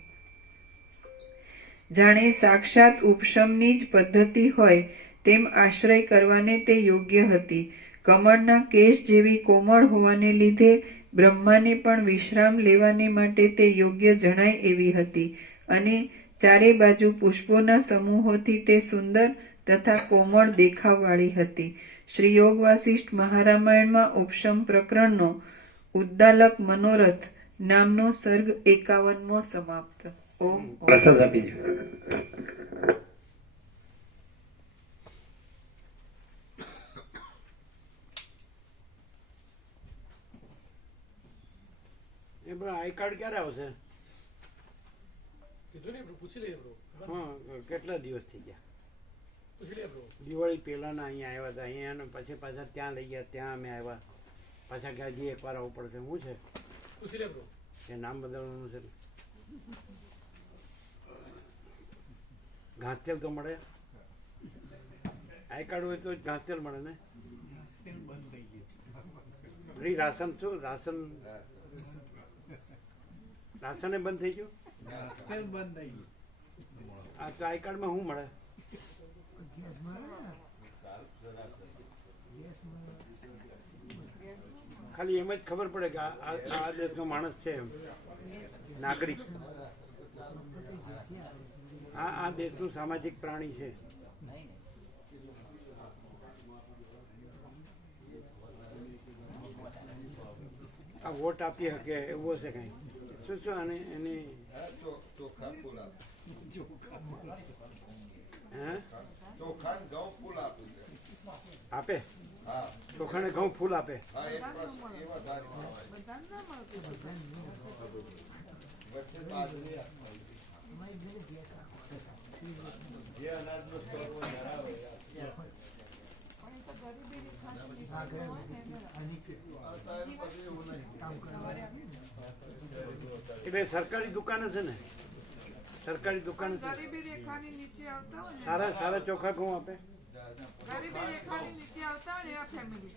જાણે સાક્ષાત ઉપશમની જ પદ્ધતિ હોય તેમ આશ્રય કરવાને તે યોગ્ય હતી. કમળના કેશ જેવી કોમળ હોવાને લીધે બ્રહ્માને પણ વિશ્રામ લેવાને માટે તે યોગ્ય જણાય એવી હતી, અને ચારે બાજુ પુષ્પોના સમૂહોથી તે સુંદર તથા કોમળ દેખાવવાળી હતી. શ્રી યોગ વાસિષ્ઠ મહારામાયણમાં ઉપશમ પ્રકરણનો ઉદ્દાલક મનોરથ નામનો સર્ગ 51મો સમાપ્ત. ઓમ પ્રસાદ આપી દો. એ બરો આઈ કાર્ડ ક્યારે આવશે? હા, કેટલા દિવસ થઈ ગયા? દિવાળી પહેલાના અહીંયા આવ્યા હતા, અહીંયા ને પછી પાછા ત્યાં લઈ ગયા, ત્યાં અમે આવ્યા, પાછા કે હજી એકવાર આવવું પડશે. શું છે એ નામ બદલવાનું છે? ઘાસતેલ તો મળે? આઈ કાર્ડ હોય તો જ ઘાસતેલ મળે ને? Free ration? શું રાશન? રાશન બંધ થઈ ગયું? આ તો આઈ કાર્ડમાં શું મળે? ખાલી એમ જ ખબર પડે કે આ દેશનો માણસ છે, એમ નાગરિક, આ દેશનું સામાજિક પ્રાણી છે. આ વોટ આપી શકે એવું હશે કઈ? શું શું આને એની આપે? ચોખાને ઘઉં ફૂલ આપે? એટલે સરકારી દુકાન છે ને? સરકારી દુકાન ગરીબી રેખાની નીચે આવતા હોય ને, સારા સારા ચોખા ઘઉં આપે? ગરીબી રેખાની નીચે આવતા હોય ને એવા ફેમિલી.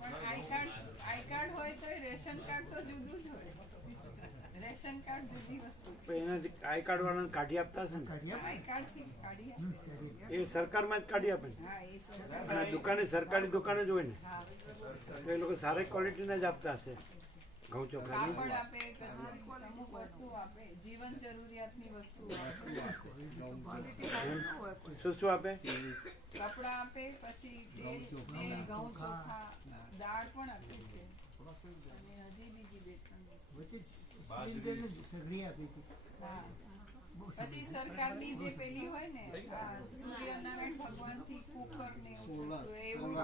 પણ આઈ કાર્ડ હોય તો રેશન કાર્ડ તો જુદું જ હોય. રેશન કાર્ડ જુદી વસ્તુ. એનાથી આઈ કાર્ડ વાળાને કાઢી આપતા હશે ને? આઈ કાર્ડ થી કાઢી આપે. એ સરકારમાં જ કાઢી આપે ને? હા, એ સરકાર. અને આ દુકાને સરકારી દુકાન જ હોય ને? તો એ લોકો સારી ક્વોલિટીના જ આપતા હશે ઘઉં ચોખા. કાપડ આપે, પછી અમુક વસ્તુ આપે, જીવન જરૂરિયાતની વસ્તુ આપે. શું શું આપે? કપડા આપે, પછી તેલ, ઘઉં, ચોખા, દાળ પણ આપે છે, અને હજી બીજી બે ત્રણ. હા. પછી સરકારની જે પેલી હોય ને, સૂર્યનારાયણ ભગવાન થી કુકર ને એવું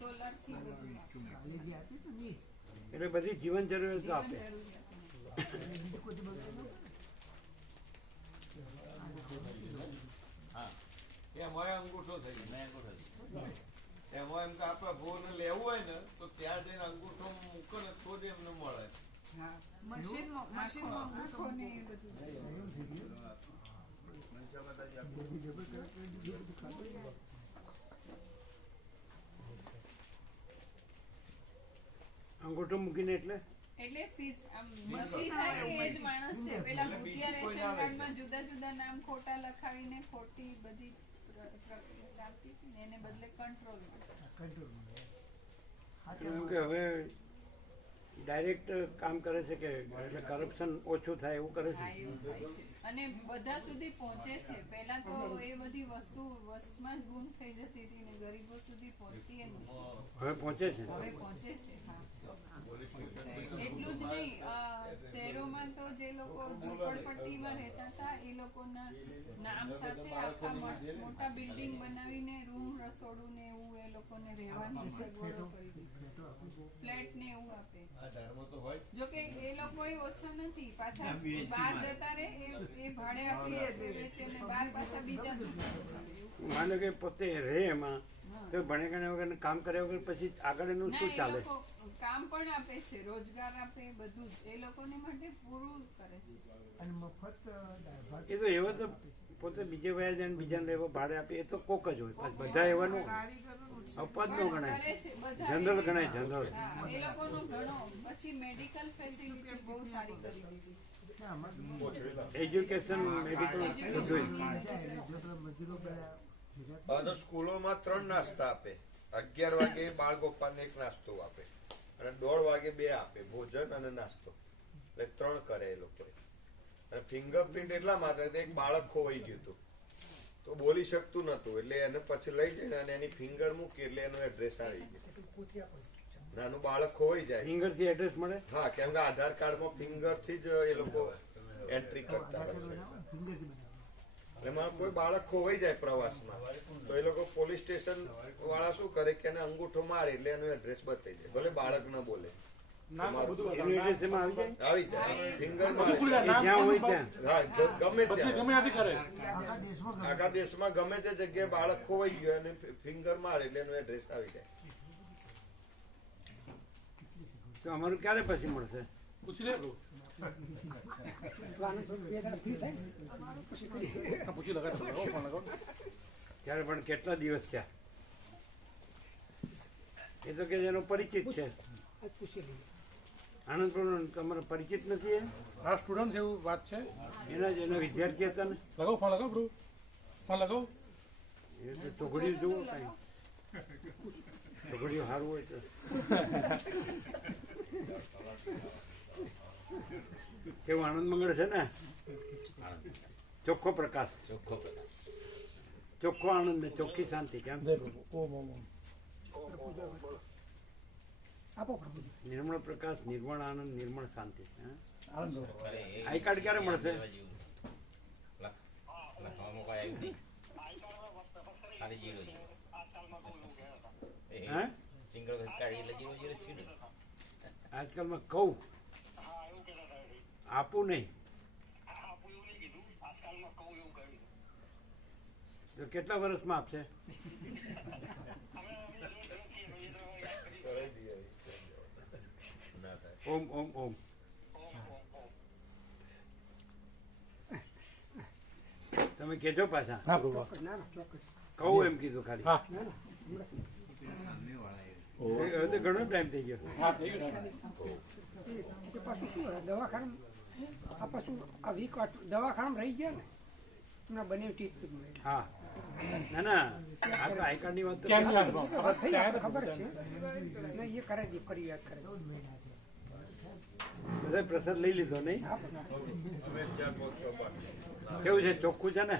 સોલાર થી બધું આપે. એટલે બધી જીવન જરૂરિયાતો આપે. હા એમાં અંગૂઠો થઈ મેં અંગૂઠો જાય. એમાં એમ કે આપણા ભોને લેવું હોય ને તો ત્યાં જઈને અંગૂઠો મૂકો ને તો જ એમને મળે. હા મશીનમાં આંખો ને એ બધું અંગૂઠો મૂકીને એટલે એટલે ફીસ આમ મશીન થાય એ જ માણસ છે. પેલા ભૂતિયા રેશન કાર્ડમાં જુદા જુદા નામ ખોટા લખાવીને ખોટી બધી પ્રક્રિયા ચાલતી હતી ને એને બદલે કંટ્રોલમાં. એમ કે હવે ડાયરેક્ટ કામ કરે છે કે એટલે કરપ્શન ઓછું થાય એવું કરે હા છે. એવું થાય છે અને બધા સુધી પહોંચે છે. પહેલા તો એ બધી વસ્તુ વચમાં જ ગુમ થઈ જતી હતી ને ગરીબો સુધી પહોંચતી એ નથી. હવે પહોંચે છે. હવે પહોંચે છે. હા એટલું જ નહીં, શહેરોમાં તો જે લોકો ઝૂંપડપટ્ટીમાં રહેતા હતા એ લોકોના નામ સાથે આખા મોટા બિલ્ડિંગ બનાવીને રૂમ રસોડું ને એવું એ લોકોને રહેવાની સગવડો કરી દીધી. ફ્લેટ ને એવું આપે. આ ધારમાં તો હોય જો કે એ લોકો ઓછા નથી, પાછા બહાર જતા રહે એ ભાડે આપી વેચે ને બહાર પાછા બીજા માનો કે પોતે રહે એમાં તો ભણે ગણે વગર કામ કર્યા વગર પછી આગળ એનું ના, શું એ ચાલે? લોકો કામ પણ આપે છે, રોજગાર આપે, બધું જ એ લોકોને માટે પૂરું કરે છે. અને મફત દાળ ભાત એ તો એવો તો પોતે બીજે વયા જાય ને બીજાને એવો ભાડે આપે એ તો કોક જ હોય. પછી બધા એવાનું અપવાદ ન ગણાય, કરે છે બધા. જનરલ ગણાય જનરલ. હા, એ લોકોનો ઘણો. પછી મેડિકલ ફેસિલિટી બહુ સારી કરી દીધી. એજ્યુકેશન મેડિકલ બધું મજૂરો બધા અને સ્કૂલોમાં 3 નાસ્તા આપે. 11 વાગે બાળ ગોપાલને એક નાસ્તો આપે અને 1:30 વાગે 2 આપે, ભોજન અને નાસ્તો. એટલે 3 કરે એ લોકો. અને ફિંગરપ્રિન્ટ એટલા માટે એક બાળક ખોવાઈ ગયું હતું તો બોલી શકતું નતું, એટલે એને પછી લઈ જઈને અને એની ફિંગર મૂકી એટલે એનું એડ્રેસ આવી ગયું. નાનું બાળક ખોવાઈ જાય ફિંગર થી એડ્રેસ મળે. હા, કેમ કે આધાર કાર્ડમાં ફિંગર થી જ એ લોકો એન્ટ્રી કરતા હોય. ફિંગરથી બનાવે. એમાં કોઈ બાળક ખોવાઈ જાય પ્રવાસમાં તો એ લોકો પોલીસ સ્ટેશન વાળા શું કરે કે એને અંગૂઠો મારે એટલે એનું એડ્રેસ બતાવી દે, ભલે બાળક ન બોલે. એનું એડ્રેસ એમાં આવી જાય. આવી જાય ફિંગર મારે. એ જ્યાં હોય ત્યાં. હા, ગમે ત્યાં આખા દેશમાં આખા દેશમાં ગમે તે જગ્યાએ બાળક ખોવાઈ ગયો અને ફિંગર મારે એટલે એનું એડ્રેસ આવી જાય. તો અમારું ક્યારે પછી મળશે? ત્યારે પણ કેટલા દિવસ થયા? એ તો કે એનો પરિચિત છે. આનંદપુર તમારો પરિચિત નથી? હા, સ્ટુડન્ટ એવું વાત છે. એના વિદ્યાર્થી હતા ને? લગાવો ફોન લગાવો બ્રો, ફોન લગાવો. એ તો ચોઘડિયું જોવું કઈ ચોઘડિયું સારું હોય તો કેવું આનંદ મંગળ છે ને? ચોખ્ખો પ્રકાશ, ચોખ્ખો આનંદ ને ચોખ્ખી શાંતિ. કેમ નિર્મળ પ્રકાશ, નિર્મળ આનંદ, નિર્મળ શાંતિ. આઈ કાર્ડ ક્યારે મળશે? આજકાલમાં કહું આપું નહીં તો કેટલા વર્ષમાં આપશે? ઓમ ઓમ ઓમ. તમે કેજો પાછા. હા બ્રો, કહું એમ કીધું ખાલી. હા હવે તો ઘણો ટાઈમ થઈ ગયો. હા, થઈ ગયું. પાછું શું દવાખાના આ પાછું આ વીક દવાખાના રહી ગયા ને હમણાં બને ટ્રીટમેન્ટ મળે. હા, ના ના, આ તો આઈ કાર્ડ ની વાત તો કેમની વાત બ્રો? થઈ આપણે ખબર છે ને એ કરાવી દે ફરી યાદ કરે. બધા પ્રસાદ લઈ લીધો નહીં? હા પણ કેવું છે? ચોખ્ખું છે ને?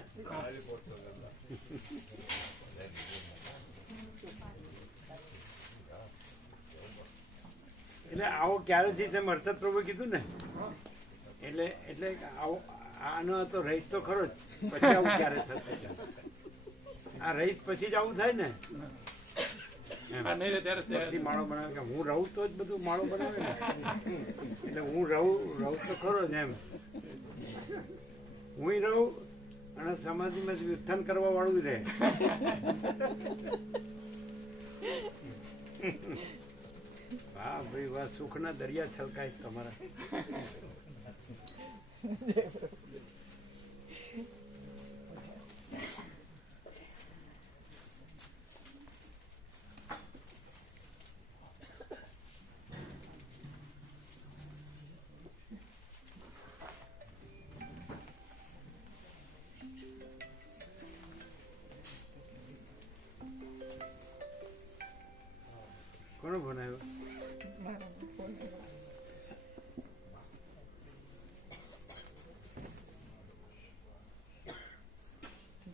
એટલે આવો ક્યારેથી તેમ હર્ષદ પ્રભુ કીધું ને એટલે આવો આનો તો રહીશ તો ખરો જ. પછી આવું ક્યારે થશે? આ રહીશ પછી જ આવું થાય ને. આ નહીં રહે ત્યારે પછી માળો બનાવે કે હું રહું તો જ બધું માળો બનાવે ને. એટલે હું રહું તો ખરો જ એમ. હું રહું અને સમાધિમાં ઉત્થાન કરવા વાળું રહે. વાહ ભાઈ વાહ, સુખના દરિયા છલકાય તમારા. કોનો ફોન આવ્યો?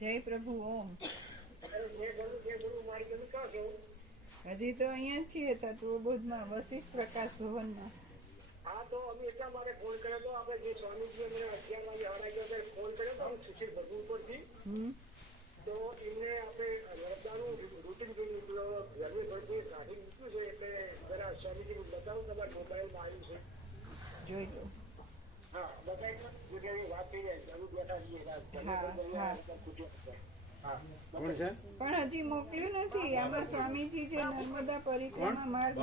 જય પ્રભુ ઓમ. હજી તો અહીંયા જ છીએ તત્વબોધમાં, વશિષ્ઠ પ્રકાશ ભવનમાં. હા, તો અમે એટલા માટે ફોન કર્યો હતો. આપણે જે સ્વામીજી અમને 11 વાગે હરાઈ ગયો ફોન કર્યો હતો સુશીલ ભગુ ઉપરથી. તો એમને આપણે નર્મદાનું રૂટીન ગરમી ભરતી કાઢી મૂક્યું છે, એટલે જરા સ્વામીજી બતાવો, તમારા મોબાઈલમાં આવ્યું છે. જોઈ લો. હા, બતાવી જગ્યાએ વાત થઈ જાય. ચાલુ બેઠા છીએ. કોણ છે? પણ હજી મોકલ્યું નથી. આમાં સ્વામીજી જે નર્મદા પરિક્રમા માર્ગ 101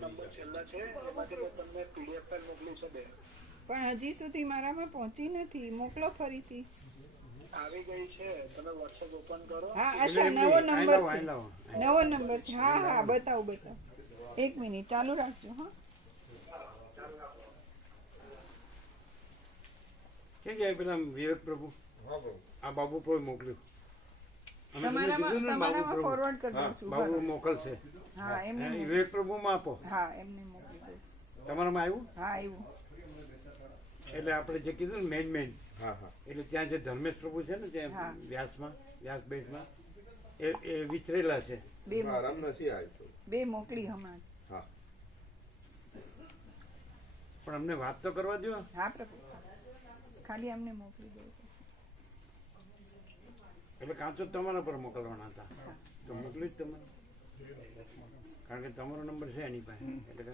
નંબર છેલ્લા છે, એમાંથી મેં તમને PDF પર મોકલી છે. પણ હજી સુધી મારામાં પહોંચી નથી. મોકલો ફરીથી. આવી ગઈ છે, તમે WhatsApp ઓપન કરો. હા, અચ્છા, નવો નંબર છે. નવો નંબર છે. હા હા, બતાવો. એક મિનિટ ચાલુ રાખજો. હા, ક્યાં જાય પેલા વિવેક પ્રભુ? હા પ્રભુ. આ બાબુ પર મોકલ્યું. અમે તમને તમારામાં કીધું ને બાબુ પ્રભુ. ફોરવર્ડ કરી હા, દઉં છું. બાબુ મોકલશે. હા, એમને વિવેક પ્રભુમાં આપો. હા, એમને મોકલી દઉં. તમારામાં આવ્યું? હા, આવ્યું. એટલે આપણે જે કીધું ને મેન હા હા. એટલે ત્યાં જે ધર્મેશ પ્રભુ છે ને, હા. ત્યાં વ્યાસ બેટમાં એ વિચરેલા છે. બે આરામ નથી આવ્યો. બે મોકલી હમણાં જ. હા. પણ અમને વાત તો કરવા દો. હા પ્રભુ, ખાલી અમને મોકલી દો. એટલે કાં તો તમારા પર મોકલવાના હતા, તો મોકલી જ તમારે, કારણ કે તમારો નંબર છે એની પાસે. એટલે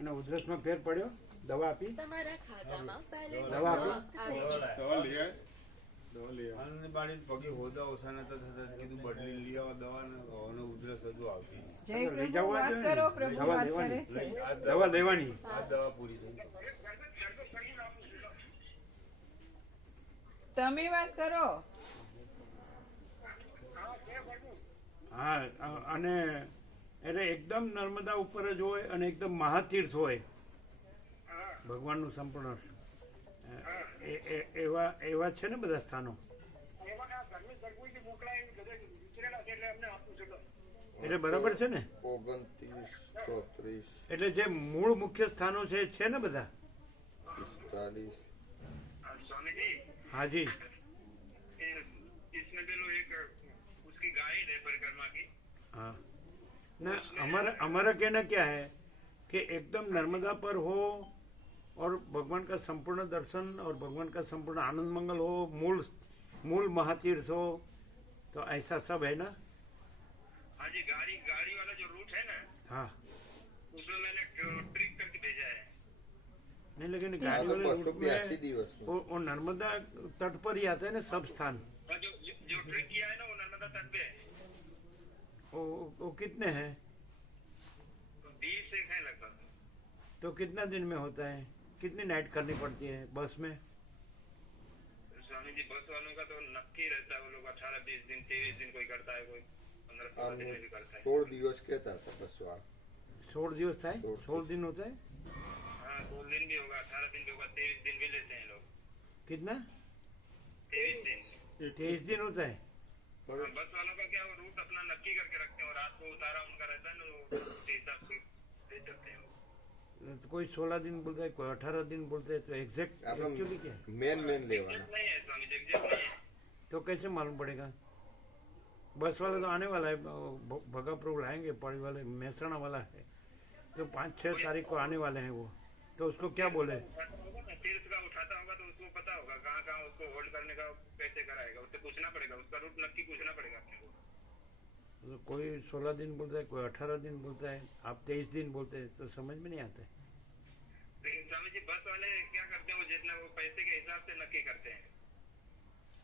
અને ઉધરસમાં ફેર પડ્યો? દવા આપી? દવા આપી? આનંદબાણી પગે હોદા ઓછા નતા થતા, કીધું બદલી લઈ આવો દવા ને ઉધરસ હજુ આવતી. જય પ્રભુ, વાત કરો. પ્રભુ વાત કરે છે. દવા લેવાની. આ દવા પૂરી થઈ. તમે વાત કરો. હા, અને એટલે એકદમ નર્મદા ઉપર જ હોય અને એકદમ મહાતીર્થ હોય, ભગવાનનું સંપૂર્ણ એવા છે ને બધા સ્થાનો. એટલે બરાબર છે ને? 29, 34, એટલે જે મૂળ મુખ્ય સ્થાનો છે ને બધા? 45. हाँ जी. इसमें भी लो एक उसकी गाइड है परिक्रमा की. हाँ ना, हमारा कहना क्या है कि एकदम नर्मदा पर हो और भगवान का संपूर्ण दर्शन और भगवान का संपूर्ण आनंद मंगल हो, मूल महातीर्थ हो, तो ऐसा सब है ना? हाँ जी, गाड़ी वाला जो रूट है ना, हाँ, उसमें मैंने ट्रिक करके भेजा है. नहीं लेकिन हाँ, गाड़ी तो वाले रूट 282 दिवस में। वो नर्मदा तट पर ही आता है ना सब स्थान. और जो ट्रिक किया है ना, वो नर्मदा तट पे है. वो कितने हैं? 20 एक है लगभग. तो कितना दिन में होता है? कितनी नाइट करनी पड़ती है बस में? स्वामी जी, बस वालों का तो नक्की रहता है. वो लोग 18-20 दिन 23 दिन कोई करता है, कोई 15-16 दिन में भी करता है. 16 દિવસ કહેતા હતા બસ વાળ. 16 दिवस था? 16 दिन होता है? हाँ, 16 दिन भी होगा, 18 दिन भी होगा, 23 दिन भी लेते हैं लोग. कितना? 23 दिन. 23 दिन होता है. बस वालों का क्या, वो रूट अपना नक्की करके रखते हैं और रात को उतारा उनका रहता है ना, वो उसी हिसाब से ले चलते हैं. तो कोई 16 दिन बोलता है, कोई 18 दिन बोलता है, तो एग्जैक्ट एक्चुअली क्या है? મેન લેવાના. नहीं है स्वामी जी, एग्जैक्ट नहीं है. तो कैसे मालूम पड़ेगा? बस वाला तो आने वाला है, भगापुर लाएंगे, पौड़ी वाले मेहसाणा वाला है, तो 5-6 तारीख को आने वाले हैं वो, तो उसको क्या बोले? तीर्थ का उठाता होगा तो उसको पता होगा कहाँ कहाँ उसको होल्ड करने का कैसे कराएगा, उससे पूछना पड़ेगा, उसका रूट नक्की पूछना पड़ेगा अपने को. तो कोई 16 दिन बोलता है, कोई 18 दिन बोलता है, आप 23 दिन बोलते हैं, तो समझ में नहीं आता है. लेकिन स्वामी जी बस वाले क्या करते हैं, वो जितना वो पैसे के हिसाब से नक्की करते हैं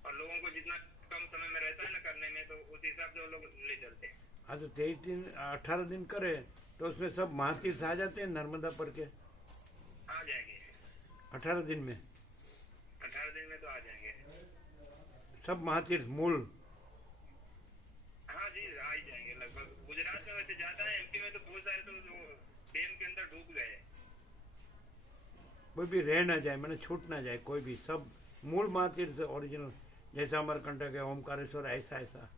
और लोगों को जितना कम समय में रहता है ना करने में, तो उस हिसाब से वो लोग ले चलते हैं। हाँ तो 23 दिन 18 दिन करे तो उसमें सब महातीर्थ आ जाते हैं नर्मदा पर के आ जाएंगे 18 दिन में 18 दिन में तो आ जाएंगे। सब महातीर्थ मूल। हाँ जी आ ही जाएंगे लगभग। गुजरात में वैसे ज्यादा है, एमपी में तो बहुत सारे तो डैम के अंदर डूब गए। कोई भी रह ना जाए, मैंने छूट ना जाए कोई भी, सब मूल महातीर्थ ओरिजिनल, जैसे अमरकंटक है, ओमकारेश्वर, ऐसा ऐसा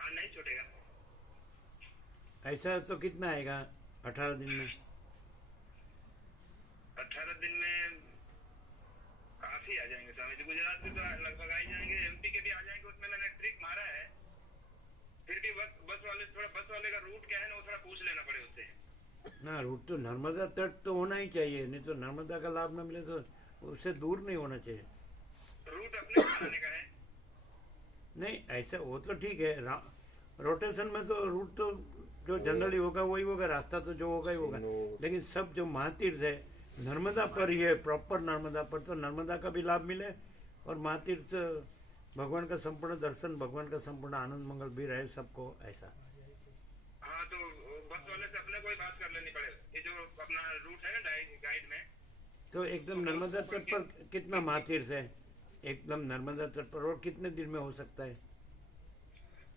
हाँ नहीं छूटेगा। ऐसा तो कितना आएगा 18 दिन में? 18 दिन में काफी आ जाएंगे स्वामी जी। गुजरात के तो लगभग आ ही जाएंगे, एमपी के भी आ जाएंगे। उसमें मैंने ट्रिक मारा है, फिर भी बस वाले का रूट क्या है ना, वो थोड़ा पूछ लेना पड़े उससे। ना रूट तो नर्मदा तट तो होना ही चाहिए, नहीं तो नर्मदा का लाभ न मिले तो उससे दूर नहीं होना चाहिए। रूट अपने बनाने का है। नहीं ऐसा वो तो ठीक है, रोटेशन में तो रूट तो जो जनरली होगा वही होगा, रास्ता तो जो होगा ही होगा, लेकिन सब जो महातीर्थ है नर्मदा पर ही है, प्रॉपर नर्मदा पर, तो नर्मदा का भी लाभ मिले और महातीर्थ भगवान का संपूर्ण दर्शन, भगवान का संपूर्ण आनंद मंगल भी रहे सबको, ऐसा। हाँ तो बस वाले से अपने कोई बात कर लेनी पड़ेगा, ये जो अपना रूट है ना गाइड में। तो एकदम नर्मदा तट पर कितना महातीर्थ है एकदम नर्मदा तट पर, और कितने दिन में हो सकता है?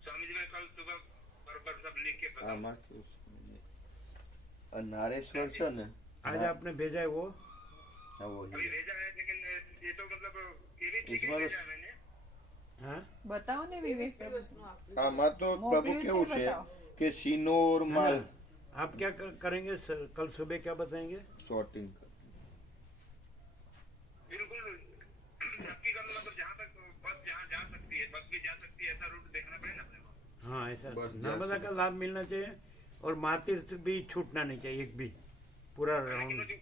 स्वामी जी मैं कल सुबह बराबर सब लिख के बताऊं। नारेश्वर છે ને आज आपने भेजा है वो? हाँ वो अभी भेजा है, लेकिन ये तो मतलब ये भी ठीक इसमें भेजा है मैंने। हाँ બતાવો ને વિવેક આમાં તો પ્રભુ મોકલ્યું છે, કેવું છે બતાવો. કે સિનોર માલ आप क्या करेंगे कल सुबह क्या बताएंगे? શોર્ટિંગ बिल्कुल सबकी का मतलब जहाँ तक बस जहाँ जा सकती है, बस भी जा सकती है, ऐसा रूट देखना पड़ेगा अपने को। हाँ ऐसा बस नर्मदा का लाभ मिलना चाहिए और महातीर्थ भी छूटना नहीं चाहिए एक भी, पूरा लेकिन राउंड। वो जो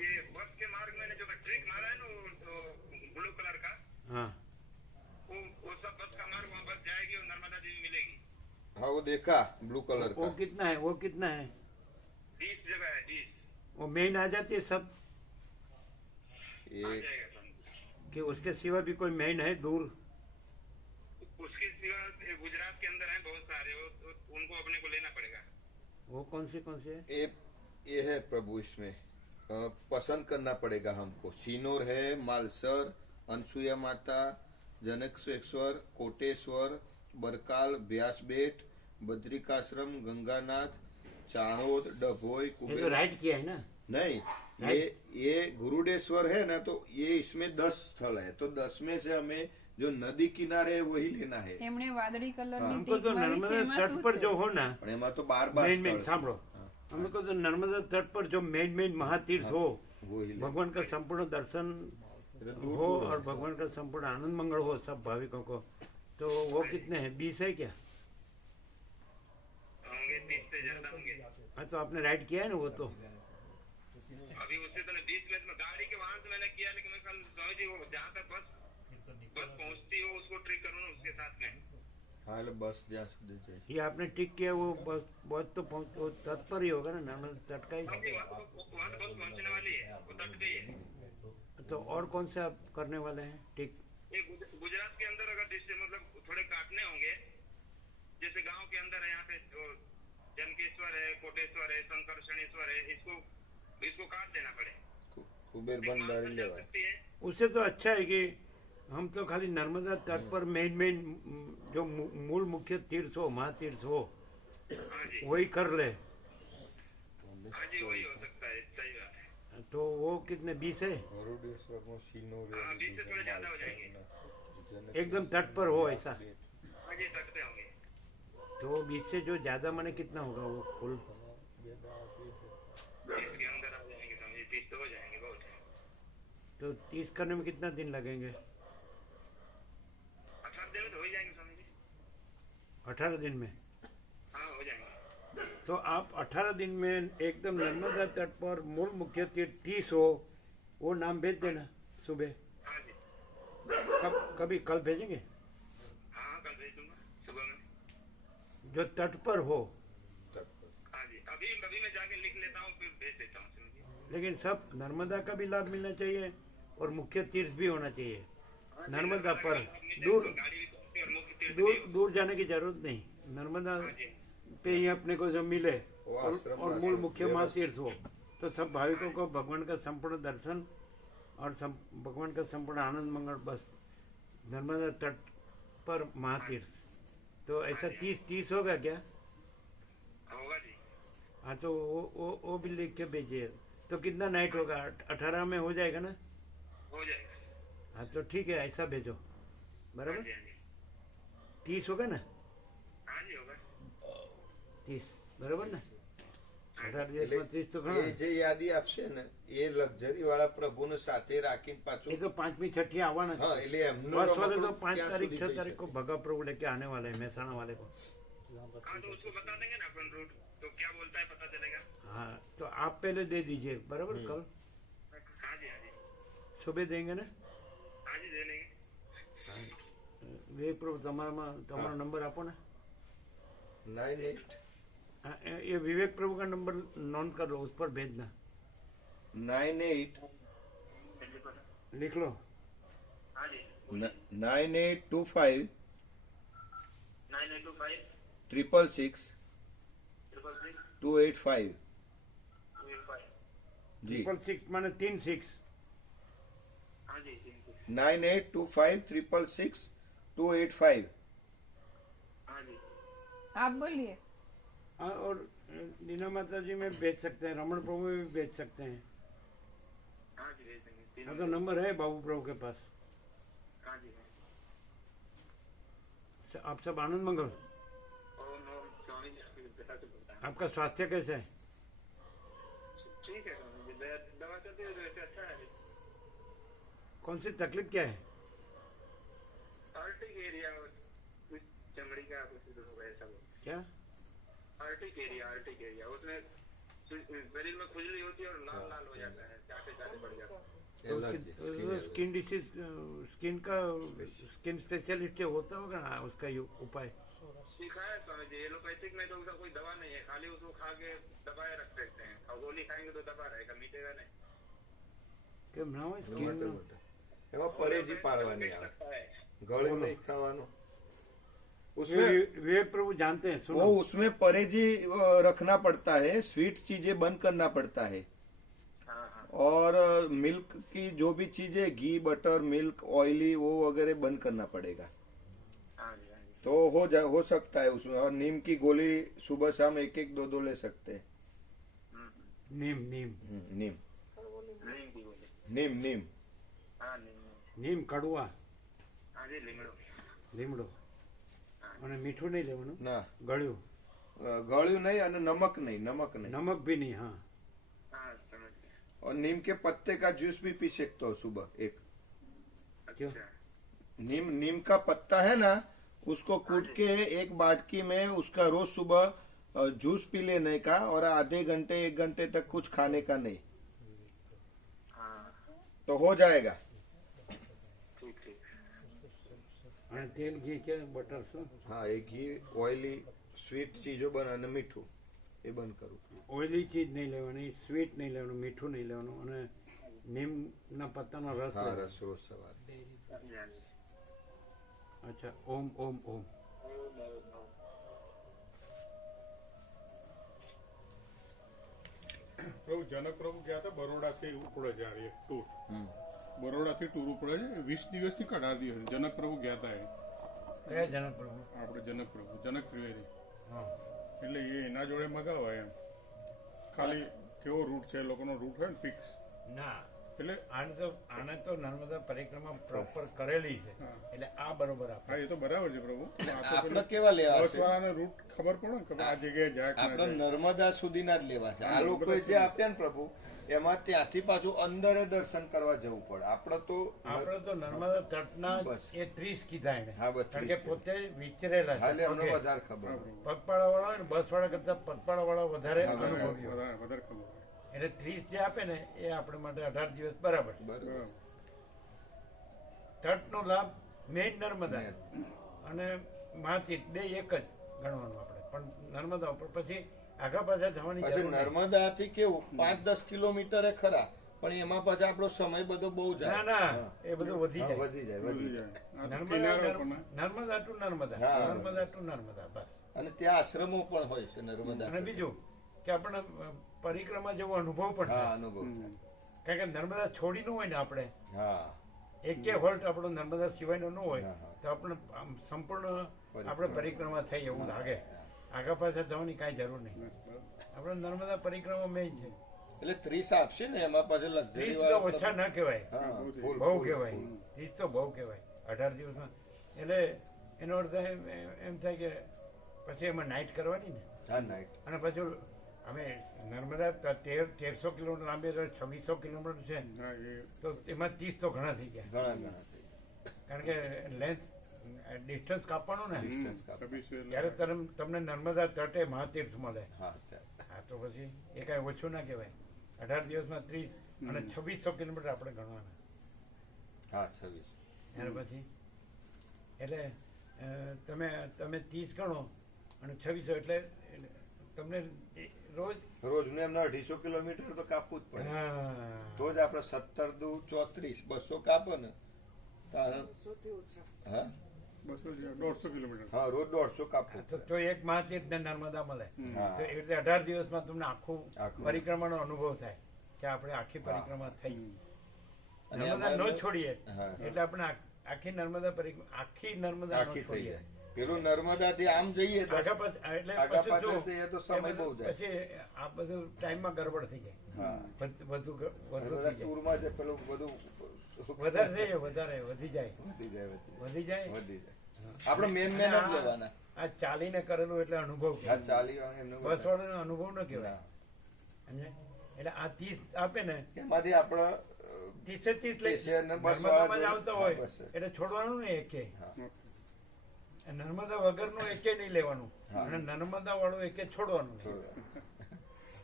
ये बस के मार्ग में जो ट्रिक मारा है ना, वो ब्लू कलर का, हाँ वो सब बस का मार्ग वहाँ बस जाएगी और नर्मदा जी मिलेगी। हाँ वो देखा ब्लू कलर वो का कितना है, वो कितना है? 20 जगह है, 20 वो मेन आ जाती है सब आ एक जाएगा समझ। कि उसके सिवा भी कोई मेन है दूर? उसके सिवा गुजरात के अंदर है बहुत सारे, उनको अपने को लेना पड़ेगा। वो कौन से है? ये है प्रभु इसमें पसंद करना पड़ेगा हमको। सीनोर है, मालसर, अनसुया माता, जनकेश्वर, कोटेश्वर, बरकाल, व्यासबेट, बद्रिकाश्रम, गंगानाथ, चाणोद, डभोई, ये तो कुबेर। राइट किया है ना? नहीं, ये गुरुडेश्वर है ना, तो ये इसमें 10 स्थल है, तो 10 में से हमें जो नदी किनारे है वही लेना है। એમણે વાદળી કલરની हमको तो ટીક મારી છે, नर्मदा એમાં तट શું पर છે? जो हो ना, પણ એમાં તો 12 मेन मेन स्थल सांभळो, हमको तो नर्मदा तट पर जो मेन महातीर्थ हो, वही ले। भगवान का संपूर्ण दर्शन दूर हो दूर और भगवान का संपूर्ण आनंद मंगल हो सब भाविकों को, तो वो कितने हैं? 20 है क्या? होंगे 30 से ज्यादा होंगे। हाँ तो आपने राइट किया है ना वो तो? अभी उससे तो 20 में गाड़ी के वाहन से मैंने किया, लेकिन मैं कल स्वामी जी वो जहाँ तक बस पहुँचती हो उसको ट्रिक करूँ ना उसके साथ में। हाँ એટલે બસ જ્યાં સુધી જાય ये आपने टिक किया वो बस बहुत तो वो तट पर ही होगा ना, नर्मदा तट का ही। हाँ जी, वहाँ तो बस पहुँचने वाली है, वो तट पे ही है। तो और कौन से आप करने वाले हैं टिक? ये गुजरात के अंदर अगर डिस्ट्रिक्ट मतलब थोड़े काटने होंगे, जैसे गांव के अंदर है, यहाँ पे जनकेश्वर है, कोटेश्वर है, शंकर शनेश्वर है, इसको काट देना पड़े। કુબેર एक ભંડારી मानसिक લેવાય। शक्ति है। उससे तो अच्छा है कि हम तो खाली नर्मदा तट पर मेन जो मूल मुख्य तीर्थ हो, महातीर्थ हो, हाँ जी, वही कर ले। हाँ जी वही हो सकता है, सही बात है। तो वो कितने 20 है? ગરુડેશ્વરમાં સિનોર हाँ 20 से थोड़े ज्यादा हो जाएंगे। एकदम तट पर हो ऐसा? हाँ जी तट पे होंगे। तो 20 से जो ज्यादा माने कितना होगा वो कुल? 30 के अंदर आ जाएंगे समझिए, 30 तो हो जाएंगे, बहुत है। तो 30 करने में कितना दिन लगेंगे? 18 दिन में तो हो ही जाएंगे स्वामी जी। 18 दिन में? हाँ हो जाएंगे। तो आप 18 दिन में एकदम नर्मदा तट पर मूल मुख्य तीर्थ 30 हो, वो नाम भेज देना सुबह। हाँ जी, कभी कल भेजेंगे? हाँ कल भेज दूंगा सुबह में। जो तट पर हो। हाँ जी, अभी मैं जाके लिख लेता हूँ, फिर भेज देता हूँ समझिए। लेकिन सब नर्मदा का भी लाभ मिलना चाहिए और मुख्य तीर्थ भी होना चाहिए नर्मदा पर। दूर दूर दूर जाने की जरूरत नहीं, नर्मदा पे ही अपने को जो मिले वो और आश्रम मूल आश्रम मुख्य महातीर्थ हो, तो सब भाविकों को भगवान का संपूर्ण दर्शन और भगवान का संपूर्ण आनंद मंगल बस नर्मदा तट पर महातीर्थ। तो ऐसा 30 होगा क्या? होगा जी। हाँ तो वो भी लिख के भेजिए। तो कितना नाइट होगा? 18 में हो जाएगा ना? हो जाएगा। हाँ तो ठीक है, ऐसा भेजो बराबर। 30 होगा ना? हाँ जी होगा। 30 બરાબર ને? 18 દિવસમાં 30 તો ઘણો. એ જે યાદી આપશે ને એ લક્ઝરી વાળા પ્રભુને સાથે રાખીને એ પાછું તો 5મી 6ઠી આવવાના हाँ છે. એટલે એમનું बस वाले तो રમકડું 5 ક્યાં तारीख સુધી 6 જઈ तारीख को શકે? भगा प्रभु लेके आने वाले हैं मेहसाणा वाले को. हाँ तो उसको बता देंगे ना अपन रूट, तो क्या बोलता है पता चलेगा। हाँ तो आप पहले दे दीजिए बराबर. कल हाँ जी हाँ जी सुबह देंगे ना? हाँ जी दे देंगे। विवेक प्रभु તમારો નંબર આપો ને. 98 हाँ, ये विवेक प्रभु का नंबर नोट कर लो, उस पर भेजना. 98 लिख लो. हाँ जी 9825 9825 666 666 285 285। जी 666 माने 3 6. हाँ जी 3 9825 666 285 हाँ जी आप बोलिए. हाँ, और दीना माता जी में भेज सकते हैं, रमण प्रभु में भी भेज सकते हैं. हाँ जी भेज देंगे। हाँ तो नंबर है बाबू प्रभु के पास. हाँ जी आप सब आनंद मंगल. ओम ओम स्वामी जी आपकी विद्या से बोलता है। आपका स्वास्थ्य कैसा है? ठीक है स्वामी जी, दवा चलती है तो वैसे अच्छा है। कौन सी तकलीफ क्या है? आर्टिक एरिया कुछ चमड़ी का कुछ होगा ऐसा बोल। क्या? आर्टिक एरिया उसमें शरीर में खुजली होती है और लाल लाल हो जाता है, चाटे चाटे बढ़ जाता है। स्किन डिसीज, स्किन का स्किन स्पेशलिस्ट होता होगा ना, उसका उपाय सिखाया स्वामी जी। एलोपैथिक में तो उसका कोई दवा नहीं है, खाली उसको खा के दबाए रख सकते हैं, और गोली खाएंगे तो दबा रहेगा, मिटेगा नहीं। કેમ ના હોય? સ્કિન એમાં પરેજી પાડવાની આવે, लगता है ગળ્યું નહીં ખાવાનું. उसमें विवेक प्रभु जानते हैं. वो सुनो, उसमें परहेजी रखना पड़ता है, स्वीट चीजें बंद करना पड़ता है, हाँ हाँ और मिल्क की जो भी चीजें घी बटर मिल्क ऑयली वो वगैरह बंद करना पड़ेगा. हाँ जी हाँ जी तो हो सकता है उसमें. और नीम की गोली सुबह शाम 1-1 2-2 ले सकते हैं. नीम नीम नीम नीम की गोली। नीम नीम हाँ नीम। નીમ કડવા हाँ जी લીમડો। લીમડો અને મીઠું નહીં લેવાનું, ના ગળ્યું. ગળ્યું નહીં અને નમક નહીં, નમક નહીં. નમક भी नहीं. हाँ हाँ समझ गया। और नीम के पत्ते का जूस भी पी सकते हो सुबह एक. क्यों? अच्छा नीम का पत्ता है ना, उसको कूट के एक बाटकी में उसका रोज सुबह जूस पी लेने का, और आधे घंटे 1 घंटे तक कुछ खाने का नहीं, हाँ तो हो जाएगा. ठीक ठीक। અને તેલ ઘી કે બટર શું? हाँ ये घी ऑयली स्वीट चीजों बनाने मीठू ये बंद करूँ. ઓઇલી ચીજ નહીં લેવાની, સ્વીટ નહીં લેવાનું, મીઠું નહીં લેવાનું, અને નીમના પત્તાનો રસ हाँ લેવાનો. रस रोज सवार. हाँ जी हाँ जी। અચ્છા, ઓમ ઓમ ઓમ. ओम ओम ओम। પ્રભુ જનક પ્રભુ ગયા હતા બરોડાથી ઉપડે છે આ ટૂર. બરોડાથી ટૂર ઉપડે છે 20 દિવસથી કે 18 દિવસ. જનક પ્રભુ ગયા હતા એ કયા જનક પ્રભુ? આપણે જનક પ્રભુ, જનક ત્રિવેદી. હા. એટલે એ એના જોડે મગાવાય એમ. ખાલી કેવો રૂટ છે, એ લોકોનો રૂટ હોય ને ફિક્સ. ના, એટલે આને તો નર્મદા પરિક્રમા પ્રોપર કરેલી છે, એટલે આ બરોબર આપે. હા એ તો બરાબર છે પ્રભુ. આપણે કેવા લેવા બસ છે? વાળાને રૂટ ખબર પડે ને કે આ જગ્યાએ જાય કે ના આપણે જાય. નર્મદા સુધીના જ લેવા છે. આ લોકોએ જે આપ્યા ને પ્રભુ, એમાં ત્યાંથી પાછું અંદરે દર્શન કરવા જવું પડે. આપણે તો નર્મદા તટના બસ. એ 30 કીધા એને, હા, બસ કારણ કે 30. પોતે વિચરેલા છે. હાલે અમને પગે. વધારે ખબર હોય. પગપાળા વાળા હોય ને બસ વાળા કરતા પગપાળા વાળા વધારે હા, અનુભવી હોય. વધારે ખબર હોય. એટલે 30 જે આપે ને એ આપણે માટે 18 દિવસ બરાબર. બરાબર. તટનો લાભ મેઇન નર્મદા અને માથી બે એક જ ગણવાનું આપણે, પણ નર્મદા ઉપર પછી આગા પાછા થવાની પછી જરૂર નહીં. નર્મદાથી કેવું 5-10 કિલોમીટર ખરા પણ એમાં પછી આપણો સમય બધો બહુ જાય. ના ના એ બધું વધી હા, જાય. વધી જાય વધી જાય. નર્મદા ટુ નર્મદા હા. નર્મદા ટુ નર્મદા બસ. અને ત્યાં આશ્રમો પણ હોય છે નર્મદા. અને બીજું કે આપણને પરિક્રમા જેવો અનુભવ પણ હા થાય. અનુભવ. કારણ કે નર્મદા છોડી ન હોય ને આપણે હા એકે હોલ્ટ આપણો નર્મદા સિવાયનો ન હોય હા, હા. તો આપણે આમ સંપૂર્ણ આપણે પરિક્રમા થઈ એવું લાગે. આગા પાછા જવાની કાંઈ જરૂર નહીં. આપણે નર્મદા પરિક્રમા મેં છે. એટલે 30 આપશે ને એમાં પછી 30 લક્ઝરી તો ઓછા ના કહેવાય, હા, ફૂલ, બહુ ફૂલ, કહેવાય. ફૂલ. 30 તો બહુ કહેવાય 18 દિવસમાં. એટલે એનો અર્થ એમ થાય કે પછી એમાં નાઇટ કરવાની ને. હા નાઇટ. અને પછી અમે નર્મદા 1300 કિલોમીટર લાંબી 2600 કિલોમીટર છે હા, એ તો એમાં 30 તો ઘણા થઈ ગયા. ઘણા ઘણા થઈ ગયા. કારણ કે લેન્થ ડિસ્ટન્સ કાપવાનું ને Distance કાપો. ત્યારે તમને નર્મદા તટે મહાતીર્થ મળે. હા ત્યાં. હા તો પછી એ કાંઈ ઓછું ના કહેવાય. 18 દિવસમાં 30 અને 2600 કિલોમીટર આપણે ગણવાના. હા 26. ત્યાર પછી એટલે તમે 30 ગણો અને 2600 એટલે તમને રોજ રોજનું એમને 250 કિલોમીટર તો કાપવું જ પડે. હા તો જ આપણે 17 દુ 34 200 કાપો ને તારે. હા 150 કિલોમીટર. હા રોજ 150 કાપવું. તો એક મહાતીર્થ ને નર્મદા મળે. હા. તો એ રીતે 18 દિવસમાં તમને આખું આખું. પરિક્રમાનો અનુભવ થાય કે આપણે આખી પરિક્રમા થઈ. અને નર્મદા એમાં ન છોડીએ હા. એટલે આપણે આખી નર્મદા પરિક્રમા આખી નર્મદા ન આખી થઈ છોડીએ. જાય. પેલું નર્મદાથી આમ જઈએ તો આગા પાછ- એટલે આગા પછી પાછળ જો, જઈએ તો સમય બહુ જાય. પછી આ બધું ટાઈમમાં ગડબડ થઈ જાય. હા. વધુ અને વધુ બધા થઈ જાય. ટૂરમાં જે પેલું બધું વધારે થઈ જાય, વધારે વધી જાય વધી જાય વધી જાય. વધી જાય. આપણે મેન મેન જ લેવાના. આ ચાલીને કરેલું એટલે અનુભવ આ કહેવાય. ચાલી વાળા એમને બસ વાળાનો અનુભવ ન કહેવાય. ના. સમજ્યા? એટલે આ 30 આપે ને એમાંથી આપણે 30 લઈ 30 ને બસ નર્મદામાં જ વાળા આવતા જોડે. હોય હા, બસ. એટલે છોડવાનું ને એકે. હા. નર્મદા વગરનું એકે નહીં લેવાનું હા. અને નર્મદા વાળું એકે છોડવાનું નહીં. થોડું.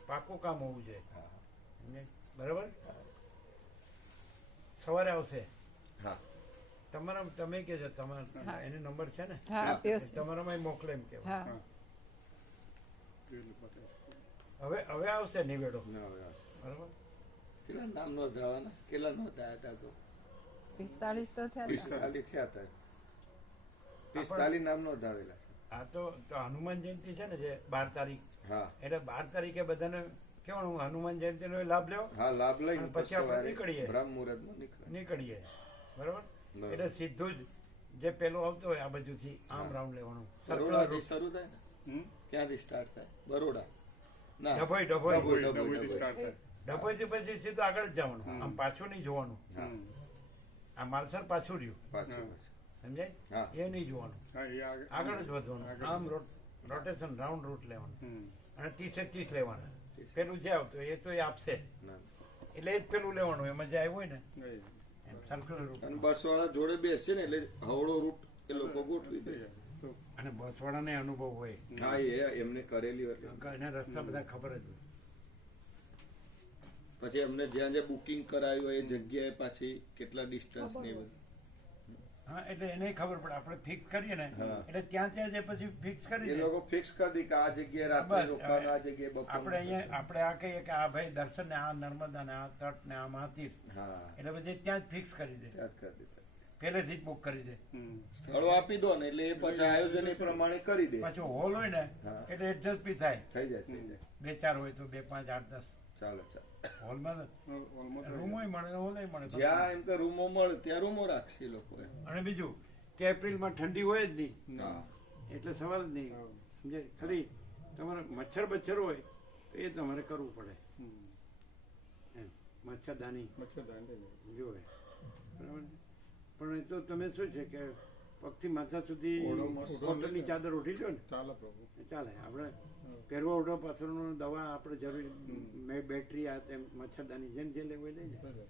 પાકું કામ હોવું જોઈએ. હા. સમજ્યા? બરાબર. સવારે આવશે હા. તમારા તમે કહેજો તમારા એનો નંબર છે ને હા આપ્યો છે. તમારામાં મોકલે એમ કેવું. હા હવે આવશે નિવેડો. ના, હવે આ. બરાબર. કેટલા નામ નોંધાવાના? કેટલા નોંધાયા હતા તો? 45 તો થયા ને. 45 થયા હતા. 45 નામ નોંધાવેલા છે. આ તો હનુમાન જયંતિ છે ને જે 12 તારીખ હા. એટલે 12 તારીખે બધાને કેવાનું હનુમાન જયંતિનો લાભ લેવો હા લાભ લઈને અને પછી આપણે સવારે નીકળીએ. બ્રહ્મ મુહૂર્તમાં નીકળે. નીકળીએ. બરાબર. બરાબર. એટલે સીધું જ જે પેલું આવતું હોય આ બાજુથી આમ રાઉન્ડ લેવાનું. બરોડાથી શરૂ થાય ને? ક્યાંથી સ્ટાર્ટ થાય? બરોડા ના ડભોઈ ડભોઈથી સ્ટાર્ટ થાય. ડભોઈથી પછી સીધું આગળ જ જવાનું. આમ પાછું નહીં જોવાનું. હા. આ માલસર પાછું રહ્યું. પાછું. સમજાય? હા. એ નહીં જોવાનું. હા, એ આગળ જ વધવાનું. આગળ. આમ રોટેશન રાઉન્ડ રૂટ લેવાનું. હમ. અને 30 લેવાના. પેલું જે આવતું હોય એ તો એ આપશે. ના. એટલે એ જ પેલું લેવાનું. એમાં જે આવ્યું હોય ને નહીં. એમ સર્ક્યુલર રૂટ. અને બસ વાળા જોડે બેસે ને એટલે હવળો રૂટ એ લોકો ગોઠવી દે. તો અને બસવાળાને અનુભવ હોય. હા એ એમને કરેલી એટલે એને રસ્તા બધા ખબર જ હોય. પછી એમને જ્યાં જ્યાં બુકિંગ કરાયું હોય એ જગ્યાએ પાછી કેટલા ડિસ્ટન્સ ને એ બધું. હા એટલે એને ખબર પડે. આપણે ફિક્સ કરીએ ને હા. એટલે ત્યાં જે પછી ફિક્સ કરી એ દે. લોકો ફિક્સ કરી દે કે આ જગ્યાએ રાત્રે બસ, રોકાવાનું, આ હવે જગ્યાએ આપણે બપોર. અહીંયા આપણે આ કહીએ કે આ ભાઈ દર્શન ને આ નર્મદા ને આ તટ ને આ મહાતીર્થ હા એટલે પછી ત્યાં જ ફિક્સ કરી દે. ત્યાં જ કરી દીધા. પહેલેથી જ બુક કરી દે. હમ. સ્થળો આપી દો ને એટલે એ પછી આયોજન એ પ્રમાણે કરી દે. પાછું હોલ હોય ને હા. એટલે એડજસ્ટ બી થાય. થઈ જાય થઈ જાય. 2-4 હોય તો 2, 5, 8, 10 ચાલો ચાલો. હોલમાં Almost રૂમો મળે હોલ મળે. જ્યાં એમ કે રૂમો મળે ત્યાં રૂમો રાખશે એ લોકોએ. અને બીજું કે એપ્રિલમાં ઠંડી હોય જ નહીં હા. એટલે સવાલ જ નહીં. હા. સમજે? ખાલી તમારે મચ્છર હોય તો એ તમારે કરવું પડે. હમ. એમ મચ્છરદાની મચ્છરદાની લઈ. જોવે. બરાબર છે? પણ એ તો તમે શું છે કે પગથી માથા સુધી ઓઢો મસ્ત. કોટનની ચાદર ઓઢી લો ને ચાલો પ્રભુ. એ ચાલે. આપણે પહેરવા ઓઢવા પાછળનું દવા આપણે જરૂરી બેટરી આ તેમ મચ્છરદાની જેમ જે લેવું એ લઈ જાય.